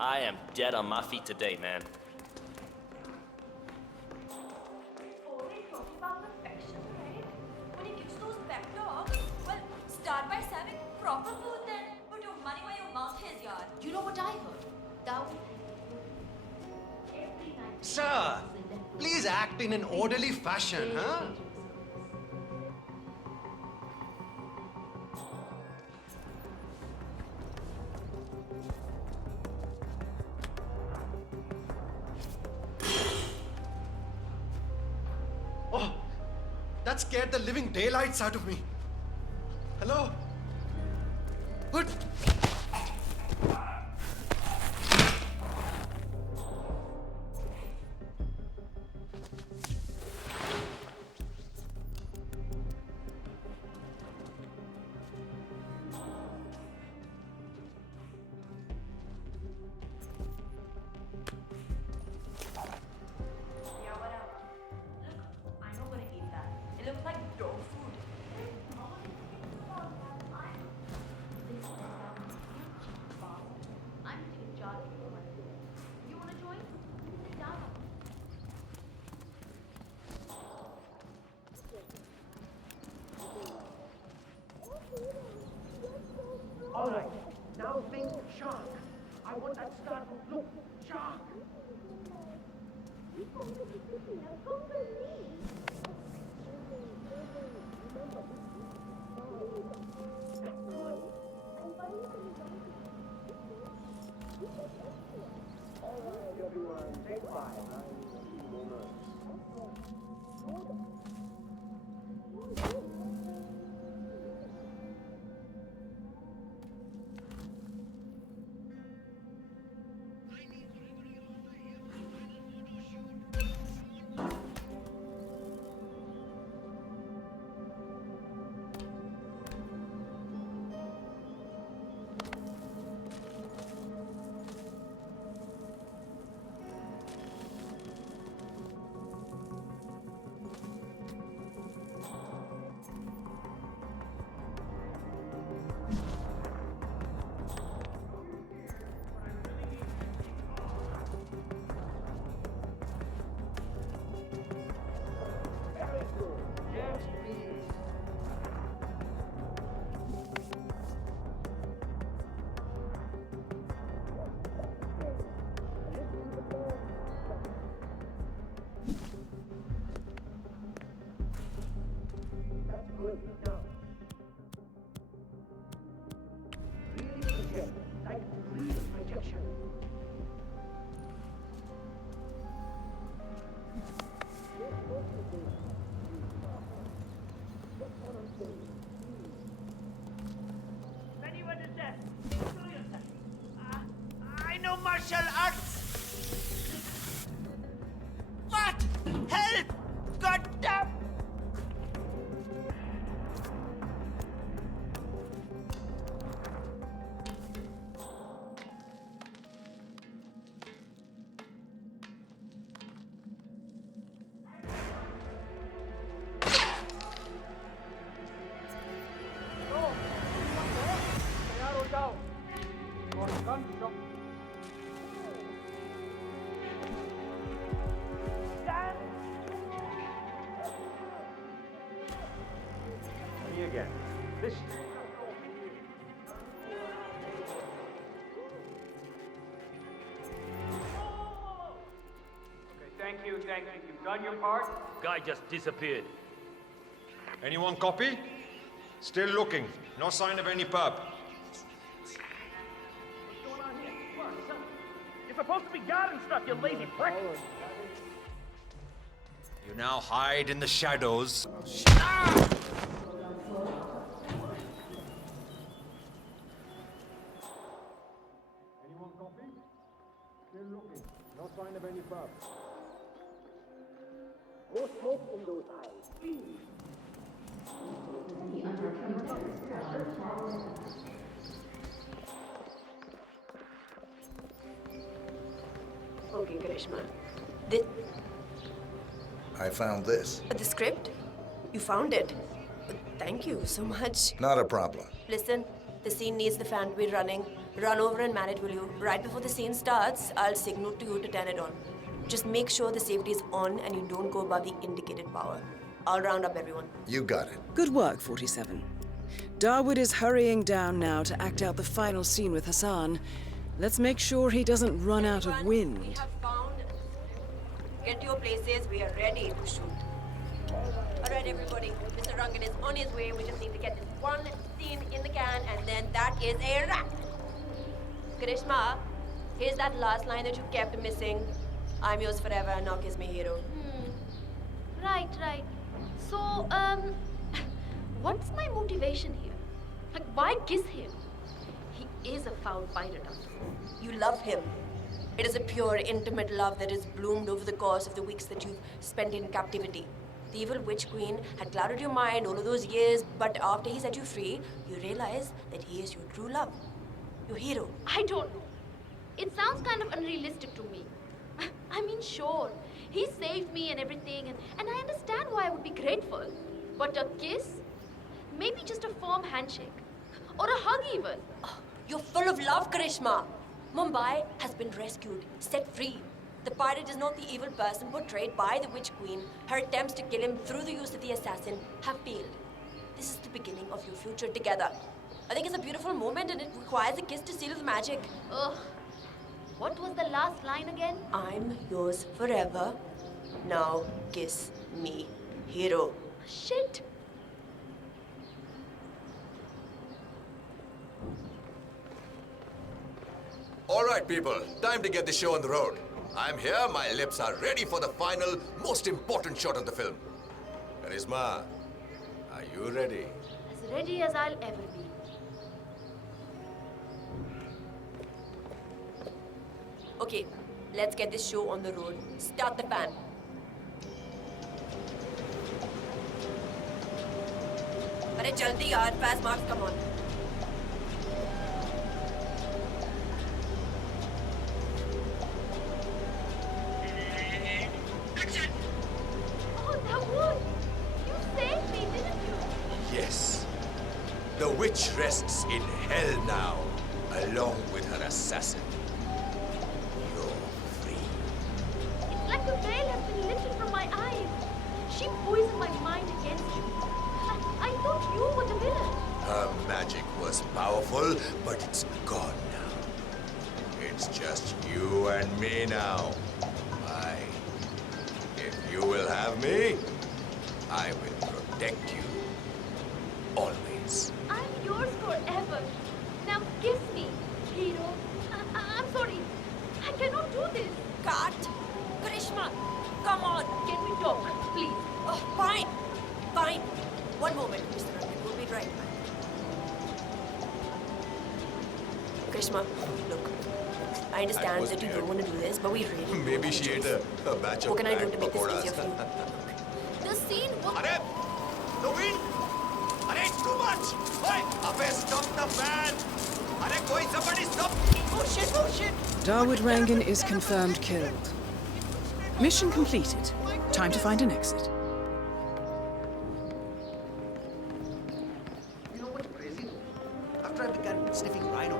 I am dead on my feet today, man. Always talking about perfection, right? When he gives those pep talks, well, start by serving proper food then. Put your money where your mouth is, yard. You know what I heard? Thou. Sir, please act in an orderly fashion, huh? Oh, that scared the living daylights out of me. Hello? What? Yeah, whatever. Look, I'm not gonna eat that. It looks like dog food. I'm taking charge of the money. You wanna join? Sit down. All right, now think shark. I want that startled look. Shark. Then you understand. I know martial arts. What? Help! God damn! Me again. This. Okay, thank you. You've done your part. Guy just disappeared. Anyone copy? Still looking. No sign of any pup. What's going on here? Come on, son. You're supposed to be guarding stuff, you lazy prick. You now hide in the shadows. Anyone copy? Still looking. No sign of any pup. No smoke in those eyes, please. Okay, Karishma. I found this. The script? You found it? Thank you so much. Not a problem. Listen, the scene needs the fan to be running. Run over and man it, will you? Right before the scene starts, I'll signal to you to turn it on. Just make sure the safety is on and you don't go above the indicated power. I'll round up everyone. You got it. Good work, 47. Darwood is hurrying down now to act out the final scene with Hassan. Let's make sure he doesn't run out of wind. We have found. Get to your places. We are ready to shoot. All right, everybody. Mr. Rangan is on his way. We just need to get this one scene in the can, and then that is a wrap. Karishma, here's that last line that you kept missing. I'm yours forever, now kiss me, hero. Right. So, what's my motivation here? Like, why kiss him? He is a foul pirate after all. You love him. It is a pure, intimate love that has bloomed over the course of the weeks that you've spent in captivity. The evil witch queen had clouded your mind all of those years, but after he set you free, you realize that he is your true love. Your hero. I don't know. It sounds kind of unrealistic to me. I mean, sure, he saved me and everything, and I understand why I would be grateful. But a kiss? Maybe just a firm handshake. Or a hug even. Oh, you're full of love, Karishma. Mumbai has been rescued, set free. The pirate is not the evil person portrayed by the witch queen. Her attempts to kill him through the use of the assassin have failed. This is the beginning of your future together. I think it's a beautiful moment and it requires a kiss to seal the magic. Ugh. What was the last line again? I'm yours forever. Now kiss me, hero. Shit. All right, people. Time to get the show on the road. I'm here. My lips are ready for the final, most important shot of the film. Karisma, are you ready? As ready as I'll ever be. Okay, let's get this show on the road. Start the fan. Arey jaldi yaar, fast marks, come on. Oh, Darwood! You saved me, didn't you? Yes. The witch rests in hell now, along with her assassin. It's like a veil has been lifted from my eyes. She poisoned my mind against you. I thought you were the villain. Her magic was powerful, but it's gone now. It's just you and me now. If you will have me, I will protect you. Always. I'm yours forever. Now kiss me, hero. I'm sorry. I cannot do this. Cut. Karishma, come on. Can we talk, please? Oh, fine. Fine. One moment, Mr. Rangan. We'll be right back. Karishma, look. I understand that you don't want to do this, but we really Maybe she ate a batch of What can I do black to make this pakoras. easier for you? The scene was... Arey! The wind! Arey, it's too much! Oi! Abey, stop the fan! Arey, koi somebody stop! Oh shit, oh shit! Darwood Rangan is confirmed killed. Mission completed. Time to find an exit. You know what's crazy? After I began sniffing rhino,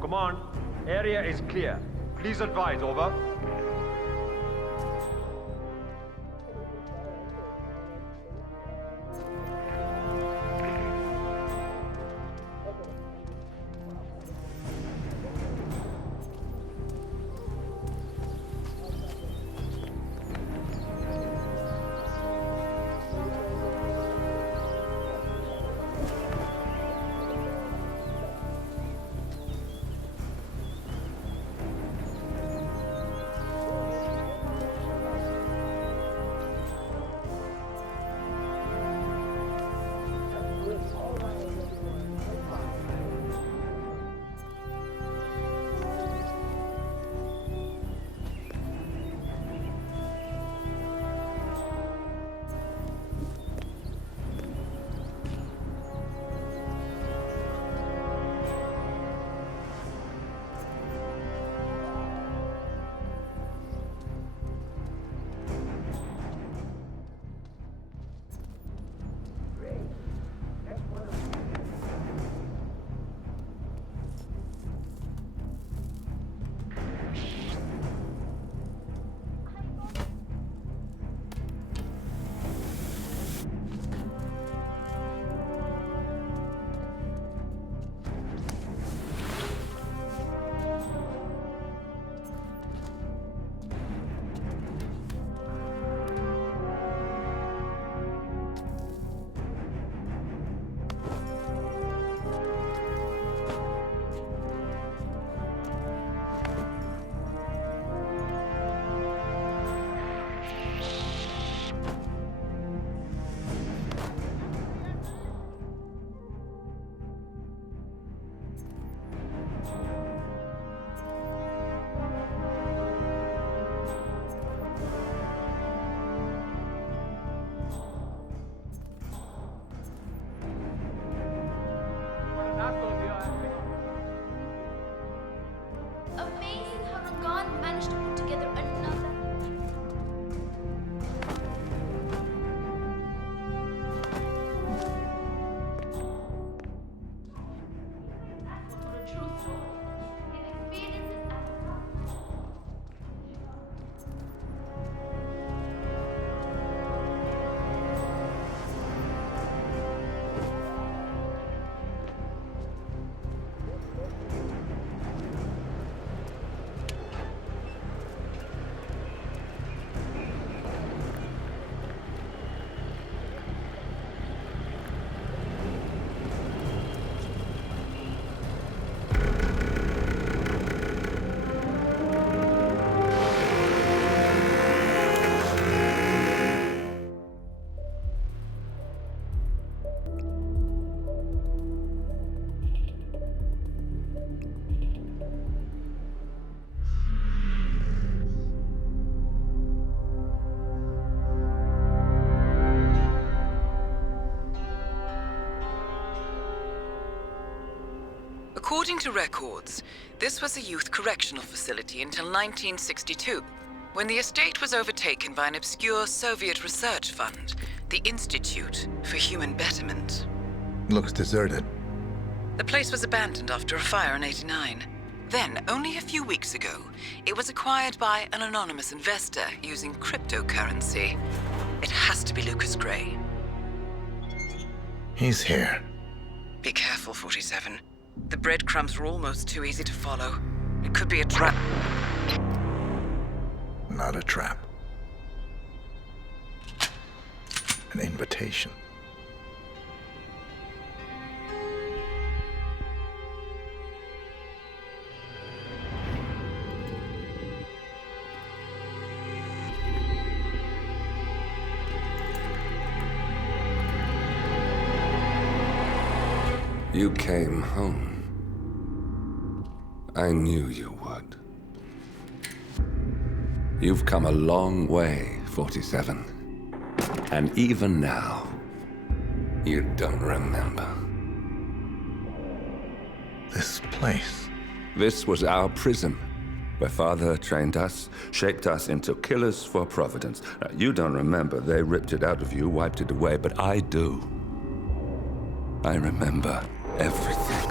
Command, area is clear. Please advise, over. According to records, this was a youth correctional facility until 1962, when the estate was overtaken by an obscure Soviet research fund, the Institute for Human Betterment. Looks deserted. The place was abandoned after a fire in '89. Then, only a few weeks ago, it was acquired by an anonymous investor using cryptocurrency. It has to be Lucas Gray. He's here. Be careful, 47. The breadcrumbs were almost too easy to follow. It could be a trap. Not a trap. An invitation. You came home. I knew you would. You've come a long way, 47. And even now, you don't remember. This place. This was our prison, where Father trained us, shaped us into killers for Providence. Now, you don't remember. They ripped it out of you, wiped it away, but I do. I remember everything.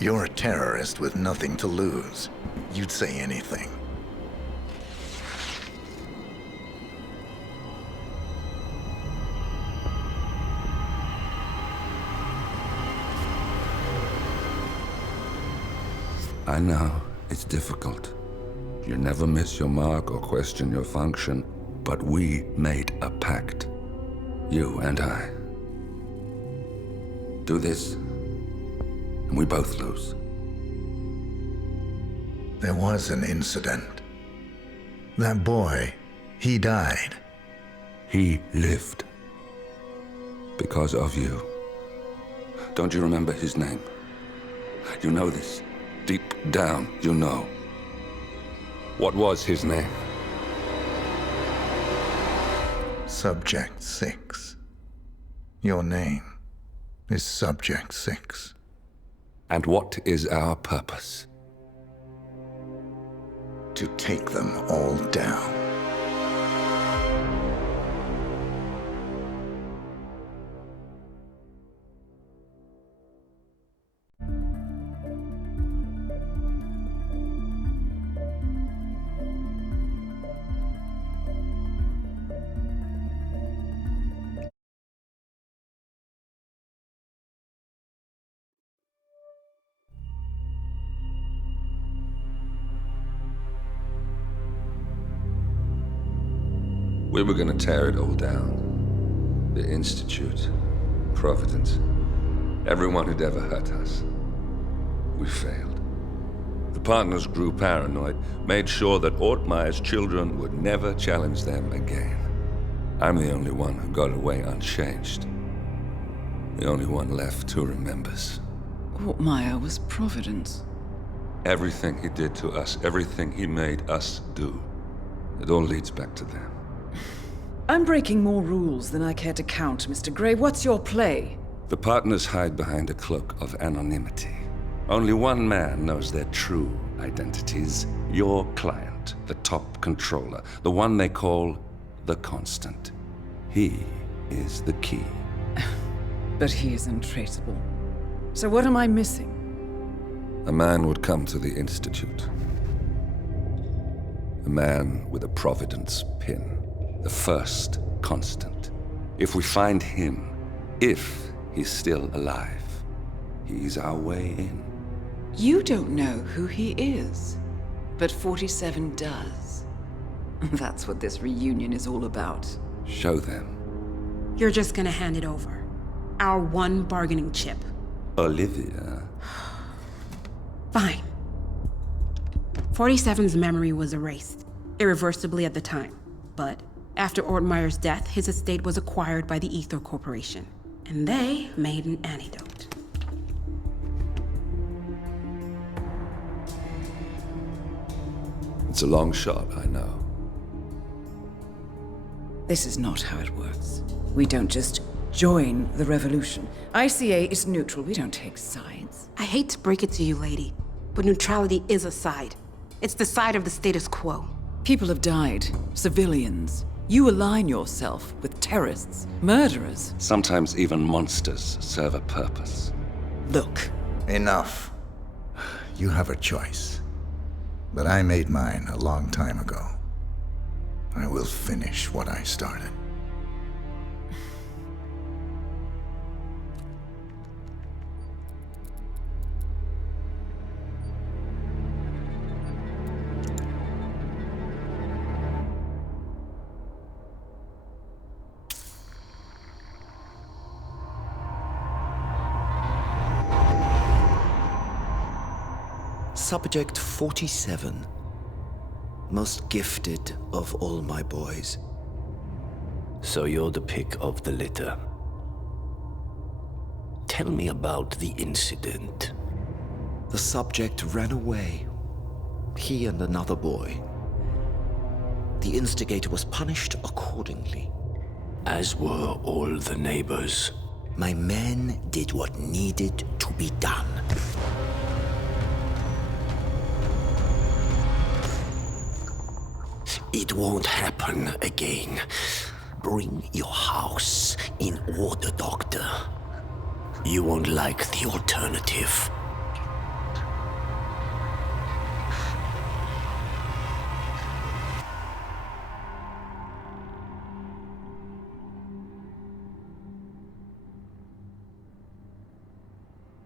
You're a terrorist with nothing to lose. You'd say anything. I know, it's difficult. You never miss your mark or question your function, but we made a pact. You and I. Do this, and we both lose. There was an incident. That boy, he died. He lived. Because of you. Don't you remember his name? You know this. Deep down, you know. What was his name? Subject 6. Your name is Subject 6. And what is our purpose? To take them all down. We were gonna tear it all down. The Institute, Providence, everyone who'd ever hurt us. We failed. The partners grew paranoid, made sure that Ortmeyer's children would never challenge them again. I'm the only one who got away unchanged. The only one left who remembers. Ortmeyer was Providence. Everything he did to us, everything he made us do, it all leads back to them. I'm breaking more rules than I care to count, Mr. Gray. What's your play? The partners hide behind a cloak of anonymity. Only one man knows their true identities. Your client, the top controller, the one they call the Constant. He is the key. But he is untraceable. So what am I missing? A man would come to the Institute. A man with a Providence pin. The first Constant. If we find him, if he's still alive, he's our way in. You don't know who he is, but 47 does. That's what this reunion is all about. Show them. You're just gonna hand it over. Our one bargaining chip. Olivia. Fine. 47's memory was erased, irreversibly at the time. But after Ortmeyer's death, his estate was acquired by the Ether Corporation. And they made an antidote. It's a long shot, I know. This is not how it works. We don't just join the revolution. ICA is neutral. We don't take sides. I hate to break it to you, lady, but neutrality is a side. It's the side of the status quo. People have died. Civilians. You align yourself with terrorists, murderers. Sometimes even monsters serve a purpose. Look. Enough. You have a choice. But I made mine a long time ago. I will finish what I started. Subject 47. Most gifted of all my boys. So you're the pick of the litter. Tell me about the incident. The subject ran away. He and another boy. The instigator was punished accordingly. As were all the neighbors. My men did what needed to be done. It won't happen again. Bring your house in order, Doctor. You won't like the alternative.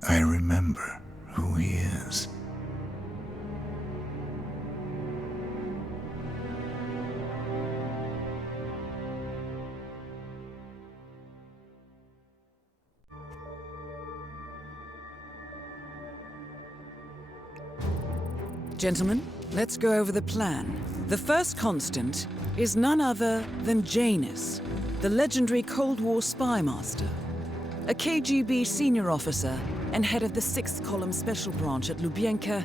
I remember who he is. Gentlemen, let's go over the plan. The first constant is none other than Janus, the legendary Cold War spy master, a KGB senior officer and head of the 6th Column Special Branch at Lubyanka.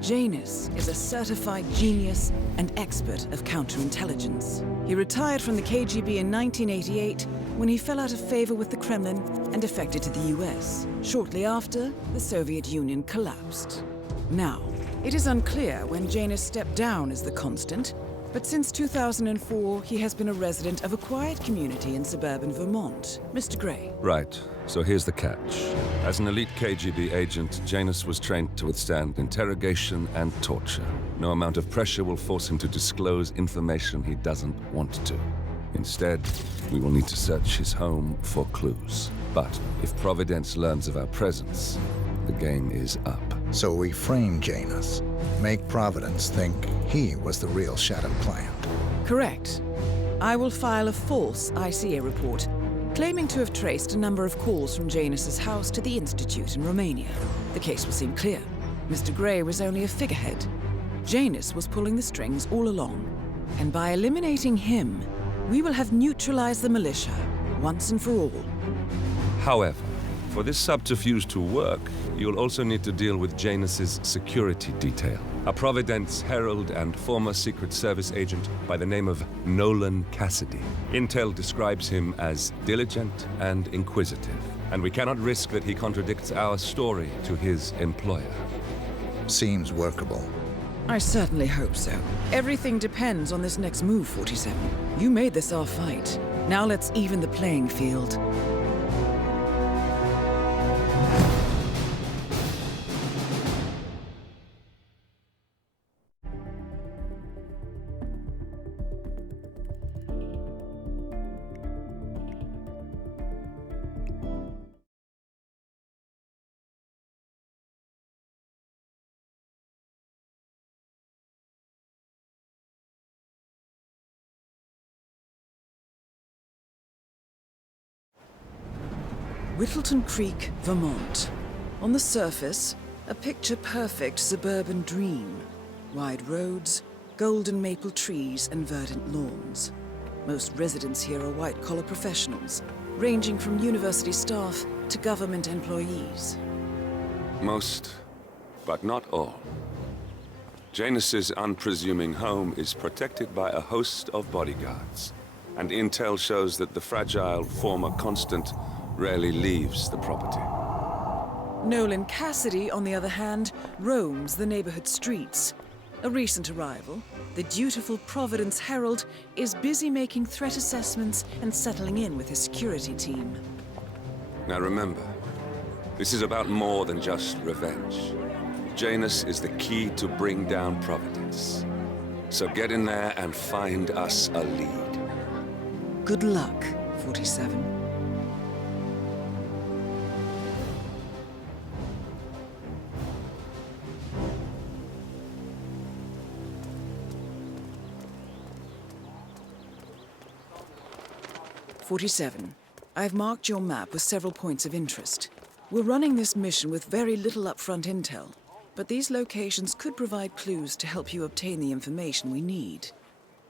Janus is a certified genius and expert of counterintelligence. He retired from the KGB in 1988 when he fell out of favor with the Kremlin and defected to the US. Shortly after, the Soviet Union collapsed. Now, it is unclear when Janus stepped down as the constant, but since 2004, he has been a resident of a quiet community in suburban Vermont. Mr. Gray. Right. So here's the catch. As an elite KGB agent, Janus was trained to withstand interrogation and torture. No amount of pressure will force him to disclose information he doesn't want to. Instead, we will need to search his home for clues. But if Providence learns of our presence, the game is up. So we frame Janus, make Providence think he was the real shadow client. Correct. I will file a false ICA report, claiming to have traced a number of calls from Janus's house to the Institute in Romania. The case will seem clear. Mr. Gray was only a figurehead. Janus was pulling the strings all along. And by eliminating him, we will have neutralized the militia once and for all. However, for this subterfuge to work, you'll also need to deal with Janus's security detail. A Providence herald and former Secret Service agent by the name of Nolan Cassidy. Intel describes him as diligent and inquisitive, and we cannot risk that he contradicts our story to his employer. Seems workable. I certainly hope so. Everything depends on this next move, 47. You made this our fight. Now let's even the playing field. Whittleton Creek, Vermont. On the surface, a picture-perfect suburban dream. Wide roads, golden maple trees, and verdant lawns. Most residents here are white-collar professionals, ranging from university staff to government employees. Most, but not all. Janus's unpresuming home is protected by a host of bodyguards, and intel shows that the fragile former Constant rarely leaves the property. Nolan Cassidy, on the other hand, roams the neighborhood streets. A recent arrival, the dutiful Providence Herald is busy making threat assessments and settling in with his security team. Now remember, this is about more than just revenge. Janus is the key to bring down Providence. So get in there and find us a lead. Good luck, 47. I've marked your map with several points of interest. We're running this mission with very little upfront intel, but these locations could provide clues to help you obtain the information we need.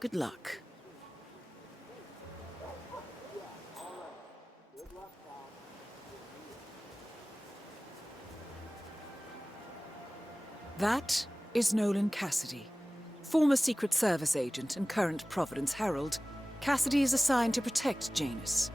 Good luck. That is Nolan Cassidy, former Secret Service agent and current Providence Herald. Cassidy is assigned to protect Janus.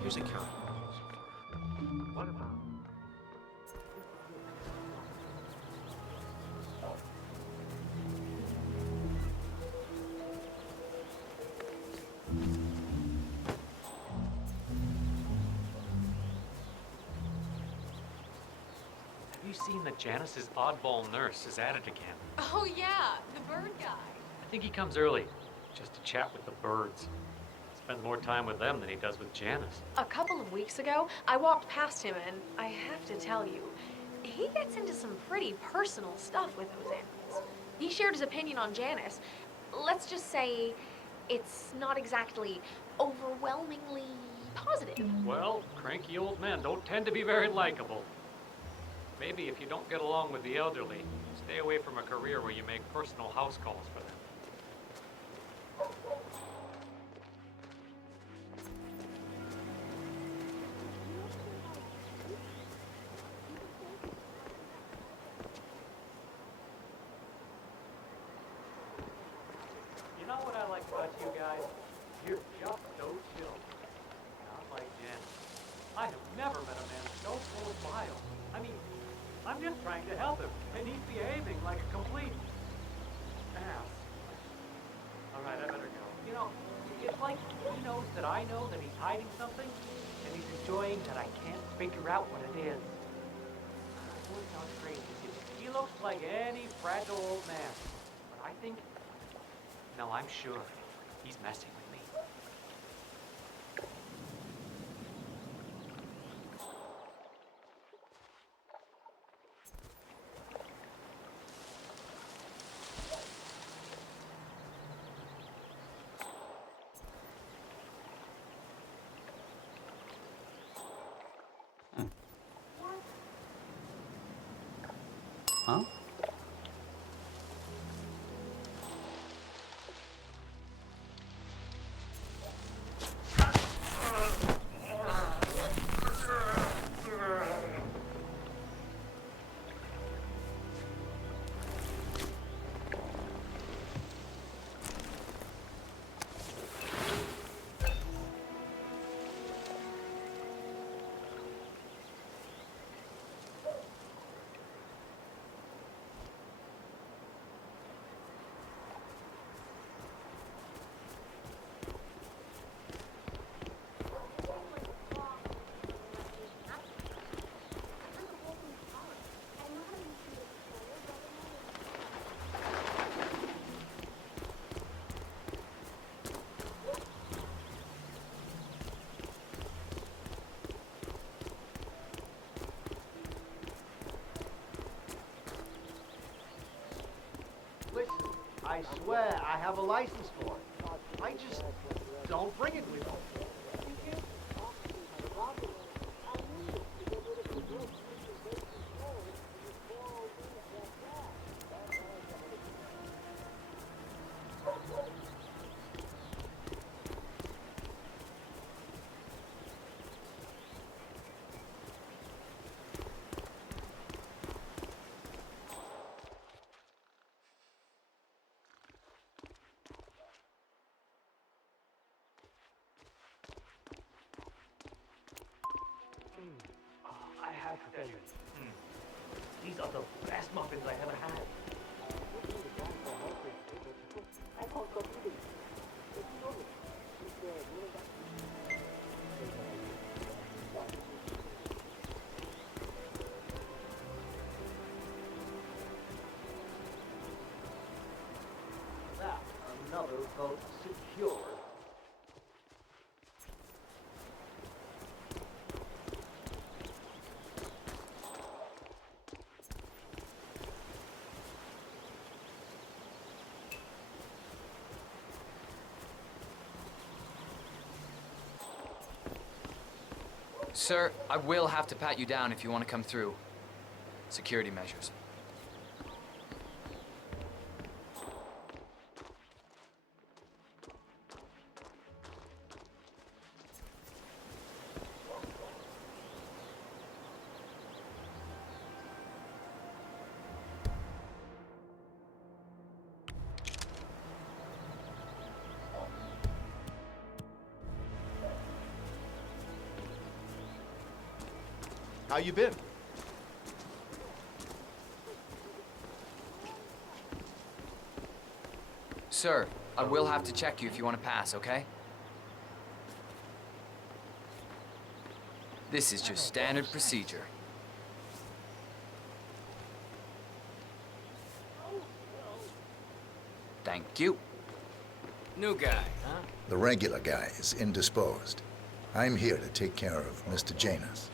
Here's a count. What about? Have you seen that Janus's oddball nurse is at it again? Oh yeah, the bird guy. I think he comes early, just to chat with the birds. Spends more time with them than he does with Janus. A couple of weeks ago, I walked past him and I have to tell you, he gets into some pretty personal stuff with those animals. He shared his opinion on Janus. Let's just say it's not exactly overwhelmingly positive. Well, cranky old men don't tend to be very likable. Maybe if you don't get along with the elderly, stay away from a career where you make personal house calls for them. You know what I like about you guys? You're just so chill. Not like Jen. I have never met a man so full of bile. I mean, I'm just trying to help him, and he's behaving like a complete ass. All right, I better go. You know, it's like he knows that I know that he's hiding something, and he's enjoying that I can't figure out what it is. I know it sounds crazy. He looks like any fragile old man, but I think, no, I'm sure he's messing with me. Huh? I swear I have a license for it. I just don't bring it with me. I have to tell you, these are the best muffins I ever had. That's another vote secured. Sir, I will have to pat you down if you want to come through. Security measures. How you been? Sir, I will have to check you if you want to pass, okay? This is just standard procedure. Thank you. New guy, huh? The regular guy is indisposed. I'm here to take care of Mr. Janus.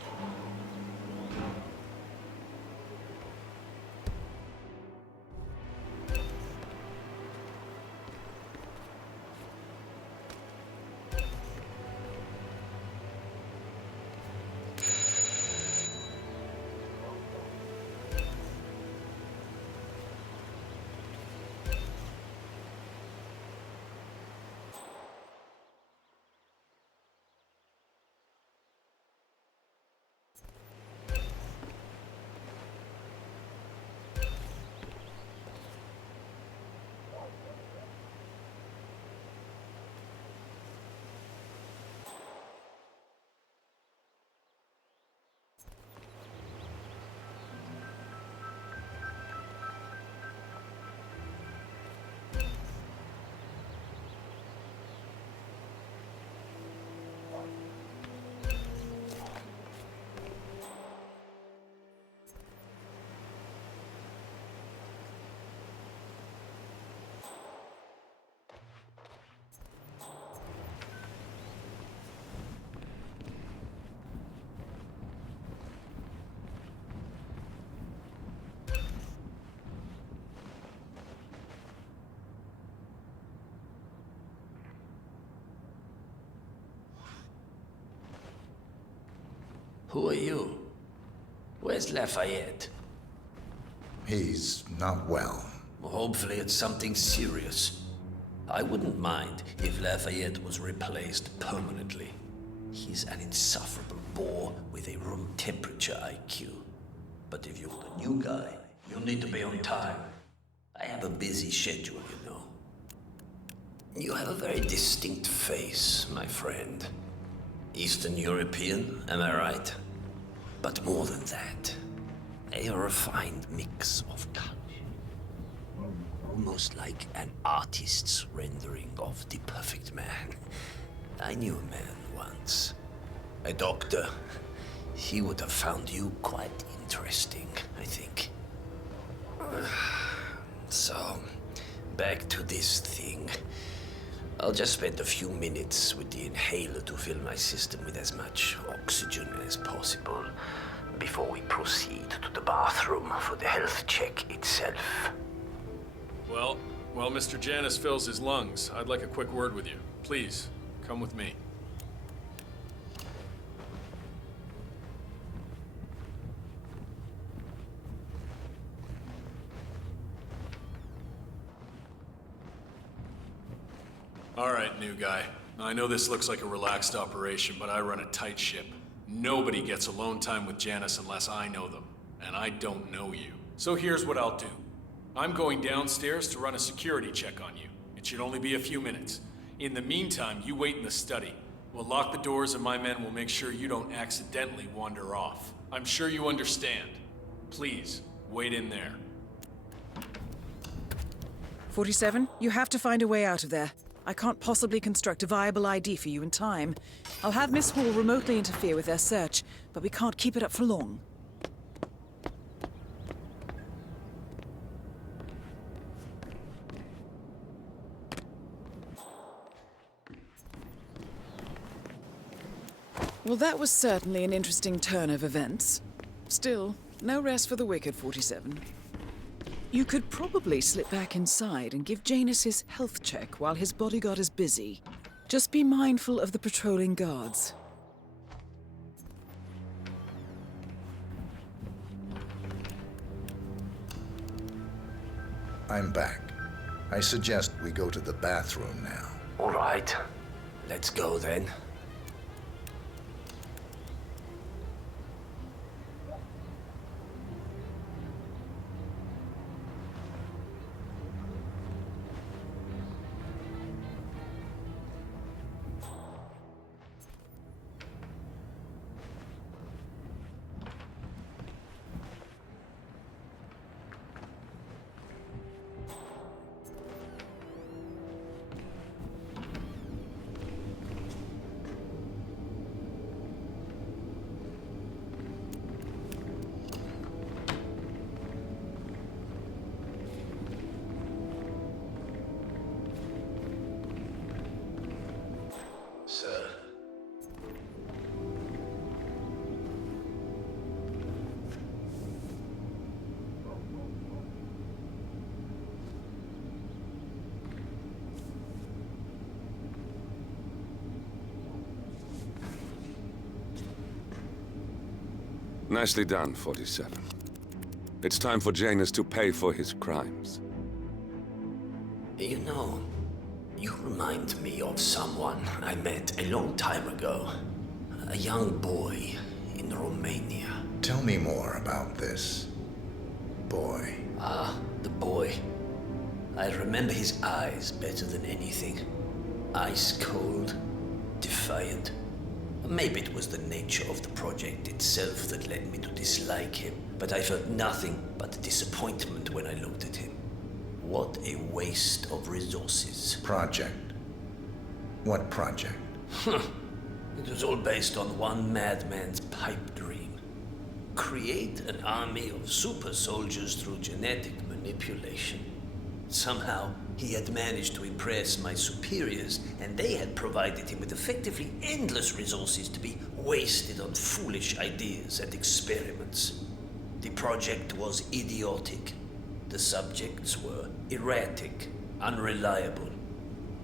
Who are you? Where's Lafayette? He's not well. Well, hopefully it's something serious. I wouldn't mind if Lafayette was replaced permanently. He's an insufferable bore with a room temperature IQ. But if you're the new guy, you'll need to be on time. I have a busy schedule, you know. You have a very distinct face, my friend. Eastern European, am I right? But more than that, a refined mix of culture. Almost like an artist's rendering of the perfect man. I knew a man once. A doctor. He would have found you quite interesting, I think. So, back to this thing. I'll just spend a few minutes with the inhaler to fill my system with as much oxygen as possible before we proceed to the bathroom for the health check itself. Well, While Mr. Janus fills his lungs, I'd like a quick word with you. Please, come with me. All right, new guy. I know this looks like a relaxed operation, but I run a tight ship. Nobody gets alone time with Janus unless I know them, and I don't know you. So here's what I'll do. I'm going downstairs to run a security check on you. It should only be a few minutes. In the meantime, you wait in the study. We'll lock the doors and my men will make sure you don't accidentally wander off. I'm sure you understand. Please, wait in there. 47, you have to find a way out of there. I can't possibly construct a viable ID for you in time. I'll have Miss Hall remotely interfere with their search, but we can't keep it up for long. Well, that was certainly an interesting turn of events. Still, no rest for the wicked, 47. You could probably slip back inside and give Janus his health check while his bodyguard is busy. Just be mindful of the patrolling guards. I'm back. I suggest we go to the bathroom now. All right. Let's go then. Sir. Nicely done, 47. It's time for Janus to pay for his crimes. You know, you remind me of someone I met a long time ago. A young boy in Romania. Tell me more about this boy. Ah, the boy. I remember his eyes better than anything. Ice cold, defiant. Maybe it was the nature of the project itself that led me to dislike him, but I felt nothing but disappointment when I looked at him. What a waste of resources. Project? What project? It was all based on one madman's pipe dream. Create an army of super soldiers through genetic manipulation. Somehow, he had managed to impress my superiors, and they had provided him with effectively endless resources to be wasted on foolish ideas and experiments. The project was idiotic. The subjects were erratic, unreliable.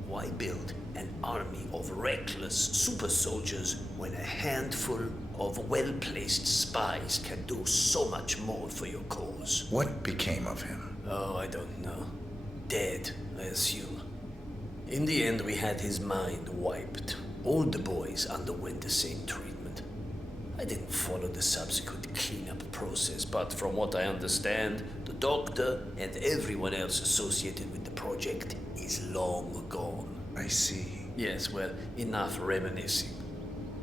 Why build an army of reckless super soldiers when a handful of well-placed spies can do so much more for your cause? What became of him? Oh, I don't know. Dead, I assume. In the end, we had his mind wiped. All the boys underwent the same treatment. I didn't follow the subsequent cleanup process, but from what I understand, the doctor and everyone else associated with the project is long gone. I see. Yes, well, enough reminiscing.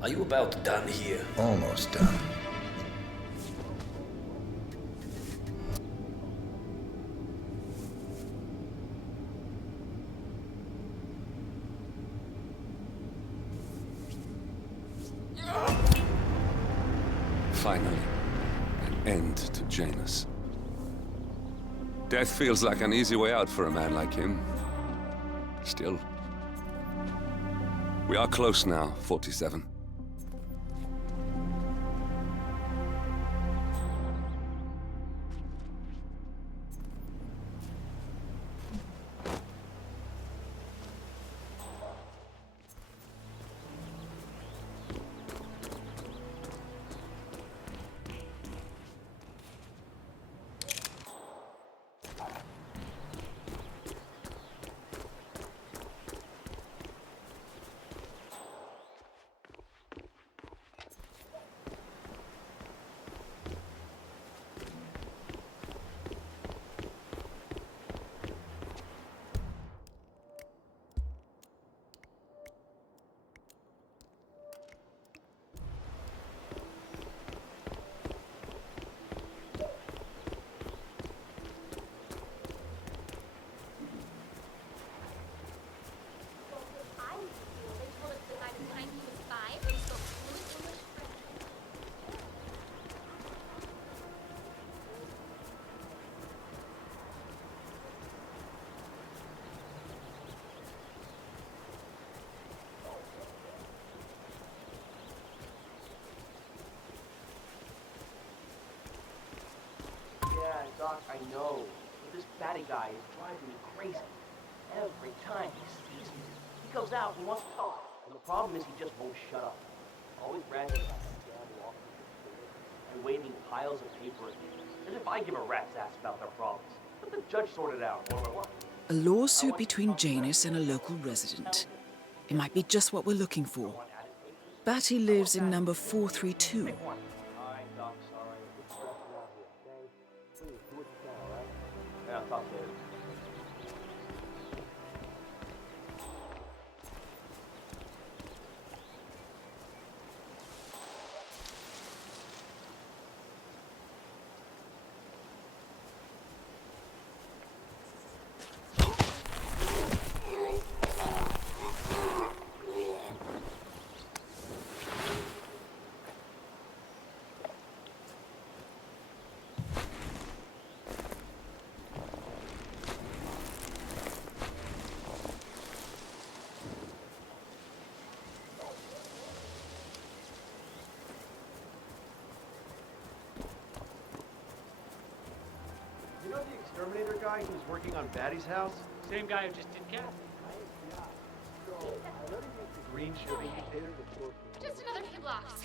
Are you about done here? Almost done. Finally, an end to Janus. Death feels like an easy way out for a man like him. Still, we are close now, 47. Doc, I know. But this batty guy is driving me crazy. Every time he sees me, he comes out and wants to talk. And the problem is he just won't shut up. Always ranting about that damn law and waving piles of paper at me. As if I give a rat's ass about their problems. Let the judge sort it out one by one. A lawsuit between Janus and a local resident. It might be just what we're looking for. Batty lives in number 432. Alright, Doc, sorry. We're stressing out here, okay? Please, do what you can, alright? Yeah, I'll talk later. You know the exterminator guy who's working on Batty's house? Same guy who just did cat. Green shirt indicator. Just another few blocks.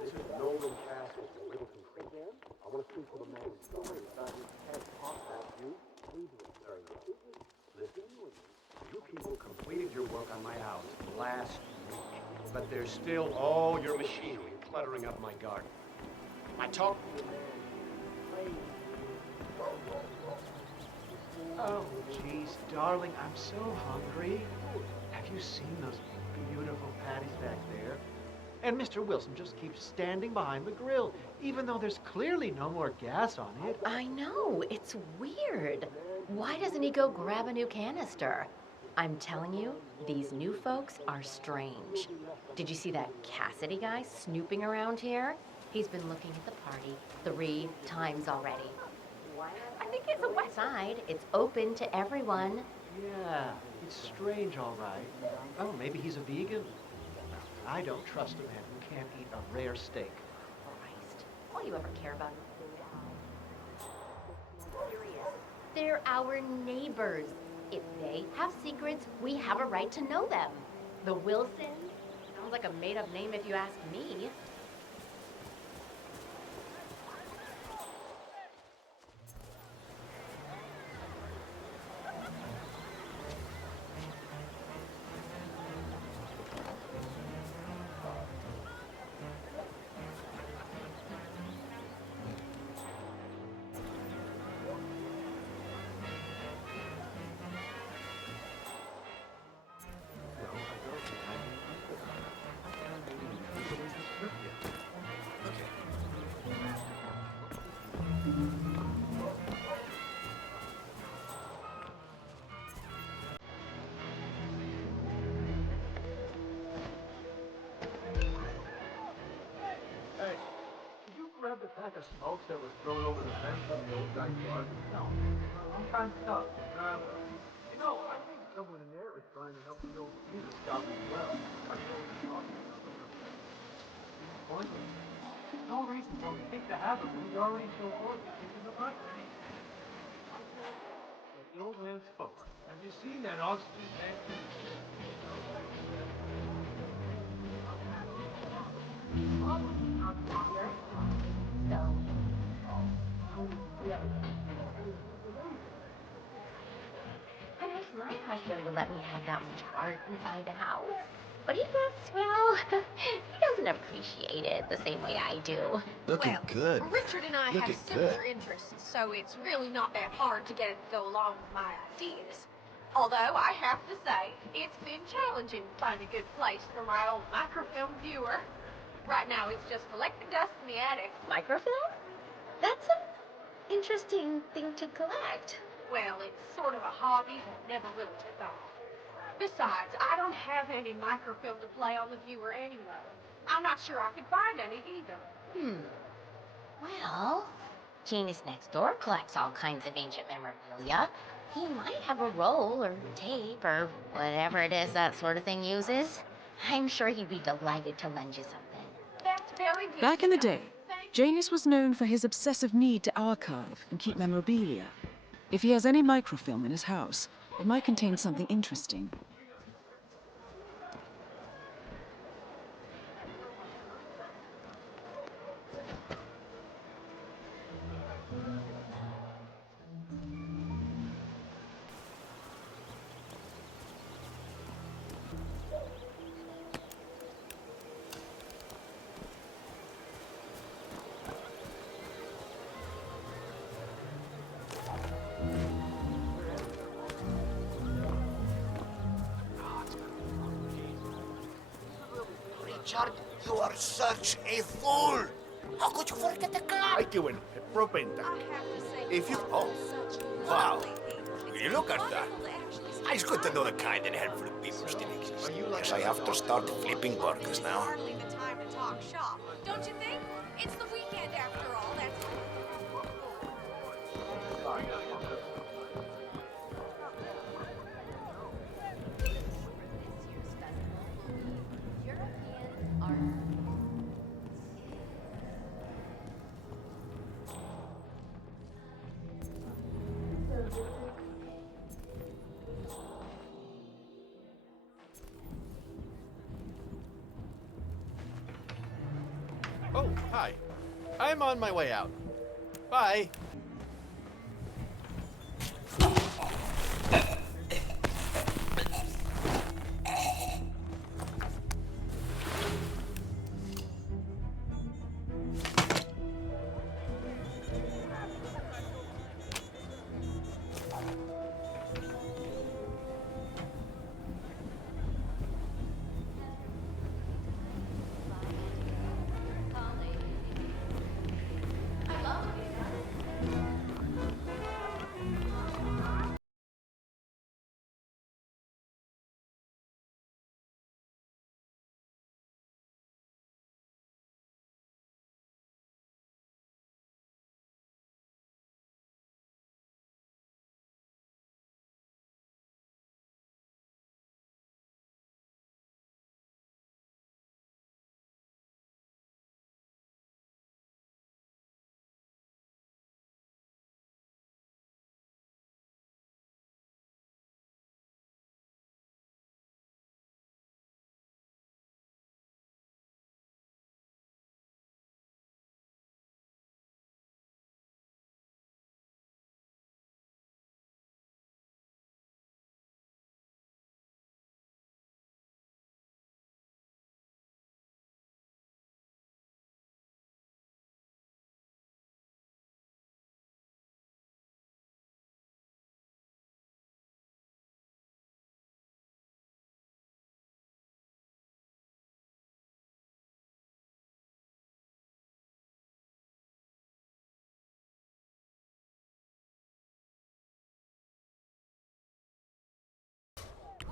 This is Nolan Castle's Littleton Creek. I want to speak to the man who's sorry about his head pop at you. Very well. Listen, you people completed your work on my house last week, but there's still all your machinery cluttering up my garden. I talked to the man. Oh, jeez, darling, I'm so hungry. Have you seen those beautiful patties back there? And Mr. Wilson just keeps standing behind the grill, even though there's clearly no more gas on it. I know, it's weird. Why doesn't he go grab a new canister? I'm telling you, these new folks are strange. Did you see that Cassidy guy snooping around here? He's been looking at the party 3 times already. I think it's a west side. It's open to everyone. Yeah, it's strange, all right. Oh, maybe he's a vegan? I don't trust a man who can't eat a rare steak. Christ, all you ever care about they're our neighbors. If they have secrets, we have a right to know them. The Wilson sounds like a made-up name if you ask me. Hey, did you grab the pack of smokes that was thrown over the fence from the old guy's barn? No. I'm trying to stop. You know, I think someone in there is trying to help the old Jesus stop as well. I'm always talking about them. Pointless. No reason for me to think to have him. He's already so gorgeous. He's in the right thing. The old man spoke. Have you seen that oxygen tank? I wish my husband would let me have that much art inside the house. But he gets, well, he doesn't appreciate it the same way I do. Looking good. Richard and I have Looking similar good. interests, so it's really not that hard to get it to go along with my ideas. Although I have to say, it's been challenging to find a good place for my old microfilm viewer. Right now, it's just collecting dust in the attic. Microfilm? That's an interesting thing to collect. Well, it's sort of a hobby that never really took off. Besides, I don't have any microfilm to play on the viewer anyway. I'm not sure I could find any either. Well, Genius next door collects all kinds of ancient memorabilia. He might have a roll or tape or whatever it is that sort of thing uses. I'm sure he'd be delighted to lend you something. That's very good. Back in the day, Janus was known for his obsessive need to archive and keep memorabilia. If he has any microfilm in his house, it might contain something interesting. Richard, you are such a fool! How could you forget the club? Hay que bueno, el propane tank. If you... Oh, wow. Will you look at that? It's good to know the kind and helpful people still exist. Guess I have to start flipping burgers now. Hardly the time to talk shop, don't you think? It's the weekend after all, that's Oh, hi. I'm on my way out. Bye.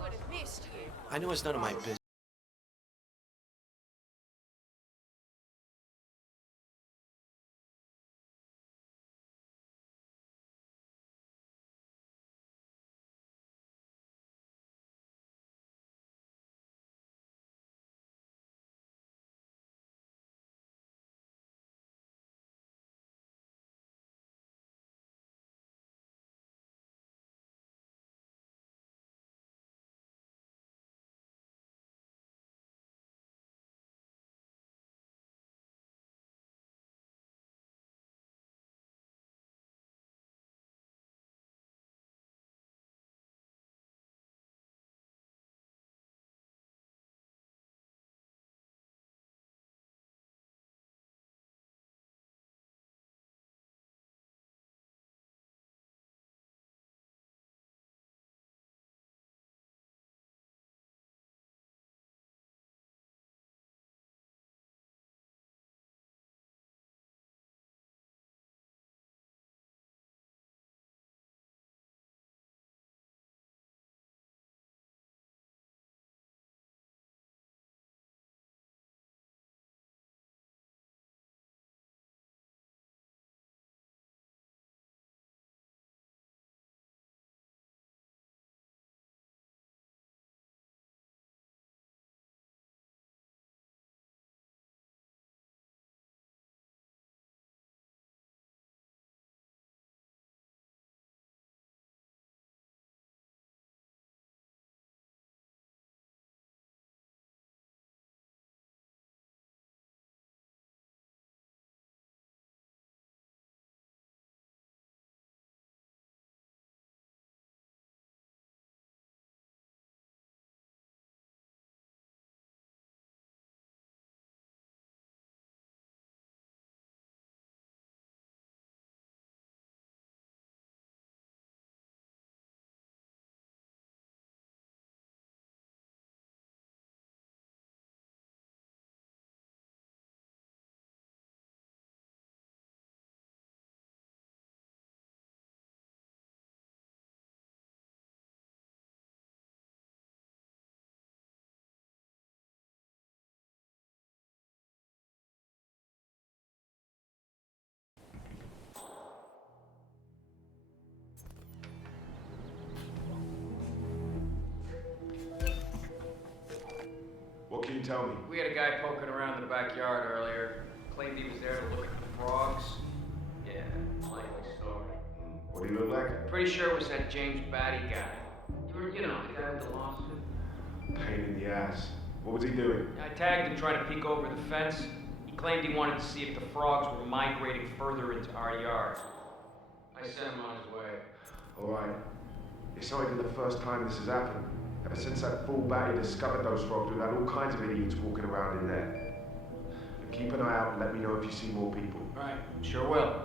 would have missed you. I know it's none of my business. you tell me? We had a guy poking around the backyard earlier. Claimed he was there to look at the frogs. Yeah, likely story. What do you look like? Pretty sure it was that James Batty guy. You know, the guy with the lawsuit. Pain in the ass. What was he doing? I tagged him trying to peek over the fence. He claimed he wanted to see if the frogs were migrating further into our yard. I sent him on his way. Alright. It's not even the first time this has happened. Ever since that fool Batty discovered those frogs, we've had all kinds of idiots walking around in there. Keep an eye out and let me know if you see more people. Right, sure will.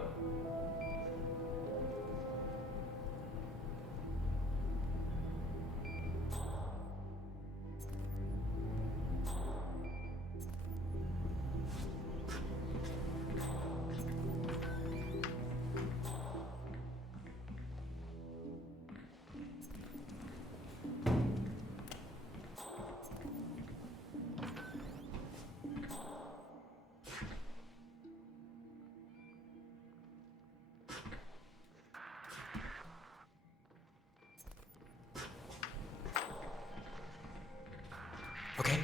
Okay.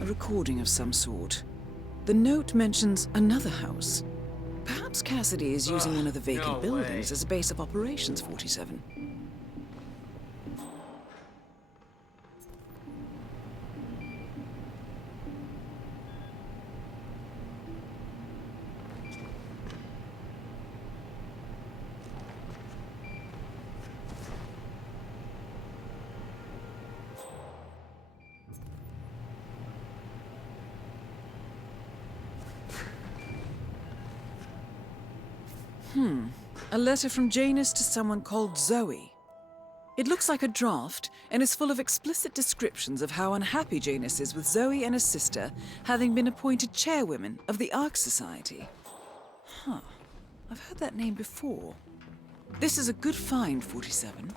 A recording of some sort. The note mentions another house. Perhaps Cassidy is using one of the vacant no buildings as a base of operations, 47. A letter from Janus to someone called Zoe. It looks like a draft and is full of explicit descriptions of how unhappy Janus is with Zoe and his sister having been appointed chairwomen of the Ark Society. Huh. I've heard that name before. This is a good find, 47.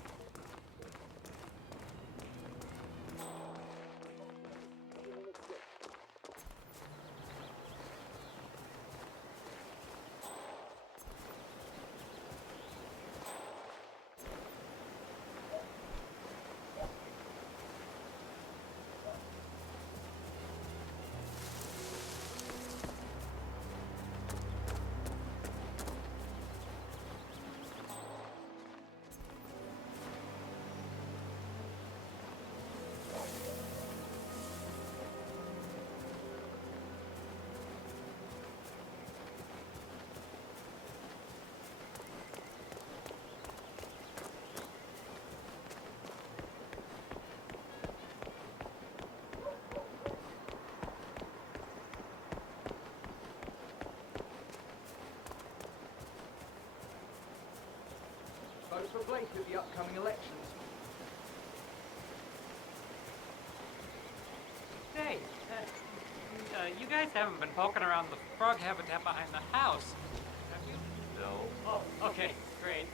Votes for place with the upcoming elections. Say, you guys haven't been poking around the frog habitat behind the house, have you? No. Oh, okay, great.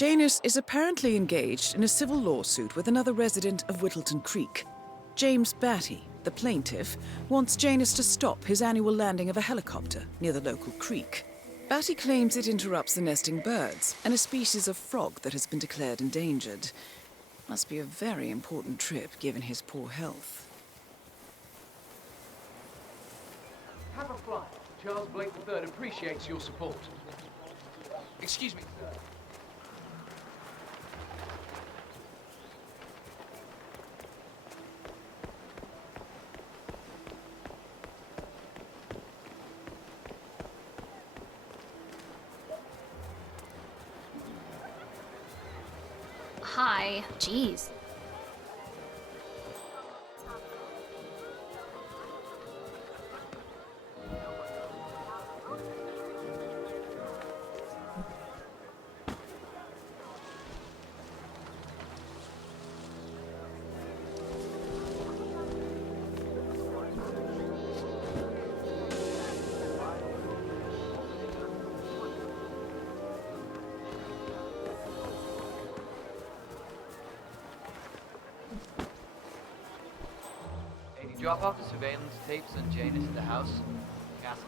Janus is apparently engaged in a civil lawsuit with another resident of Whittleton Creek. James Batty, the plaintiff, wants Janus to stop his annual landing of a helicopter near the local creek. Batty claims it interrupts the nesting birds and a species of frog that has been declared endangered. Must be a very important trip given his poor health. Have a flight. Charles Blake III appreciates your support. Excuse me, sir. Hi. Jeez. Drop off the surveillance tapes on Janus at the house. Cassidy.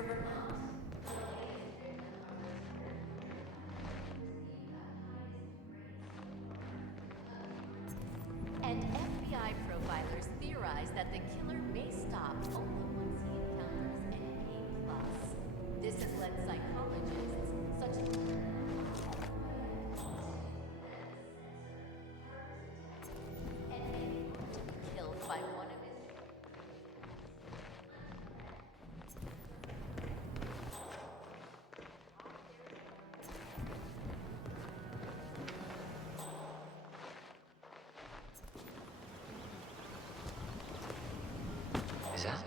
Secure Vermont. And FBI profilers theorize that the killer may stop only once he encounters an A+. This has led psychologists such as to be killed by one of his. Is that?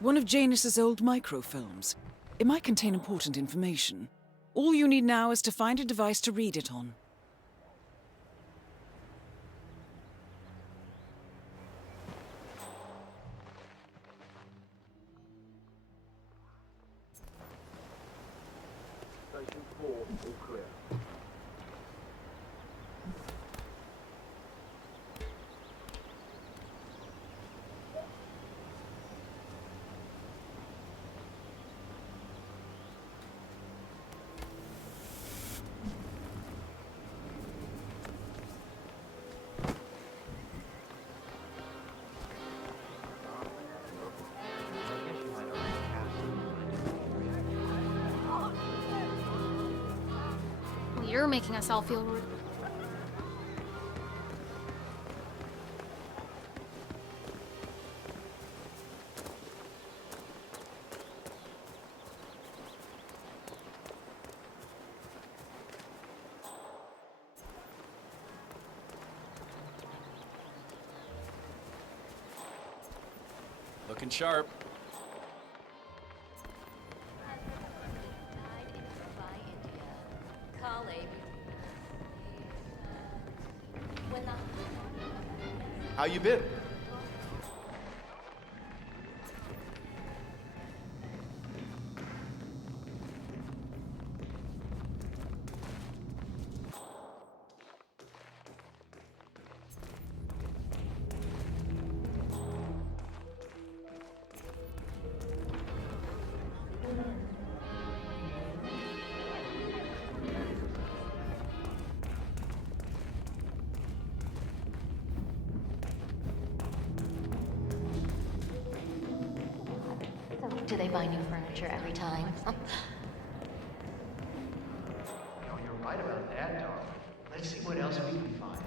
One of Janus's old microfilms. It might contain important information. All you need now is to find a device to read it on. All clear. You're making us all feel rude. Looking sharp. How you been? Do they buy new furniture every time? No, you're right about that, darling. Let's see what else we can find.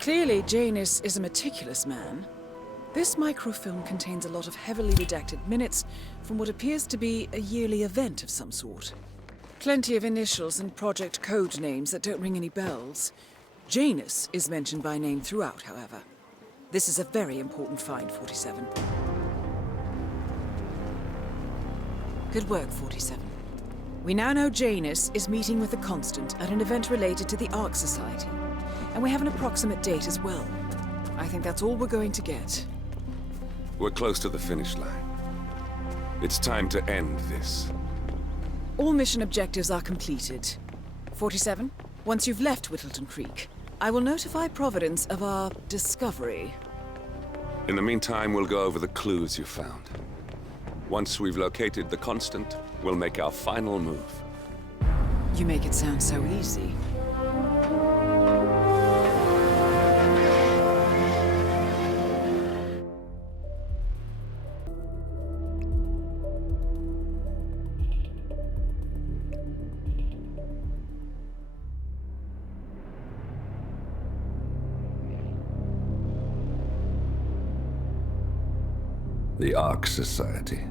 Clearly, Janus is a meticulous man. This microfilm contains a lot of heavily redacted minutes from what appears to be a yearly event of some sort. Plenty of initials and project code names that don't ring any bells. Janus is mentioned by name throughout, however. This is a very important find, 47. Good work, 47. We now know Janus is meeting with the Constant at an event related to the Ark Society. And we have an approximate date as well. I think that's all we're going to get. We're close to the finish line. It's time to end this. All mission objectives are completed. 47, once you've left Whittleton Creek, I will notify Providence of our discovery. In the meantime, we'll go over the clues you found. Once we've located the Constant, we'll make our final move. You make it sound so easy. The Ark Society.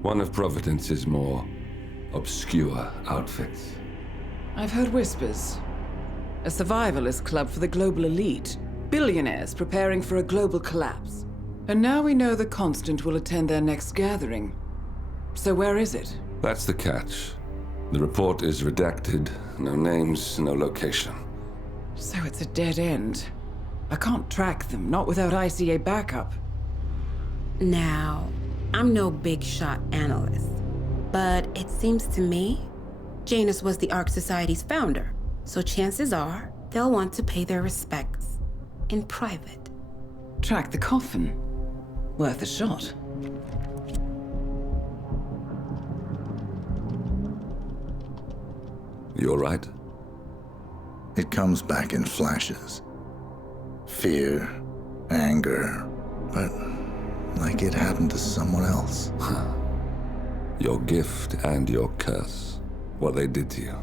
One of Providence's more obscure outfits. I've heard whispers. A survivalist club for the global elite. Billionaires preparing for a global collapse. And now we know the Constant will attend their next gathering. So where is it? That's the catch. The report is redacted. No names, no location. So it's a dead end. I can't track them, not without ICA backup. Now, I'm no big shot analyst, but it seems to me Janus was the Ark Society's founder, so chances are they'll want to pay their respects in private. Track the coffin. Worth a shot. You all right? It comes back in flashes. Fear, anger, but like it happened to someone else. Your gift and your curse. What they did to you.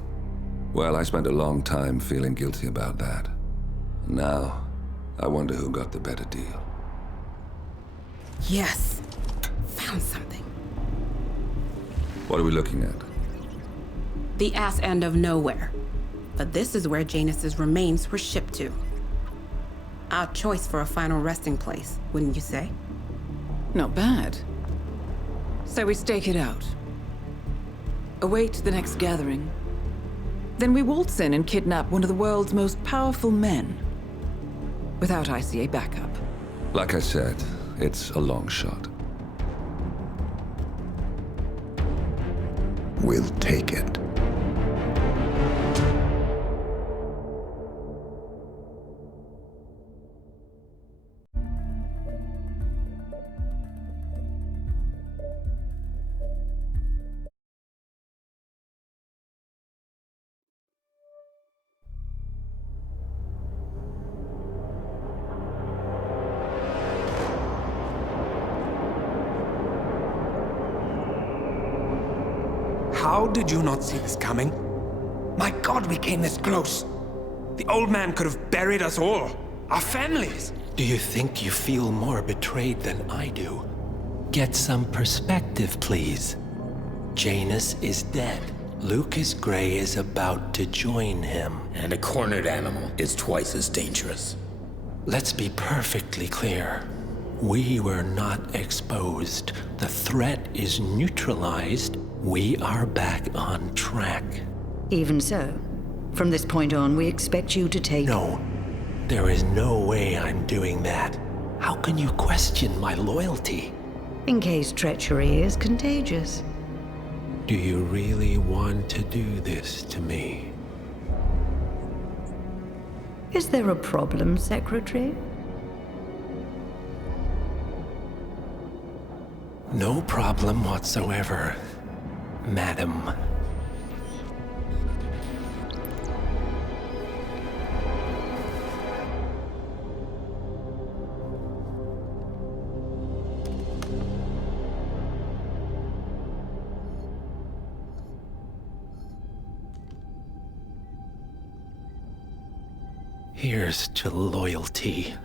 Well, I spent a long time feeling guilty about that. Now, I wonder who got the better deal. Yes. Found something. What are we looking at? The ass end of nowhere. But this is where Janus's remains were shipped to. Our choice for a final resting place, wouldn't you say? Not bad. So we stake it out. Await the next gathering. Then we waltz in and kidnap one of the world's most powerful men. Without ICA backup. Like I said, it's a long shot. We'll take it. How did you not see this coming? My God, we came this close. The old man could have buried us all. Our families. Do you think you feel more betrayed than I do? Get some perspective, please. Janus is dead. Lucas Gray is about to join him. And a cornered animal is twice as dangerous. Let's be perfectly clear. We were not exposed. The threat is neutralized. We are back on track. Even so, from this point on, we expect you to take... No, there is no way I'm doing that. How can you question my loyalty? In case treachery is contagious. Do you really want to do this to me? Is there a problem, Secretary? No problem whatsoever, Madam. Here's to loyalty.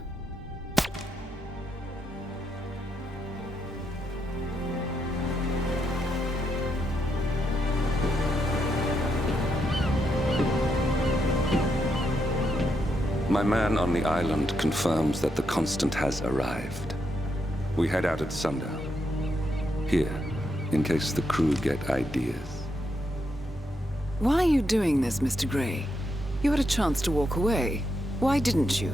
My man on the island confirms that the Constant has arrived. We head out at sundown. Here, in case the crew get ideas. Why are you doing this, Mr. Gray? You had a chance to walk away. Why didn't you?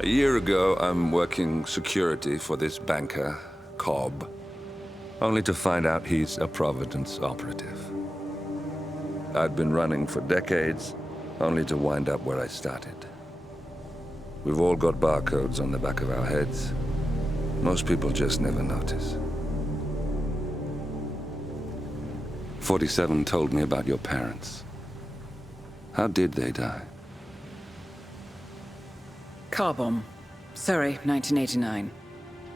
A year ago, I'm working security for this banker, Cobb, only to find out he's a Providence operative. I'd been running for decades, only to wind up where I started. We've all got barcodes on the back of our heads. Most people just never notice. 47 told me about your parents. How did they die? Car bomb. Surrey, 1989.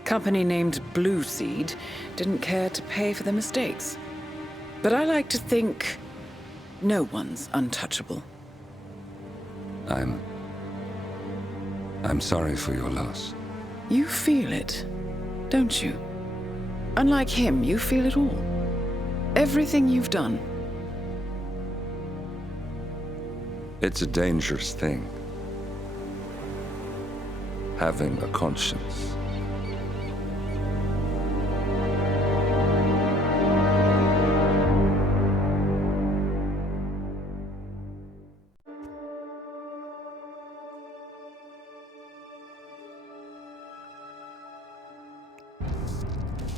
Company named Blue Seed didn't care to pay for their mistakes. But I like to think no one's untouchable. I'm sorry for your loss. You feel it, don't you? Unlike him, you feel it all. Everything you've done. It's a dangerous thing. Having a conscience.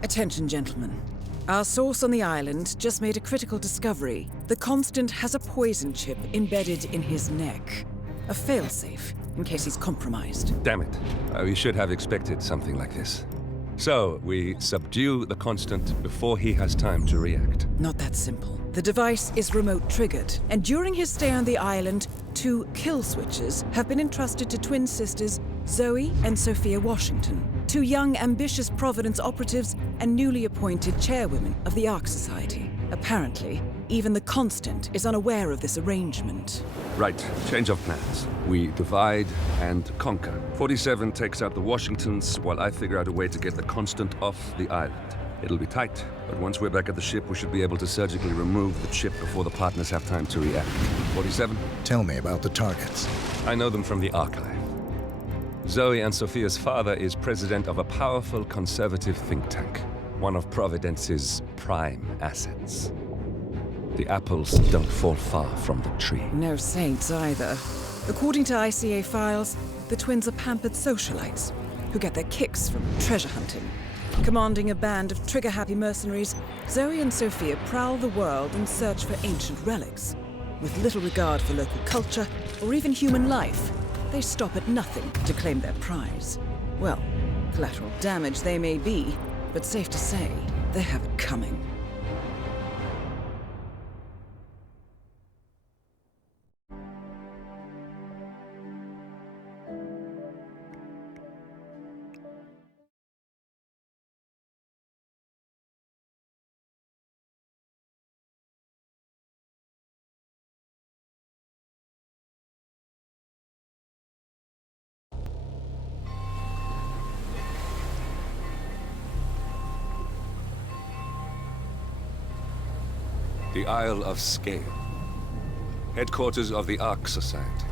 Attention, gentlemen. Our source on the island just made a critical discovery. The Constant has a poison chip embedded in his neck. A failsafe, in case he's compromised. Damn it. We should have expected something like this. So, we subdue the Constant before he has time to react. Not that simple. The device is remote triggered, and during his stay on the island, 2 kill switches have been entrusted to twin sisters Zoe and Sophia Washington, 2 young, ambitious Providence operatives and newly appointed chairwomen of the Ark Society. Apparently, Even the Constant is unaware of this arrangement. Right, change of plans. We divide and conquer. 47 takes out the Washingtons, while I figure out a way to get the Constant off the island. It'll be tight, but once we're back at the ship, we should be able to surgically remove the chip before the partners have time to react. 47? Tell me about the targets. I know them from the archive. Zoe and Sophia's father is president of a powerful conservative think tank, one of Providence's prime assets. The apples don't fall far from the tree. No saints either. According to ICA files, the twins are pampered socialites who get their kicks from treasure hunting. Commanding a band of trigger-happy mercenaries, Zoe and Sophia prowl the world in search for ancient relics. With little regard for local culture or even human life, they stop at nothing to claim their prize. Well, collateral damage they may be, but safe to say, they have it coming. The Isle of Scale. Headquarters of the Ark Society.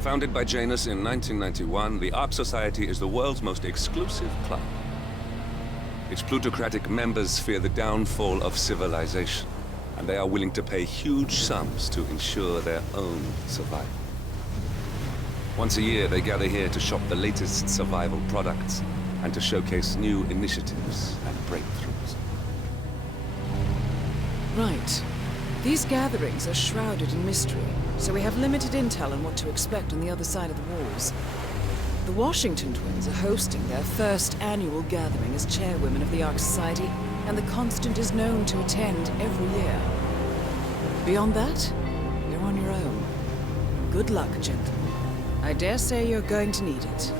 Founded by Janus in 1991, the Ark Society is the world's most exclusive club. Its plutocratic members fear the downfall of civilization, and they are willing to pay huge sums to ensure their own survival. Once a year, they gather here to shop the latest survival products and to showcase new initiatives and breakthroughs. Right. These gatherings are shrouded in mystery, so we have limited intel on what to expect on the other side of the walls. The Washington twins are hosting their first annual gathering as chairwomen of the Ark Society, and the Constant is known to attend every year. Beyond that, you're on your own. Good luck, gentlemen. I dare say you're going to need it.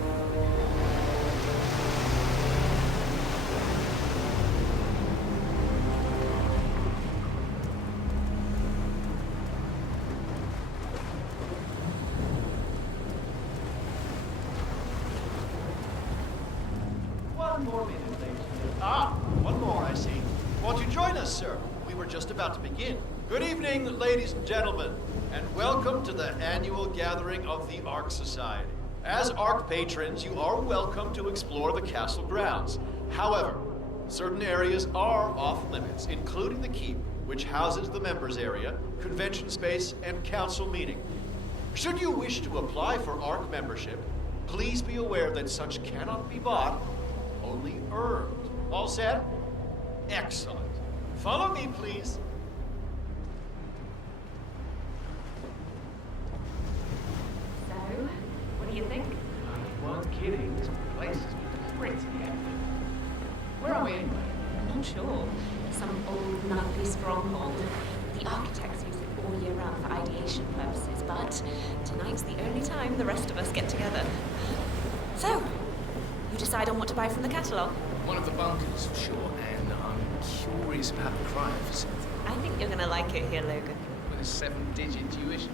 One more, I see. Won't you join us, sir? We were just about to begin. Good evening, ladies and gentlemen, and welcome to the annual gathering of the Ark Society. As Ark patrons, you are welcome to explore the castle grounds. However, certain areas are off limits, including the keep, which houses the members area, convention space, and council meeting. Should you wish to apply for Ark membership, please be aware that such cannot be bought, only earned. All set? Excellent. Follow me, please. So, what do you think? I wasn't kidding. This place is pretty empty. Where are we anyway? I'm not sure. Some old knightly stronghold. The architects use it all year round for ideation purposes, but tonight's the only time the rest of us get together. So, you decide on what to buy from the catalogue? One of the bunkers, for sure, and I'm curious about the cryo facility. I think you're gonna like it here, Logan. With a 7-digit tuition.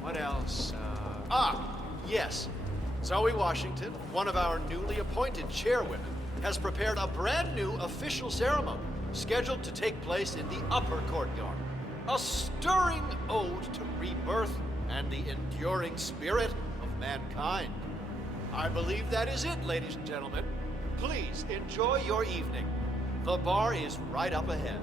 What else? Yes. Zoe Washington, one of our newly appointed chairwomen, has prepared a brand new official ceremony scheduled to take place in the upper courtyard. A stirring ode to rebirth and the enduring spirit of mankind. I believe that is it, ladies and gentlemen. Please enjoy your evening. The bar is right up ahead.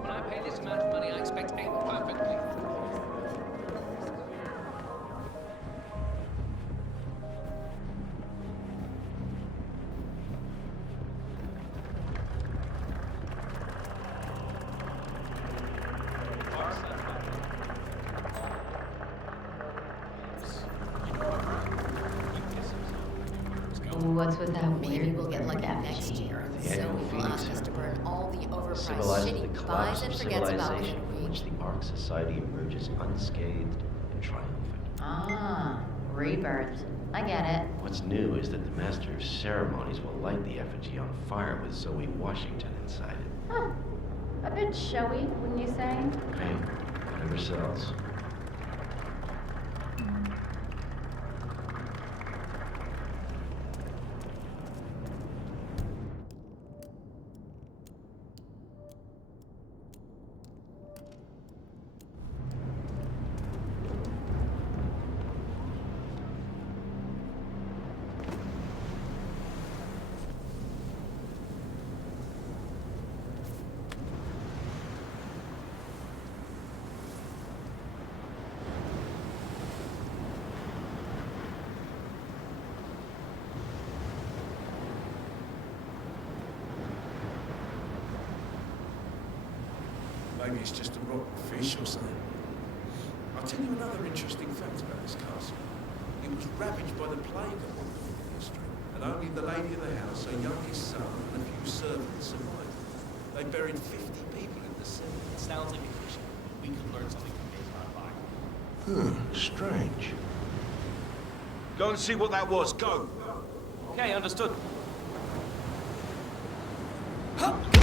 When I pay this amount of money, I expect it perfectly. what's with that Maybe we'll get like that next year. The annual Sony will ask us to burn all the overpriced symbolizes shit the he collapse buys of and forgets about civilization within a in week. which the Ark Society emerges unscathed and triumphant. Ah, rebirth. I get it. What's new is that the Master of Ceremonies will light the effigy on fire with Zoe Washington inside it. Huh. A bit showy, wouldn't you say? Hey, whatever sells. Maybe it's just a rotten fish or something. I'll tell you another interesting fact about this castle. It was ravaged by the plague at one point in history, and only the lady of the house, her youngest son, and a few servants survived. They buried 50 people in the cellar. Sounds like a mission. We could learn something from this on fire. Strange. Go and see what that was, go! Okay, understood. Okay.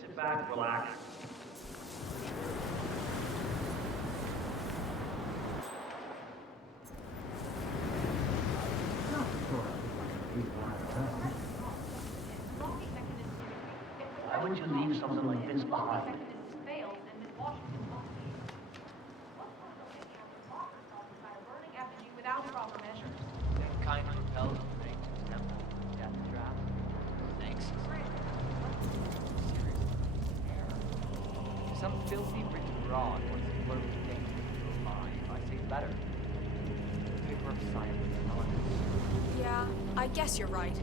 Sit back, relax. Why would you leave something like this behind? Without proper measures. Kind propelled ring to temple, death trap. Thanks. Some filthy written broad wants to float the danger into mind. I say better. The paper of science and knowledge. Yeah, I guess you're right.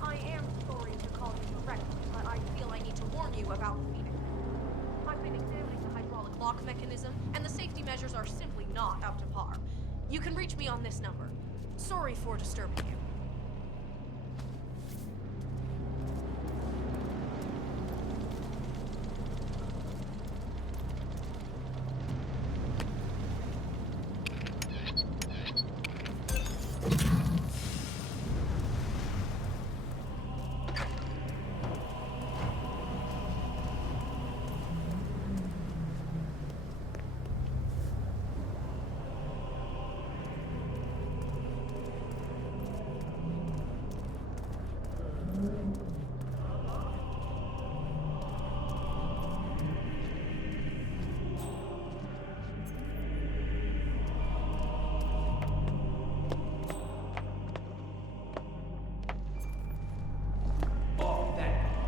I am sorry to call you correct, but I feel I need to warn you about Phoenix. I've been examining the hydraulic lock mechanism, and the safety measures are simply not up to par. You can reach me on this number. Sorry for disturbing you.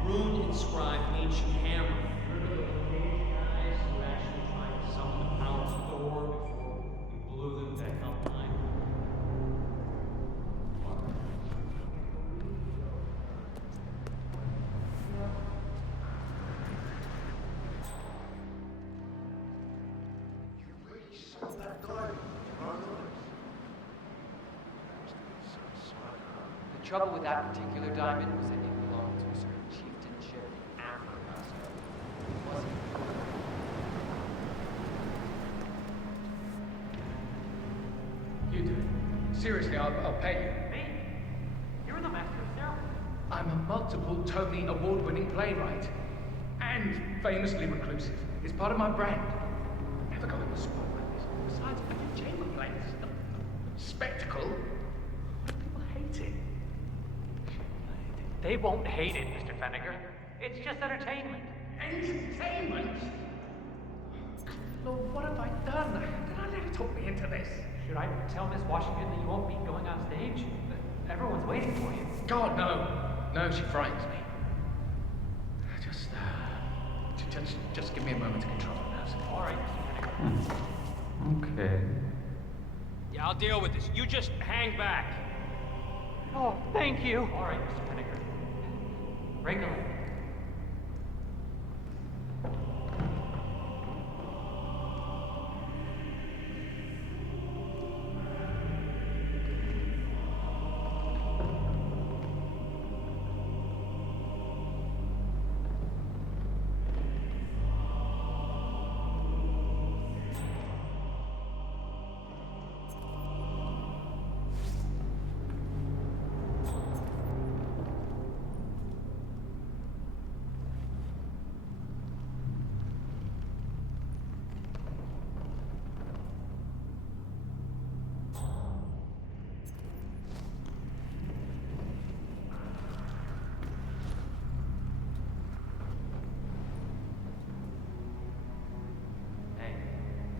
Rune-inscribed ancient hammer. Remember the Brigade guys who actually tried to summon the power of Thor before we blew them to hell behind? The trouble with that particular diamond was that it belonged to a certain chieftainship in Africa, so it wasn't. Seriously, I'll pay you. Me? You're the master of ceremonies. I'm a multiple Tony award-winning playwright. And famously reclusive. It's part of my brand. Never go in the spot like this. Besides, I do chamber plays. Spectacle. People hate it. They won't hate it, Mr. Fenniger. It's just entertainment. Entertainment? Lord, what have I done? Did I let her talk me into this? Should I tell Miss Washington that you won't be going on stage? Everyone's waiting for you. God, no. No, she frightens me. Just give me a moment to control my nerves. All right, Mr. Fenniger. Okay. Yeah, I'll deal with this. You just hang back. Oh, thank you. All right, Mr. Fenniger. Break a leg.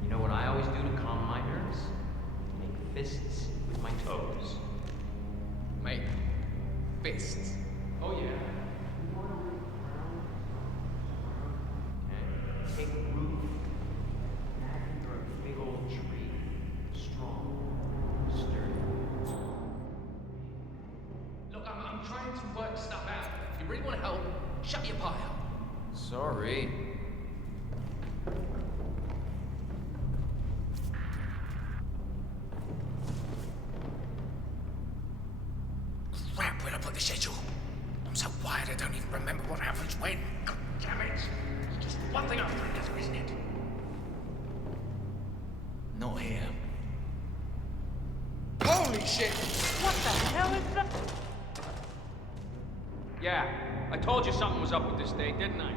You know what I always do to calm my nerves? Make fists with my toes. Make fists? Oh, yeah. Okay. Take root. Imagine you're a big old tree. Strong. Sturdy. Look, I'm trying to work stuff out. If you really want to help, shut your pie up. Sorry. Crap, where'd I put the schedule? I'm so wired I don't even remember what happens when. God damn it. It's just one thing after another, isn't it? Not here. Holy shit! What the hell is that? Yeah, I told you something was up with this date, didn't I?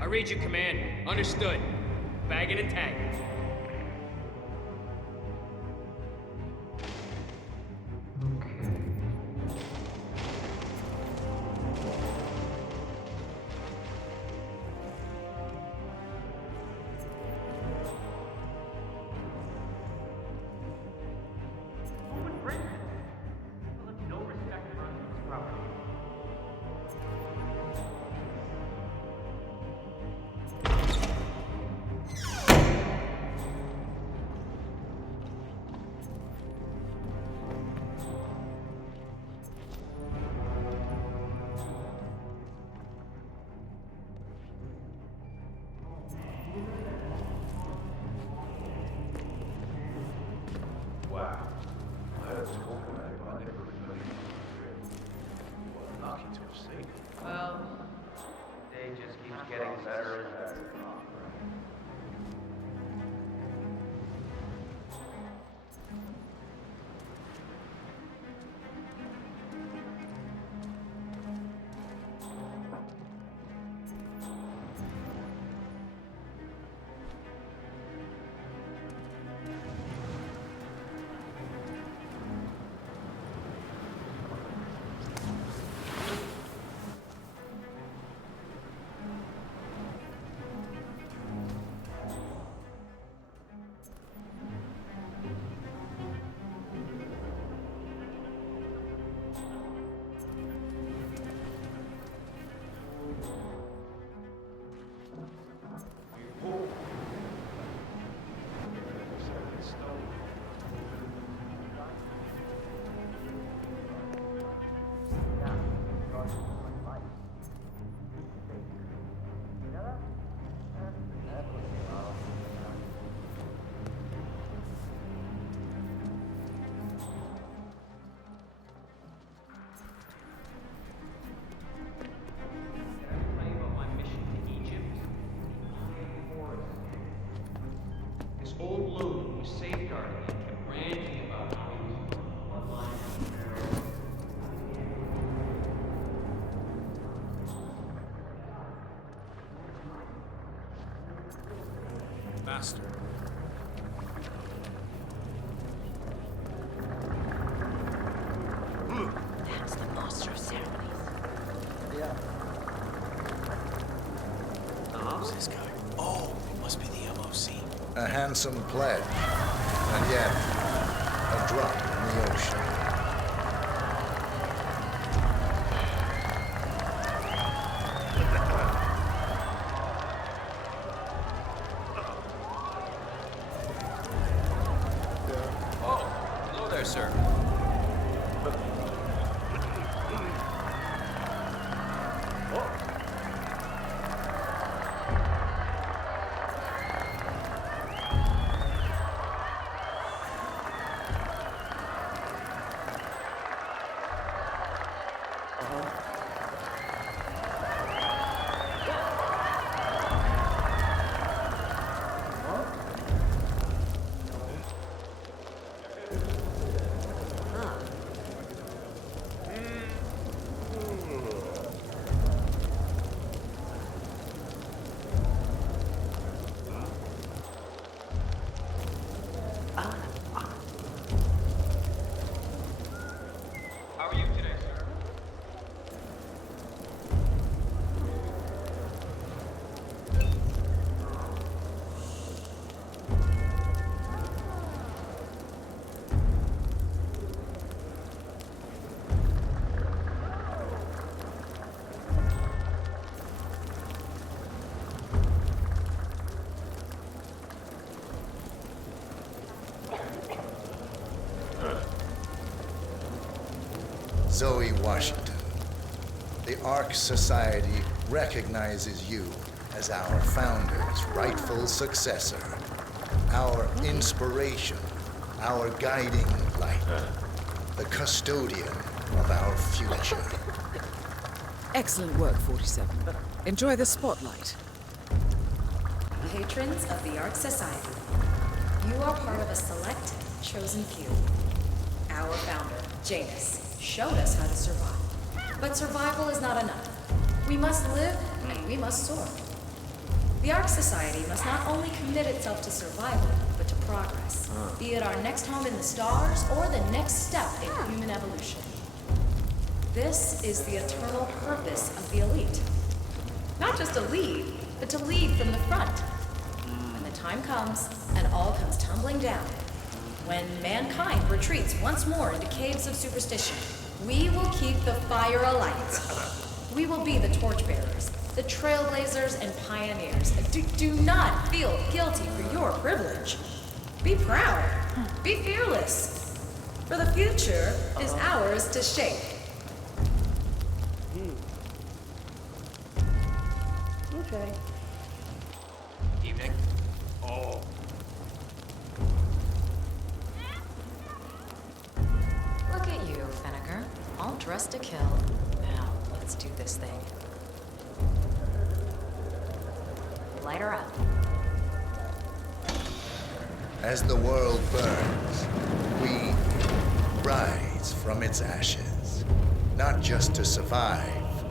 I read your command. Understood. Bagging and tagging. Who would bring this? You'll have no respect for other people's property. old loon who was safeguarding him kept ranting about how he was bloodline. Master. That's the master of ceremonies. Yeah. Who's this guy? Oh, it must be the MOC. A handsome pledge, and yet a drop in the ocean. Oh, hello there, sir. How are you today, sir? Zoe Washington, the Ark Society recognizes you as our founder's rightful successor, our inspiration, our guiding light, the custodian of our future. Excellent work, 47. Enjoy the spotlight. Patrons of the Ark Society, you are part of a select, chosen few. Our founder, Janus, showed us how to survive. But survival is not enough. We must live and we must soar. The Ark Society must not only commit itself to survival, but to progress. Be it our next home in the stars or the next step in human evolution. This is the eternal purpose of the elite. Not just to lead, but to lead from the front. When the time comes and all comes tumbling down, when mankind retreats once more into caves of superstition, we will keep the fire alight. We will be the torchbearers, the trailblazers and pioneers. Do not feel guilty for your privilege. Be proud. Be fearless. For the future is ours to shape. Okay. Evening. Oh. Look at you, Finnegar. All dressed to kill. Now, let's do this thing. Light her up. As the world burns, we rise from its ashes, not just to survive,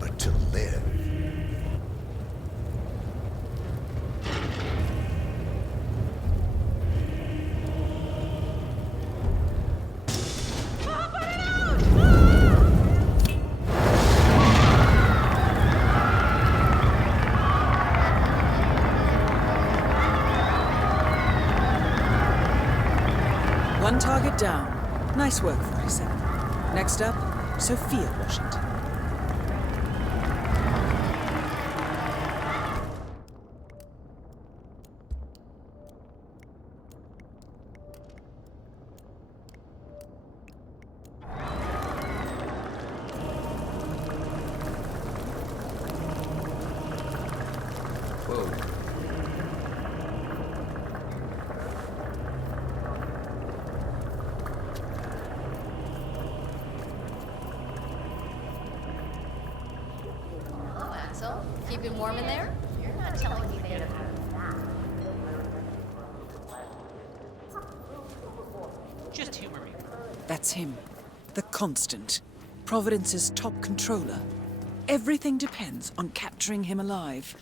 but to live. One target down. Nice work, 47. Next up, Sophia Washington. Whoa. Hello, Axel. Keeping warm in there? You're not telling me they have That's him. The Constant. Providence's top controller. Everything depends on capturing him alive.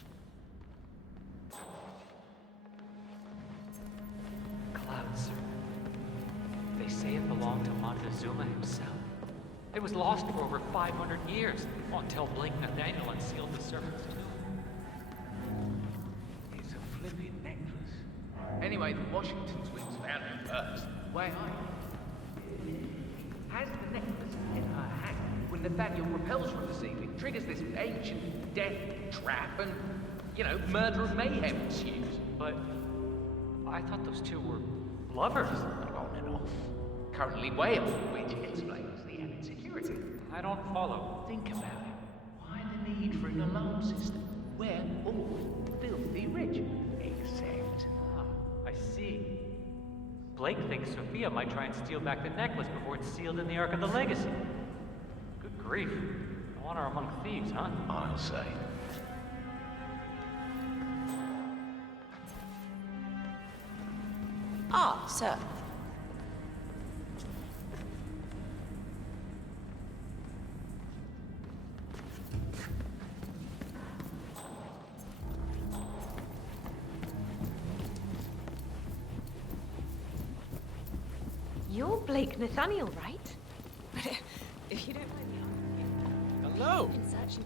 Cloud, sir. They say it belonged to Montezuma himself. It was lost for over 500 years, until Blake Nathaniel unsealed the serpent's tomb. It's a flipping necklace. Anyway, the Washington twins found it first. Where are you? Has the necklace in her hand when Nathaniel repels from the scene. It triggers this ancient death trap and, murder and mayhem ensues. But I thought those two were lovers. On and off. Currently way off, which explains the added security. I don't follow. Think about it. Why the need for an alarm system? We're all filthy rich. Except... I see. Blake thinks Sophia might try and steal back the necklace before it's sealed in the Ark of the Legacy. Good grief. Honor among thieves, huh? I'll say. Ah, sir. You're Blake Nathaniel, right? If you don't mind me asking. Hello. In searching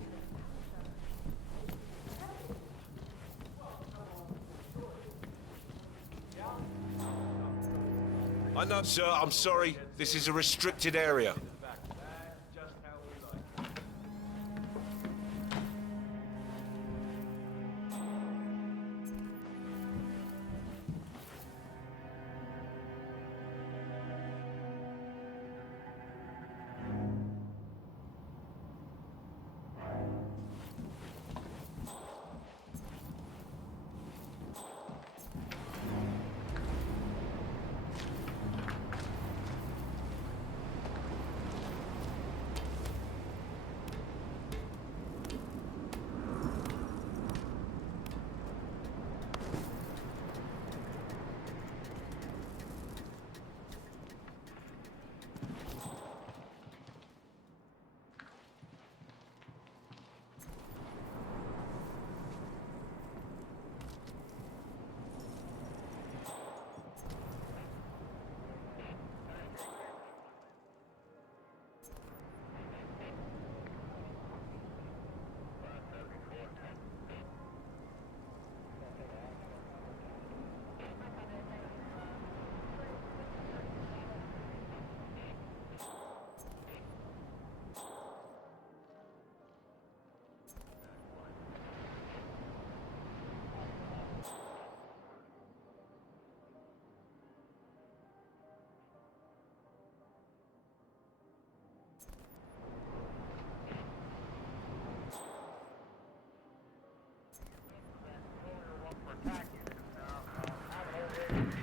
I know, sir. I'm sorry. This is a restricted area.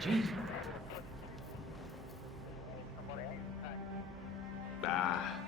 Jeez. Ah.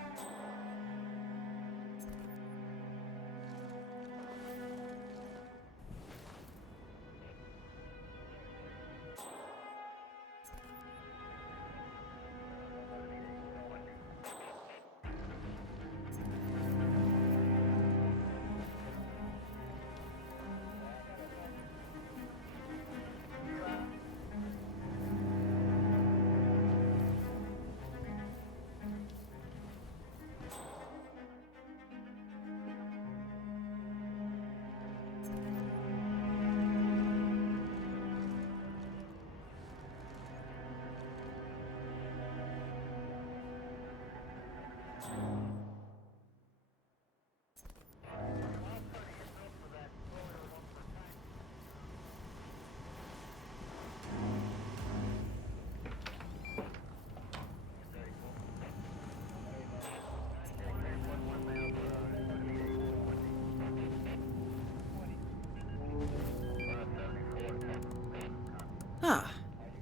Ah,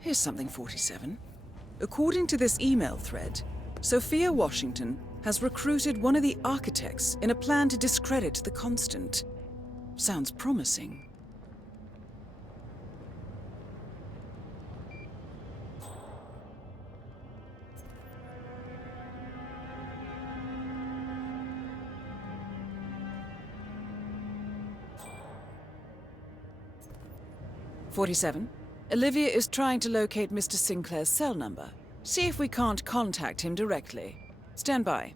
here's something 47. According to this email thread, Sophia Washington has recruited one of the architects in a plan to discredit the Constant. Sounds promising. 47. Olivia is trying to locate Mr. Sinclair's cell number. See if we can't contact him directly. Stand by.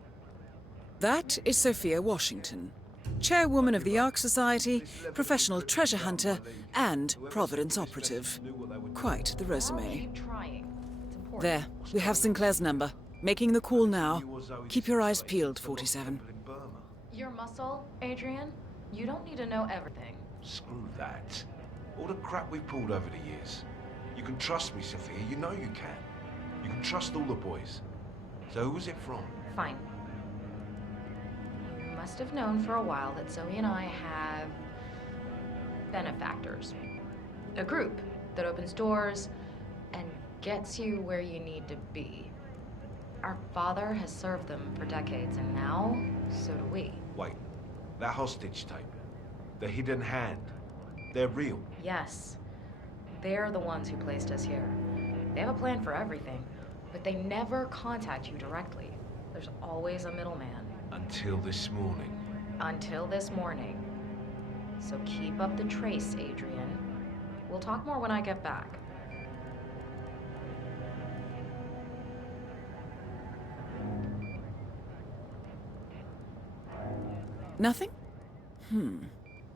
That is Sophia Washington, chairwoman of the Ark Society, professional treasure hunter, and Providence operative. Quite the resume. Keep trying. It's important. There, we have Sinclair's number. Making the call now. Keep your eyes peeled, 47. Your muscle, Adrian? You don't need to know everything. Screw that. All the crap we've pulled over the years. You can trust me, Sophia. You know you can. You can trust all the boys. So who was it from? Fine. You must have known for a while that Zoe and I have benefactors. A group that opens doors and gets you where you need to be. Our father has served them for decades, and now, so do we. Wait, that hostage tape. The hidden hand. They're real. Yes. They're the ones who placed us here. They have a plan for everything, but they never contact you directly. There's always a middleman. Until this morning. Until this morning. So keep up the trace, Adrian. We'll talk more when I get back. Nothing?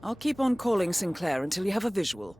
I'll keep on calling Sinclair until you have a visual.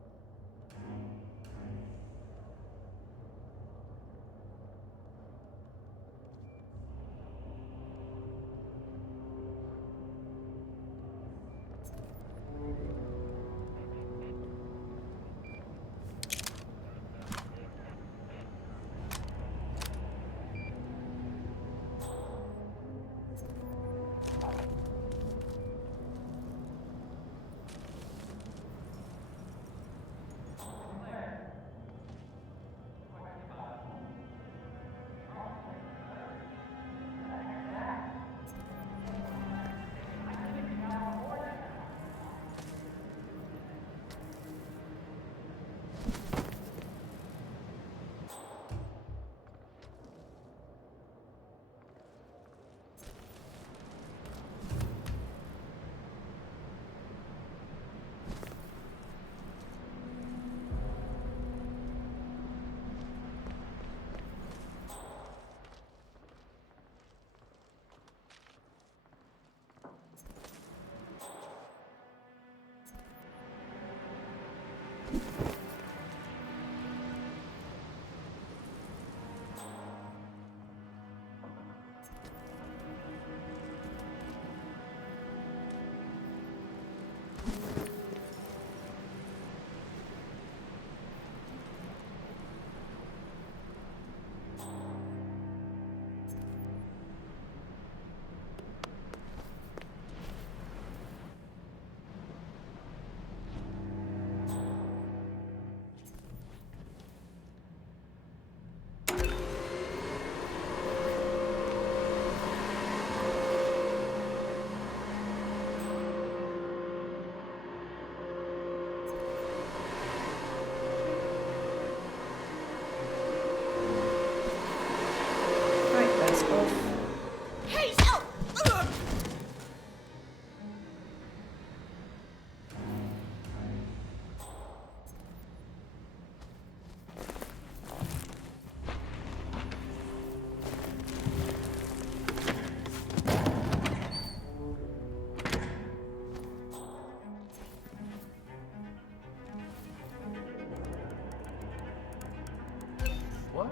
What?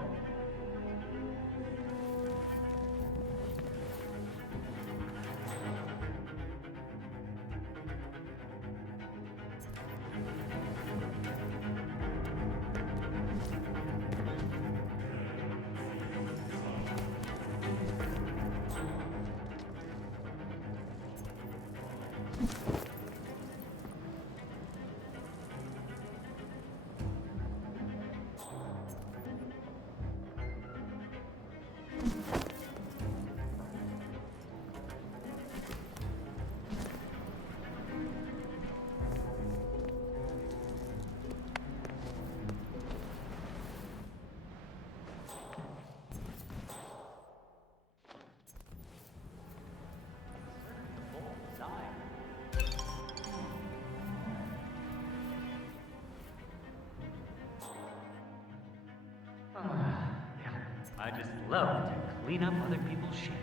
I just love to clean up other people's shit.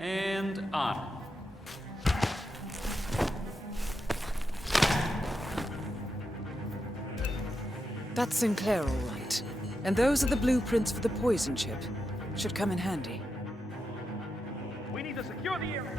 And on. That's Sinclair, all right. And those are the blueprints for the poison chip. Should come in handy. We need to secure the area.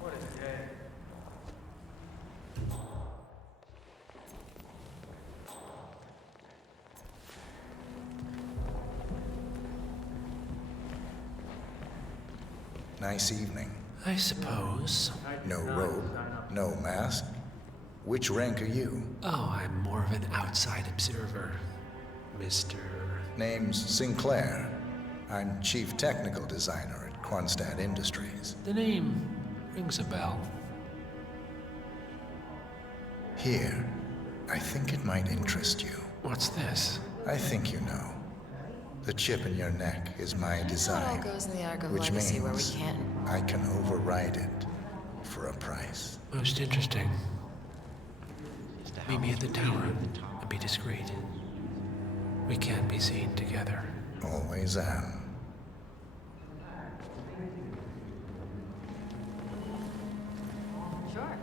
What a day. Nice evening. I suppose. No robe, no mask. Which rank are you? Oh, I'm more of an outside observer, Mr. Name's Sinclair. I'm Chief Technical Designer at Quonstad Industries. The name rings a bell. Here, I think it might interest you. What's this? I think you know. The chip in your neck is my design, It all goes in the Ark of which Legacy where we means can't. I can override it for a price. Most interesting. Meet me at the tower and be discreet. We can't be seen together. Always am. Sure.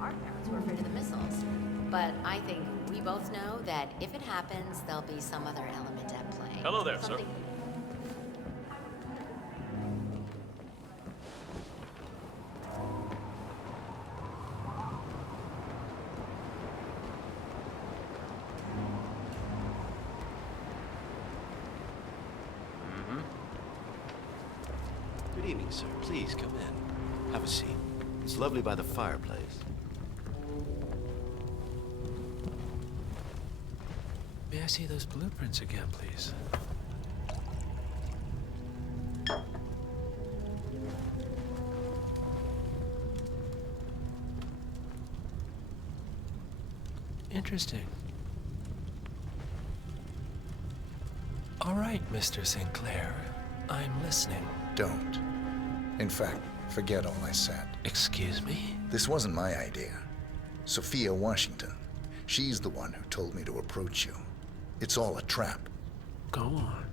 Our parents were afraid of the missiles. But I think we both know that if it happens, there'll be some other element at play. Hello there, sir. Good evening, sir. Please come in. Have a seat. It's lovely by the fireplace. May I see those blueprints again, please? Interesting. All right, Mr. Sinclair. I'm listening. Don't. In fact, forget all I said. Excuse me? This wasn't my idea. Sophia Washington. She's the one who told me to approach you. It's all a trap. Go on.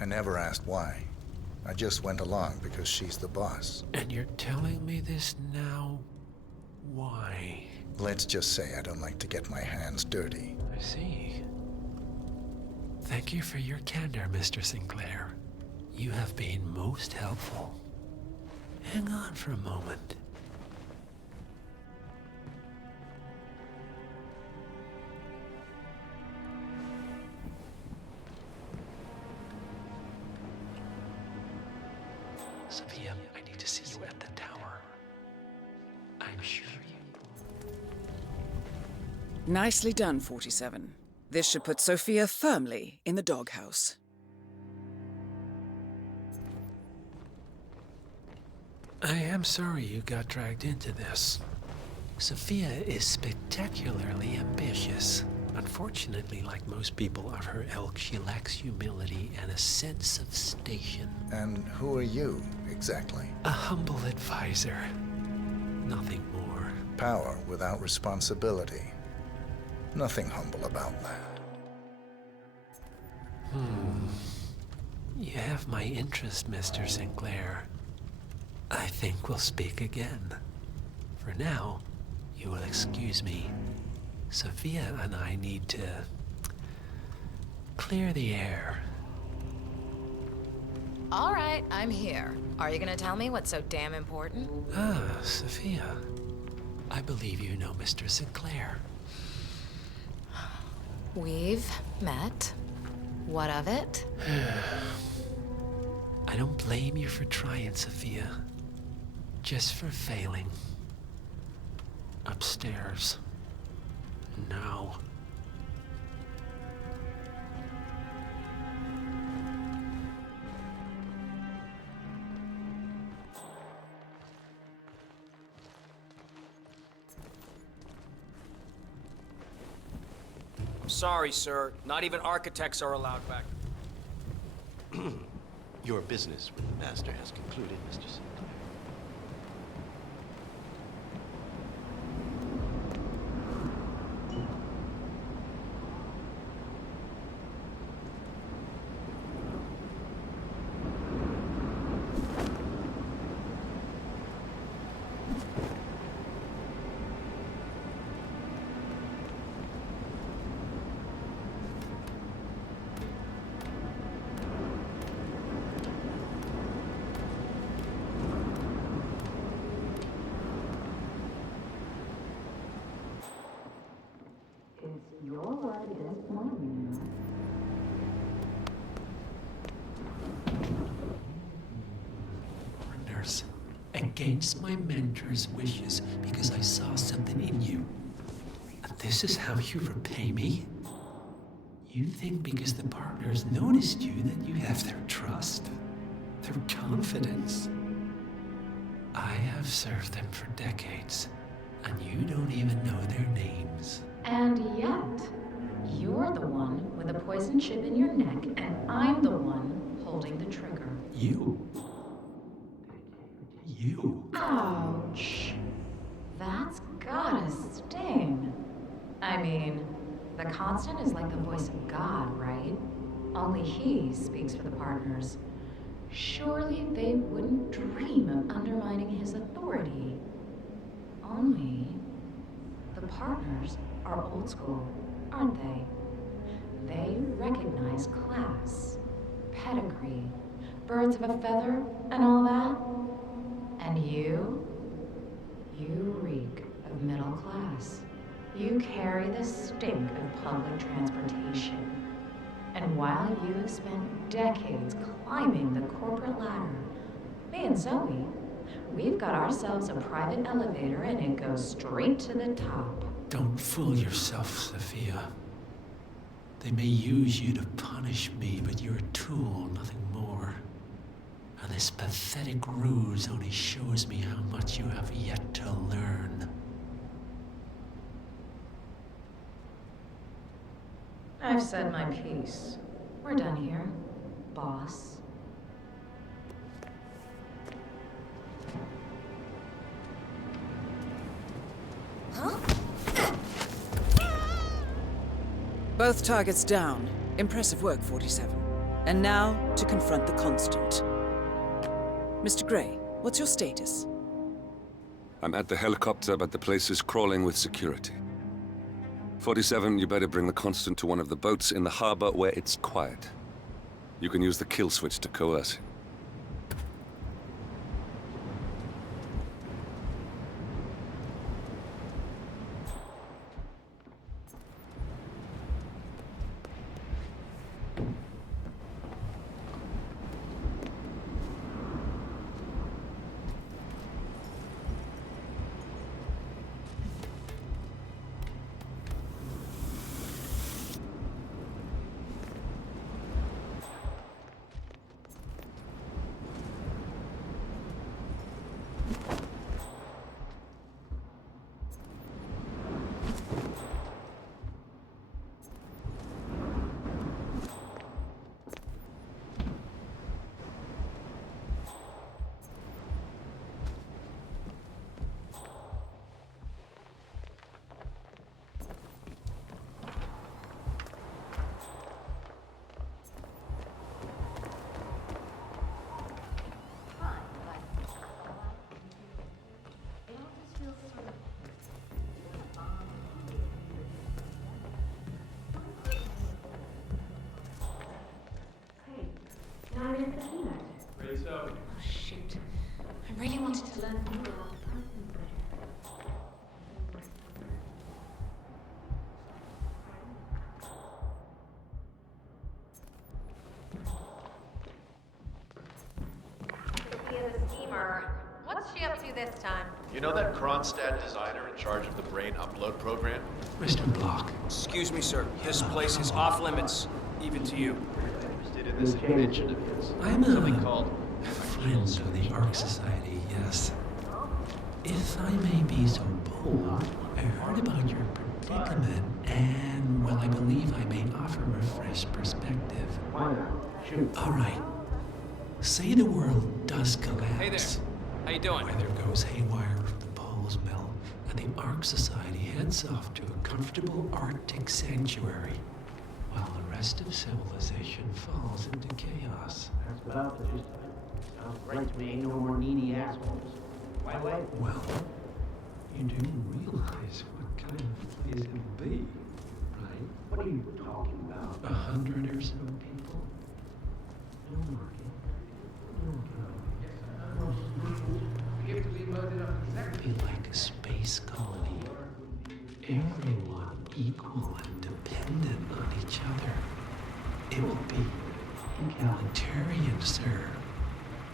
I never asked why. I just went along because she's the boss. And you're telling me this now? Why? Let's just say I don't like to get my hands dirty. I see. Thank you for your candor, Mr. Sinclair. You have been most helpful. Hang on for a moment. Sophia, I need to see you at the tower. I'm sure you... Nicely done, 47. This should put Sophia firmly in the doghouse. I am sorry you got dragged into this. Sophia is spectacularly ambitious. Unfortunately, like most people of her ilk, she lacks humility and a sense of station. And who are you, exactly? A humble advisor. Nothing more. power without responsibility. Nothing humble about that. You have my interest, Mr. Sinclair. I think we'll speak again. For now, you will excuse me. Sophia and I need to clear the air. All right, I'm here. Are you gonna tell me what's so damn important? Ah, Sophia. I believe you know Mr. Sinclair. We've met. What of it? I don't blame you for trying, Sophia. Just for failing. Upstairs. Now. I'm sorry, sir. Not even architects are allowed back. Your business with the Master has concluded, Mr. Sinclair. Your word against mine. Partners, against my mentor's wishes because I saw something in you. And this is how you repay me? You think because the partners noticed you that you have their trust, their confidence. I have served them for decades, and you don't even know their names. And yet, you're the one with a poison chip in your neck, and I'm the one holding the trigger. You. Ouch. That's gotta sting. I mean, the Constant is like the voice of God, right? Only he speaks for the partners. Surely they wouldn't dream of undermining his authority. Only the partners are old school, aren't they? They recognize class, pedigree, birds of a feather, and all that. And you reek of middle class. You carry the stink of public transportation. And while you have spent decades climbing the corporate ladder, me and Zoe, we've got ourselves a private elevator and it goes straight to the top. Don't fool yourself, Sophia. They may use you to punish me, but you're a tool, nothing more. And this pathetic ruse only shows me how much you have yet to learn. I've said my piece. We're done here, boss. Huh? Both targets down. Impressive work, 47. And now, to confront the Constant. Mr. Gray, what's your status? I'm at the helicopter, but the place is crawling with security. 47, you better bring the Constant to one of the boats in the harbor where it's quiet. You can use the kill switch to coerce him. is the keynote? Great so. Oh, shoot. I really wanted to learn more about the Python Sophia the schemer. What's she up to this time? You know that Kronstadt designer in charge of the brain upload program? Mr. Block. Excuse me, sir. This place is off limits, even to you. Interested in this invention of his. I'm Something called friend of the Ark Society, yes. If I may be so bold, I heard about your predicament, and, well, I believe I may offer a fresh perspective. All right. Say the world does collapse. Hey there. How you doing? Weather goes haywire, the poles melt, and the Ark Society heads off to a comfortable Arctic sanctuary, while the rest of civilization falls into chaos. That's about it. Sounds great to me. Ain't no more needy assholes. Well, you do realize what kind of place it will be, right? What are you talking about? 100 or so people? No more. Be like a space colony. Everyone equal and dependent on each other. It will be egalitarian, sir.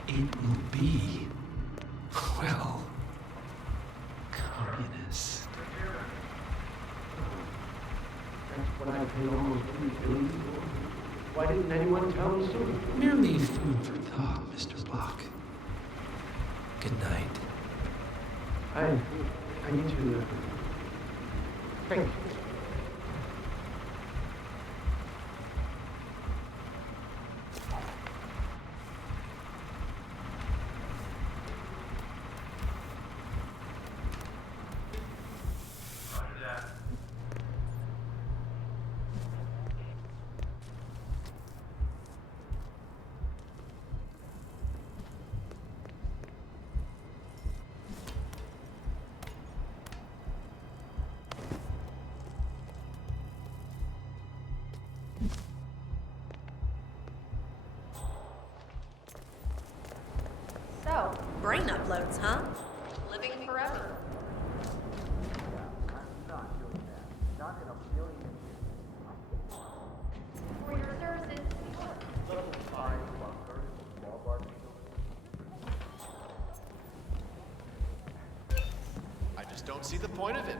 It will be, well, communist. That's what I paid almost $3 billion for. Why didn't anyone tell me sooner? Merely food for thought, Mr. Block. Good night. I need to think. So, brain uploads, huh? Living forever. For your services. I just don't see the point of it.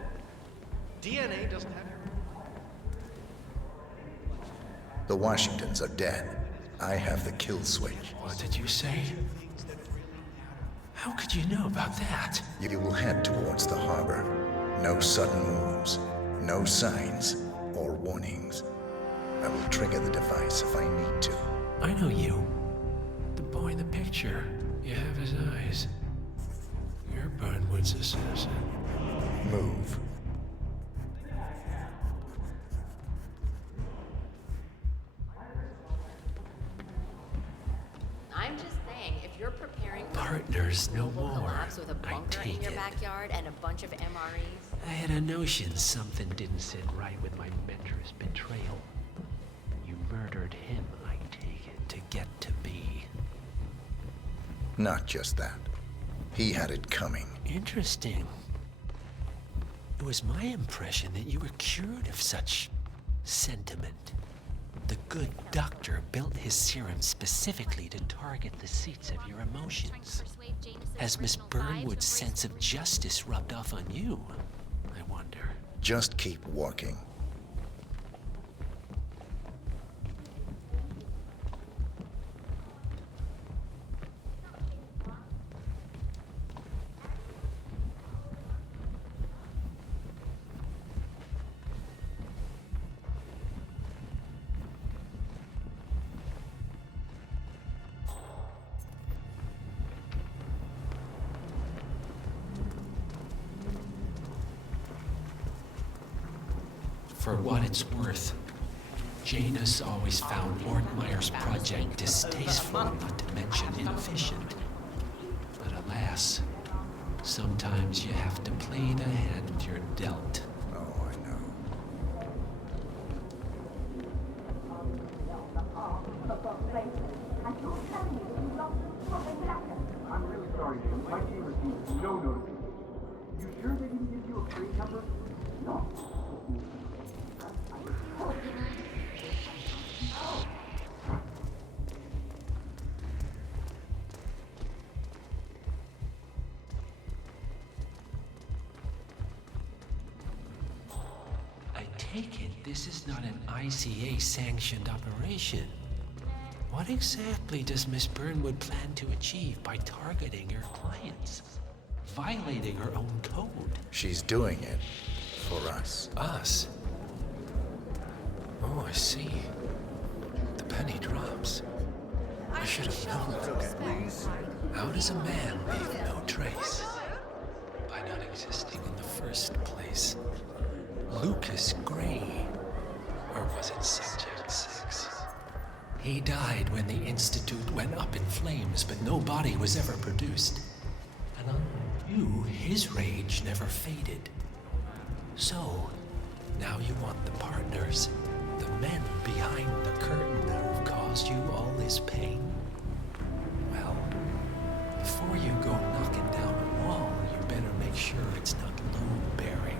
DNA doesn't have your... The Washingtons are dead. I have the kill switch. What did you say? How could you know about that? You will head towards the harbor. No sudden moves, no signs or warnings. I will trigger the device if I need to. I know you. The boy in the picture. You have his eyes. You're Burnwood's assassin. Move. I'm just saying, if you're preparing for Partners no more. collapse with a I bunker in take your it. backyard and a bunch of MREs, I had a notion something didn't sit right with my mentor's betrayal. You murdered him, I take it, to get to me. Not just that. He had it coming. Interesting. It was my impression that you were cured of such sentiment. The good doctor built his serum specifically to target the seats of your emotions. Has Miss Burnwood's sense of justice rubbed off on you? I wonder. Just keep walking. For what it's worth, Janus always found Ortmeyer's project distasteful, not to mention inefficient. But alas, sometimes you have to play the hand you're dealt. Oh, I know. I don't have newcomer? No. I take it this is not an ICA-sanctioned operation. What exactly does Miss Burnwood plan to achieve by targeting her clients? Violating her own code? She's doing it for us. Us? Oh, I see. The penny drops. I should have known. How does a man leave no trace? By not existing in the first place. Lucas Gray. Or was it Subject 6? He died when the Institute went up in flames, but no body was ever produced. And on you, his rage never faded. So, now you want the partners, the men behind the curtain who've caused you all this pain? Well, before you go knocking down a wall, you better make sure it's not load-bearing.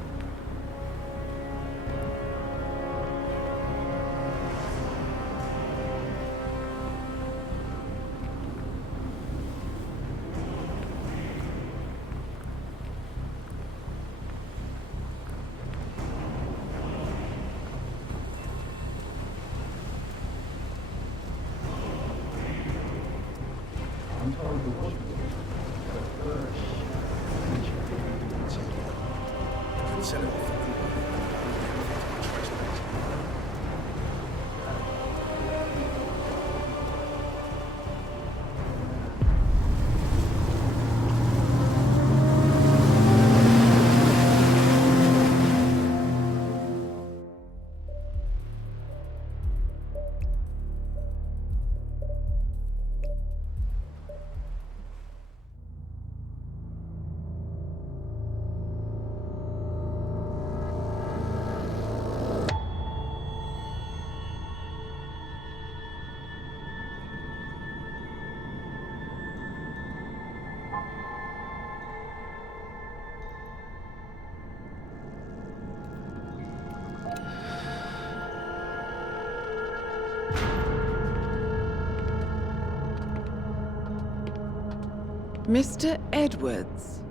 Mr. Edwards,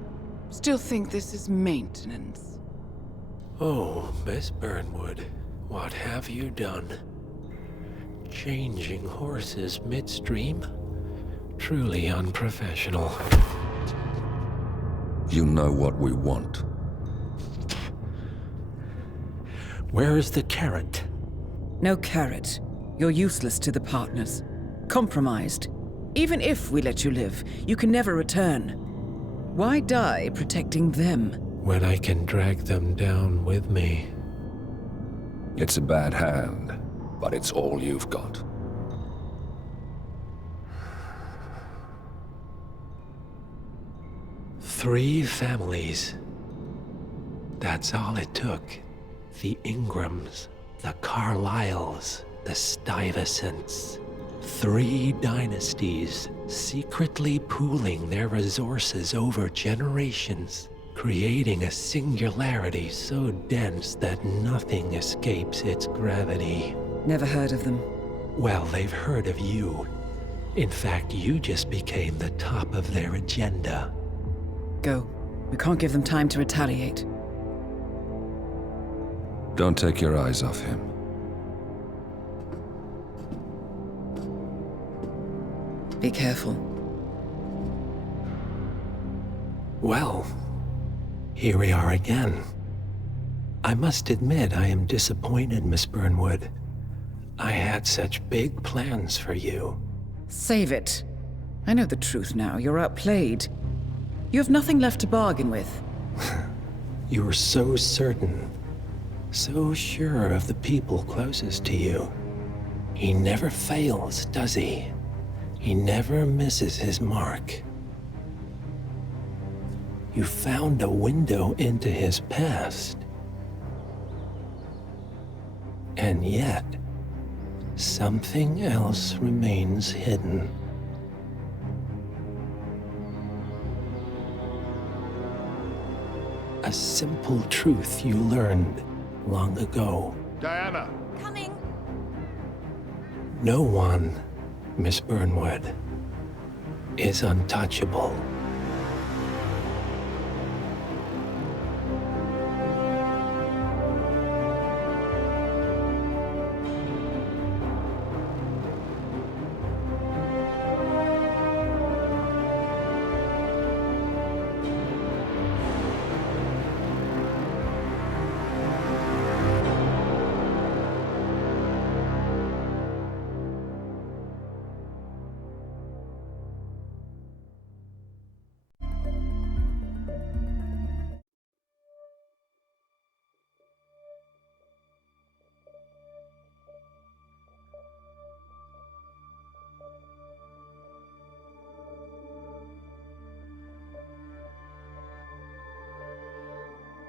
still think this is maintenance? Oh, Miss Burnwood, what have you done? Changing horses midstream? Truly unprofessional. You know what we want. Where is the carrot? No carrot. You're useless to the partners. Compromised. Even if we let you live, you can never return. Why die protecting them? When I can drag them down with me. It's a bad hand, but it's all you've got. Three families. That's all it took. The Ingrams, the Carlyles, the Stuyvesants. 3 dynasties secretly pooling their resources over generations, creating a singularity so dense that nothing escapes its gravity. Never heard of them. Well, they've heard of you. In fact, you just became the top of their agenda. Go. We can't give them time to retaliate. Don't take your eyes off him. Be careful. Well, here we are again. I must admit I am disappointed, Miss Burnwood. I had such big plans for you. Save it. I know the truth now. You're outplayed. You have nothing left to bargain with. You were so certain, so sure of the people closest to you. He never fails, does he? He never misses his mark. You found a window into his past. And yet, something else remains hidden. a simple truth you learned long ago. Diana! Coming. No one, Miss Burnwood, is untouchable.